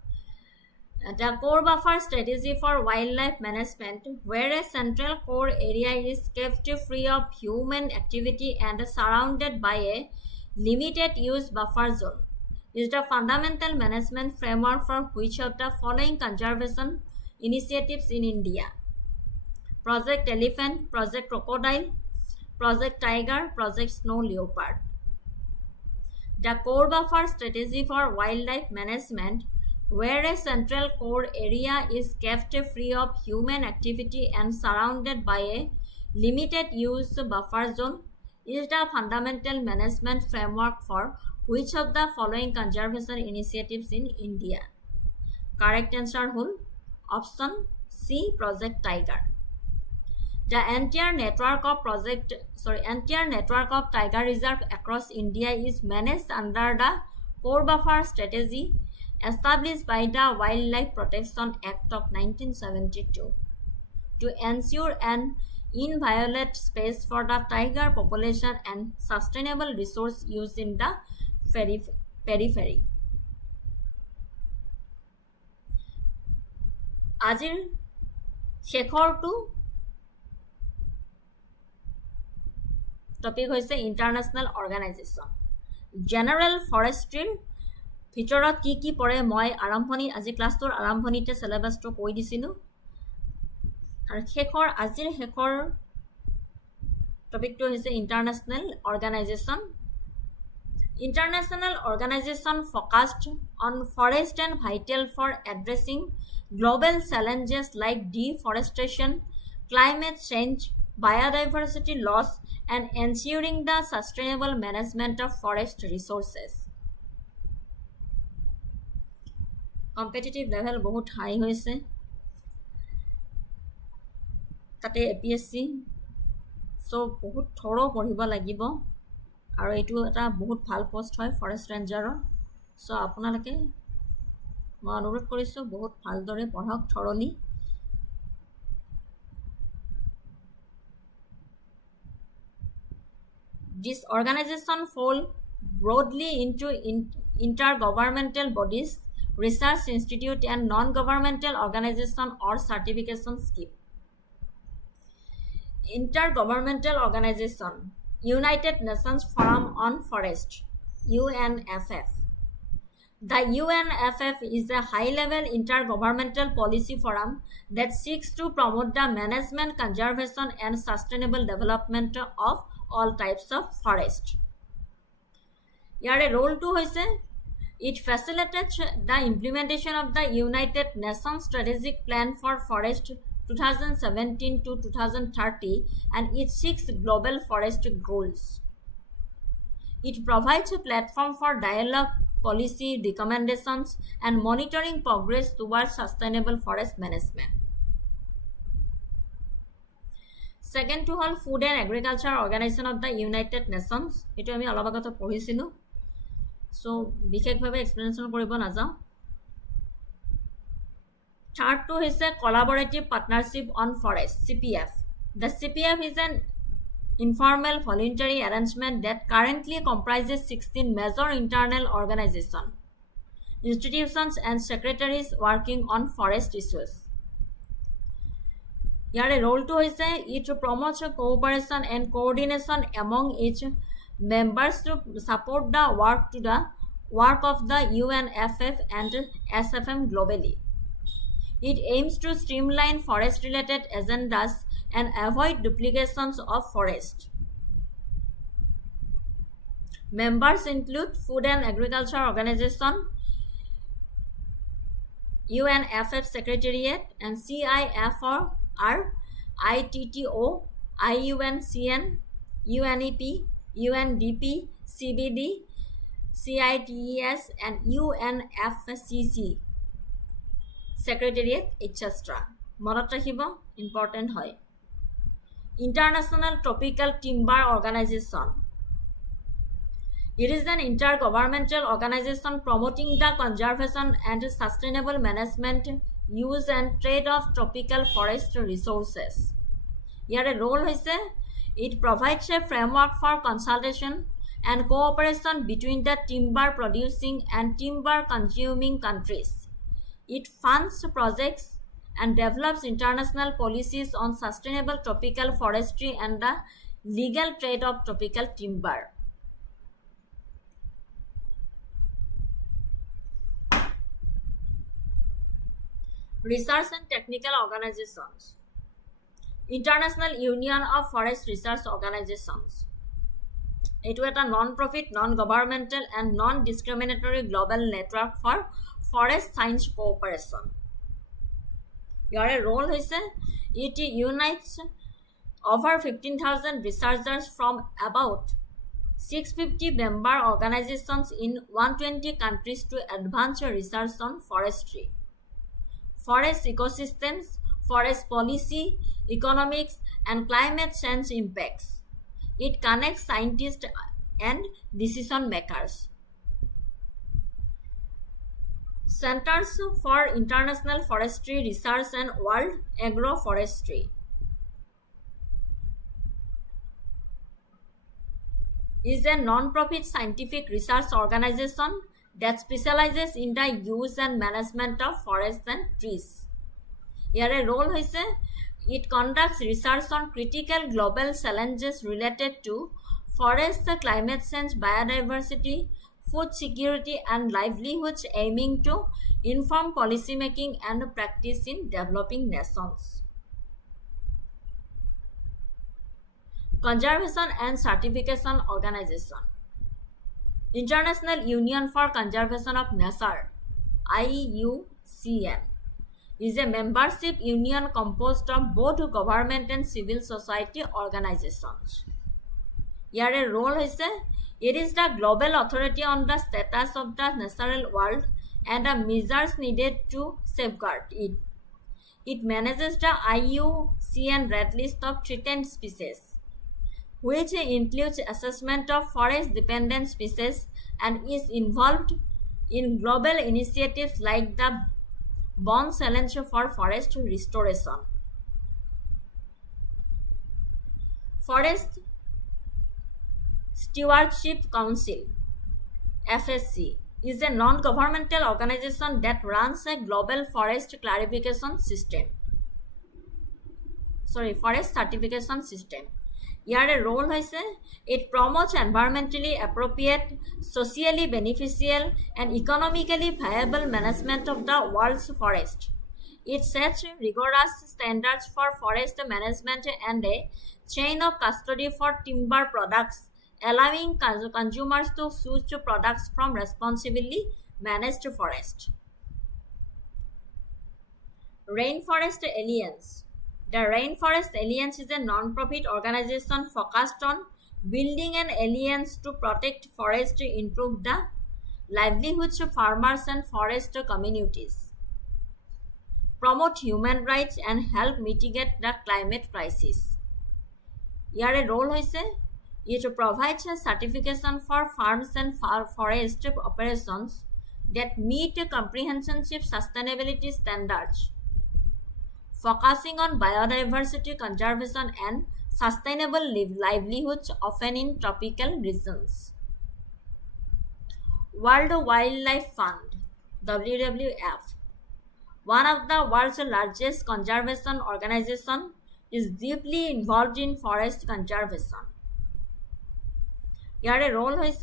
The core buffer strategy for wildlife management, where a central core area is kept free of human activity and surrounded by a limited use buffer zone, is the fundamental management framework for which of the following conservation initiatives in India: Project Elephant, Project Crocodile, Project Tiger, Project Snow Leopard. The core buffer strategy for wildlife management, where a central core area is kept free of human activity and surrounded by a limited use buffer zone, is the fundamental management framework for which of the following conservation initiatives in India? Correct answer whole option C, Project Tiger. The entire network of tiger reserve across India is managed under the core buffer strategy established by the Wildlife Protection Act of 1972 to ensure an inviolate space for the tiger population and sustainable resource use in the periphery. আজিৰ শেষৰটো topic হৈছে international organisation. General ফৰেষ্ট্ৰিৰ ভিতৰত কি কি পৰে মই আজি ক্লাছটোৰ আৰম্ভণিতে চিলেবাছটো কৈ দিছিলোঁ। আৰু আজিৰ শেষৰ টপিকটো হৈছে international organisation. International organization focused on forest and vital for addressing global challenges like deforestation, climate change, biodiversity loss, and ensuring the sustainable management of forest resources. Competitive level বহুত high হৈছে তাতে APSC so বহুত থৰো পঢ়িব লাগিব আৰু এটো এটা বহুত ভাল পোষ্ট হয় ফৰেষ্ট ৰেঞ্জাৰৰ সো আপোনালোকে মই অনুৰোধ কৰিছো বহুত ভালদৰে পঢ়ক থৰলি। This organization fall broadly into intergovernmental bodies research institute and non-governmental organization or certification scheme. Intergovernmental organization, United Nations Forum on Forest, UNFF. The UNFF is a high-level intergovernmental policy forum that seeks to promote the management, conservation, and sustainable development of all types of forest. Yare role to hoise, it facilitates the implementation of the United Nations Strategic Plan for Forest 2017 to 2030 and its 6 global forest goals. It provides a platform for dialogue, policy recommendations, and monitoring progress towards sustainable forest management. Second to all, Food and Agriculture Organization of the United Nations. Ito ami অলপ আগতে পঢ়িছিলো, so বিশেষভাৱে explanation কৰিব নাযাওঁ. Third to is a Collaborative Partnership on Forest, CPF. The CPF is an informal voluntary arrangement that currently comprises 16 major internal organizations, institutions, and secretaries working on forest issues. Yare role to is it promotes cooperation and coordination among its members to support the work of the UNFF and SFM globally. It aims to streamline forest-related agendas and avoid duplications of forest. Members include Food and Agriculture Organization, UNFF Secretariat, and CIFR, ITTO, IUCN, UNEP, UNDP, CBD, CITES, and UNFCCC. Secretariat, etc. মনত ৰাখিব, important হয়. International Tropical Timber Organization. It is an intergovernmental organization promoting the conservation and sustainable management, use and trade of tropical forest resources. Yare role hoise, it provides a framework for consultation and cooperation between the timber producing and timber consuming countries. It funds projects and develops international policies on sustainable tropical forestry and the legal trade of tropical timber. Research and Technical Organizations. International Union of Forest Research Organizations. It is a non-profit, non-governmental and non-discriminatory global network for forest science cooperation. Your role is it unites over 15,000 researchers from about 650 member organizations in 120 countries to advance research on forestry, forest ecosystems, forest policy, economics, and climate change impacts. It connects scientists and decision makers. Centers for International Forestry Research and World Agroforestry. Is a non-profit scientific research organization that specializes in the use and management of forests and trees. Here role is it conducts research on critical global challenges related to forest, climate change, biodiversity, food security, and livelihoods, aiming to inform policymaking and practice in developing nations. Conservation and Certification Organization. International Union for Conservation of Nature, IUCN, is a membership union composed of both government and civil society organizations. Here role is it is the global authority on the status of the natural world and the measures needed to safeguard it. It manages the IUCN red list of threatened species, which includes assessment of forest-dependent species and is involved in global initiatives like the Bond Challenge for Forest Restoration. Forest Stewardship Council, FSC, is a non-governmental organization that runs a global forest certification system. Here a role hoise, it promotes environmentally appropriate, socially beneficial and economically viable management of the world's forest. It sets rigorous standards for forest management and a chain of custody for timber products, allowing consumers to switch products from responsibly managed forest. Rainforest Alliance. The Rainforest Alliance is a non-profit organization focused on building an alliance to protect forests, improve the livelihoods of farmers and forest communities, promote human rights and help mitigate the climate crisis. Here a role is it provides a certification for farms and forest operations that meet comprehensive sustainability standards, focusing on biodiversity conservation and sustainable livelihoods, often in tropical regions. World Wildlife Fund (WWF), one of the world's largest conservation organizations, is deeply involved in forest conservation. Here a role is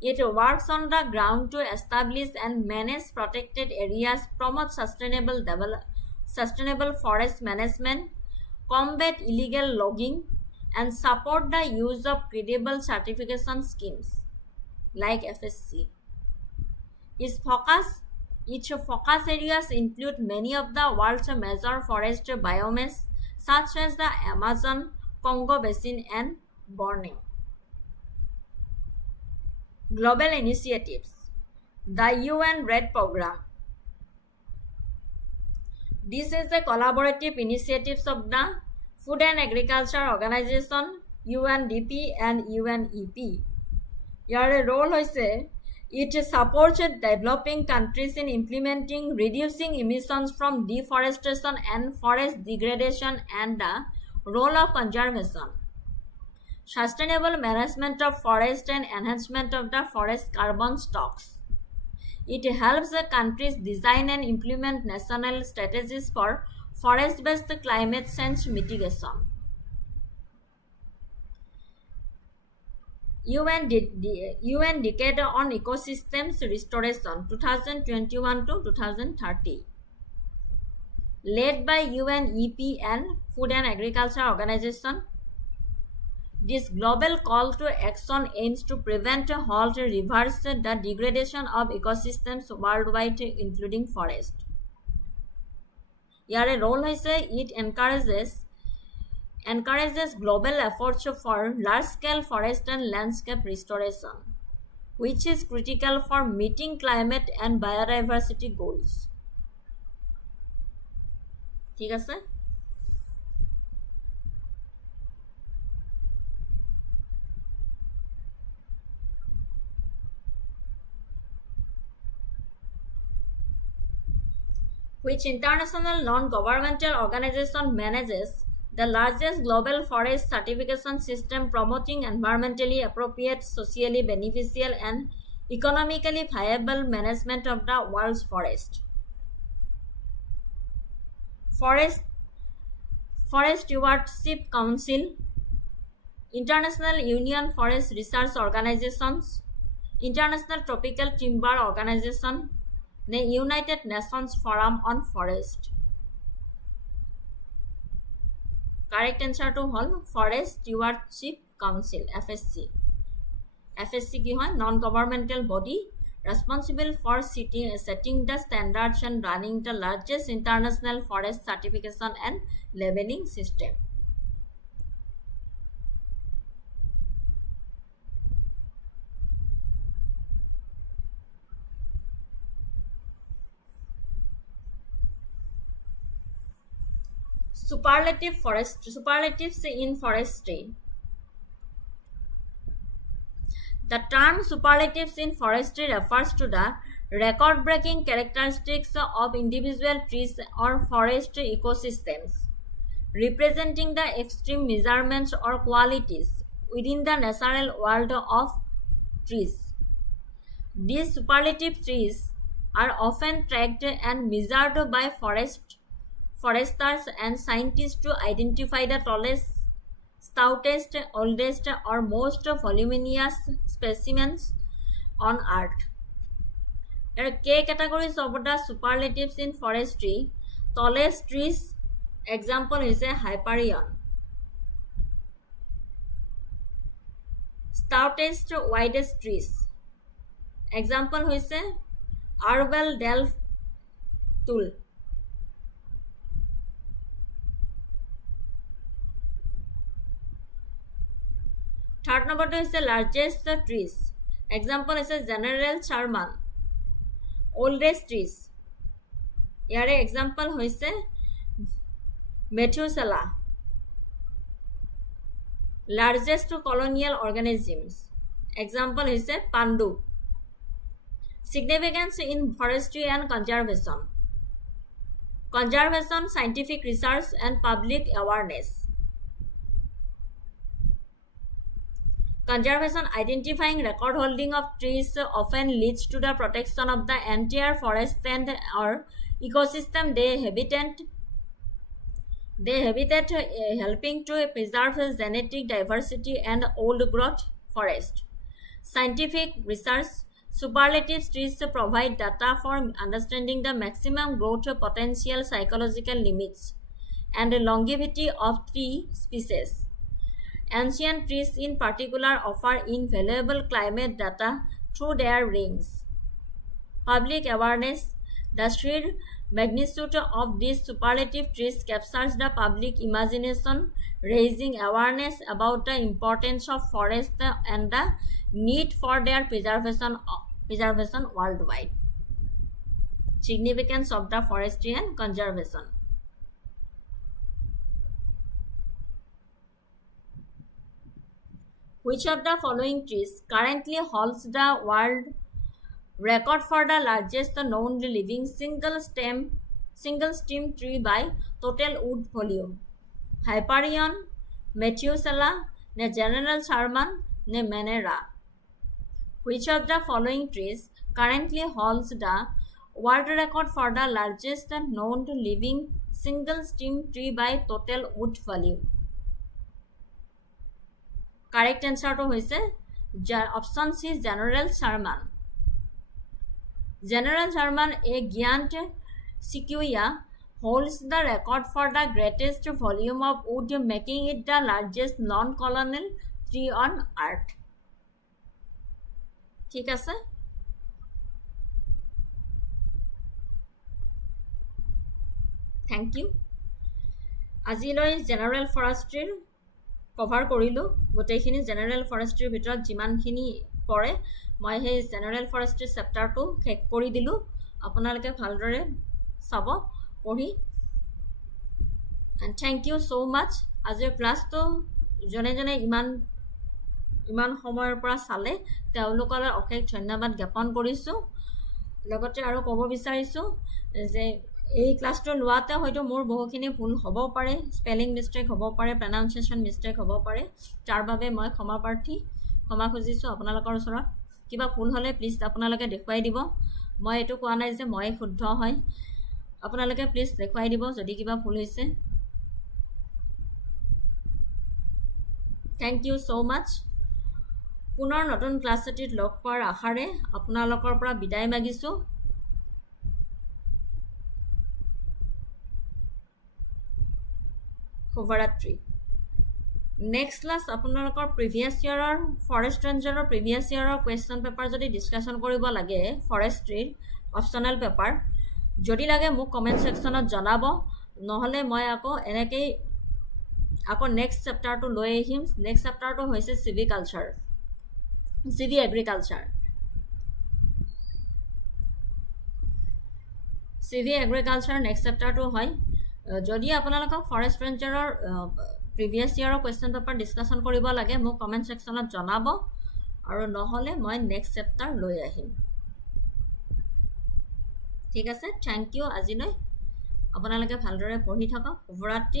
it works on the ground to establish and manage protected areas, promote sustainable forest management, combat illegal logging, and support the use of credible certification schemes like FSC. Its focus areas include many of the world's major forest biomes such as the Amazon, Congo Basin, and Borneo. Global initiatives. The UN RED program. This is the collaborative initiatives of the Food and Agriculture Organization, UNDP and UNEP. Here role is it supports developing countries in implementing reducing emissions from deforestation and forest degradation and the role of conservation, sustainable management of forest and enhancement of the forest carbon stocks. It helps the countries design and implement national strategies for forest-based climate change mitigation. UN Decade on Ecosystems Restoration 2021 to 2030, led by UNEP and Food and Agriculture Organization. This global call to action aims to prevent, halt, reverse the degradation of ecosystems worldwide, including forest. Here a role is it encourages global efforts for large-scale forest and landscape restoration, which is critical for meeting climate and biodiversity goals. ঠিক আছে? Which international non-governmental organization manages the largest global forest certification system promoting environmentally appropriate, socially beneficial and economically viable management of the world's forest. Forest Stewardship Council, International Union Forest Research Organizations, International Tropical Timber Organization, the United Nations Forum on Forest. Correct answer to all Forest Stewardship Council FSC. FSC কি হয়? Non-governmental body responsible for setting the standards and running the largest international forest certification and labeling system. Superlatives in forestry. The term superlatives in forestry refers to the record-breaking characteristics of individual trees or forest ecosystems, representing the extreme measurements or qualities within the natural world of trees. These superlative trees are often tracked and measured by foresters and scientists to identify the tallest, stoutest, oldest, or most voluminous specimens on Earth. There are K categories of the superlatives in forestry. Tallest trees, example is a Hyperion. Stoutest, widest trees, example is a Arbel Delft Tool. Third number is the largest trees, example is a General Sherman. Oldest trees, here example is a Methuselah. Largest colonial organisms, example is a Pandu. Significance in forestry and conservation. Conservation, scientific research and public awareness. Conservation, identifying record holding of trees often leads to the protection of the entire forest and or ecosystem they habitat, helping to preserve genetic diversity and old growth forest. Scientific research, superlative trees provide data for understanding the maximum growth potential, psychological limits, and longevity of tree species. Ancient trees in particular offer invaluable climate data through their rings. Public awareness, the sheer magnitude of these superlative trees captures the public imagination, raising awareness about the importance of forests and the need for their preservation worldwide. Significance of the forestry and conservation. Which of the following trees currently holds the world record for the largest known living single stem tree by total wood volume? Hyperion, Methuselah, ne General Sherman, ne Manera. Which of the following trees currently holds the world record for the largest known living single stem tree by total wood volume? Correct answer to hoise option C, General Sherman. General Sherman, a giant sequoia, holds the record for the greatest volume of wood, making it the largest non-colonial tree on Earth. ঠিক আছে? Thank you. আজিলৈ general ফৰেষ্ট্ৰিৰ cover কৰিলোঁ। গোটেইখিনি general ফৰেষ্ট্ৰিৰ ভিতৰত যিমানখিনি পৰে মই সেই জেনাৰেল ফৰেষ্ট্ৰি চেপ্টাৰটো শেষ কৰি দিলোঁ। আপোনালোকে ভালদৰে চাব পঢ়ি। এণ্ড থেংক ইউ ছ' মাছ। আজিৰ ক্লাছটো জনে জনে ইমান সময়ৰ পৰা চালে তেওঁলোকলৈ অশেষ ধন্যবাদ জ্ঞাপন কৰিছোঁ। লগতে আৰু ক'ব বিচাৰিছোঁ যে এই ক্লাছটো লোৱাতে হয়তো মোৰ বহুখিনি ভুল হ'ব পাৰে, স্পেলিং মিষ্টেক হ'ব পাৰে, প্ৰনাউন্সিয়েশ্যন মিষ্টেক হ'ব পাৰে। তাৰ বাবে মই ক্ষমা খুজিছোঁ আপোনালোকৰ ওচৰত। কিবা ভুল হ'লে প্লিজ আপোনালোকে দেখুৱাই দিব। মই এইটো কোৱা নাই যে মই শুদ্ধ হয়, আপোনালোকে প্লিজ দেখুৱাই দিব যদি কিবা ভুল হৈছে। থেংক ইউ ছ' মাছ। পুনৰ নতুন ক্লাছ এটিত লগ পোৱাৰ আশাৰে আপোনালোকৰ পৰা বিদায় মাগিছোঁ। শুভৰাত্ৰি। নেক্সট ক্লাছ আপোনালোকৰ প্ৰিভিয়াছ ইয়াৰৰ ফৰেষ্ট ৰেঞ্জাৰৰ প্ৰিভিয়াছ ইয়াৰৰ কুৱেশ্যন পেপাৰ যদি ডিছকাশ্যন কৰিব লাগে, ফৰেষ্ট্ৰিৰ অপশ্যনেল পেপাৰ যদি লাগে মোক কমেণ্ট ছেকশ্যনত জনাব, নহ'লে মই আকৌ নেক্সট চেপ্টাৰটো লৈ আহিম। নেক্সট চেপ্টাৰটো হৈছে চিভি এগ্ৰিকালচাৰ। নেক্সট চেপ্টাৰটো হয়। যদি আপোনালোকক ফৰেষ্ট ৰেঞ্জাৰৰ প্ৰিভিয়াছ ইয়াৰৰ কুৱেশ্যন পেপাৰ ডিছকাশ্যন কৰিব লাগে মোক কমেণ্ট ছেকশ্যনত জনাব, আৰু নহ'লে মই নেক্সট চেপ্টাৰ লৈ আহিম। ঠিক আছে, থেংক ইউ। আজিলৈ আপোনালোকে ভালদৰে পঢ়ি থাকক। শুভৰাত্ৰি।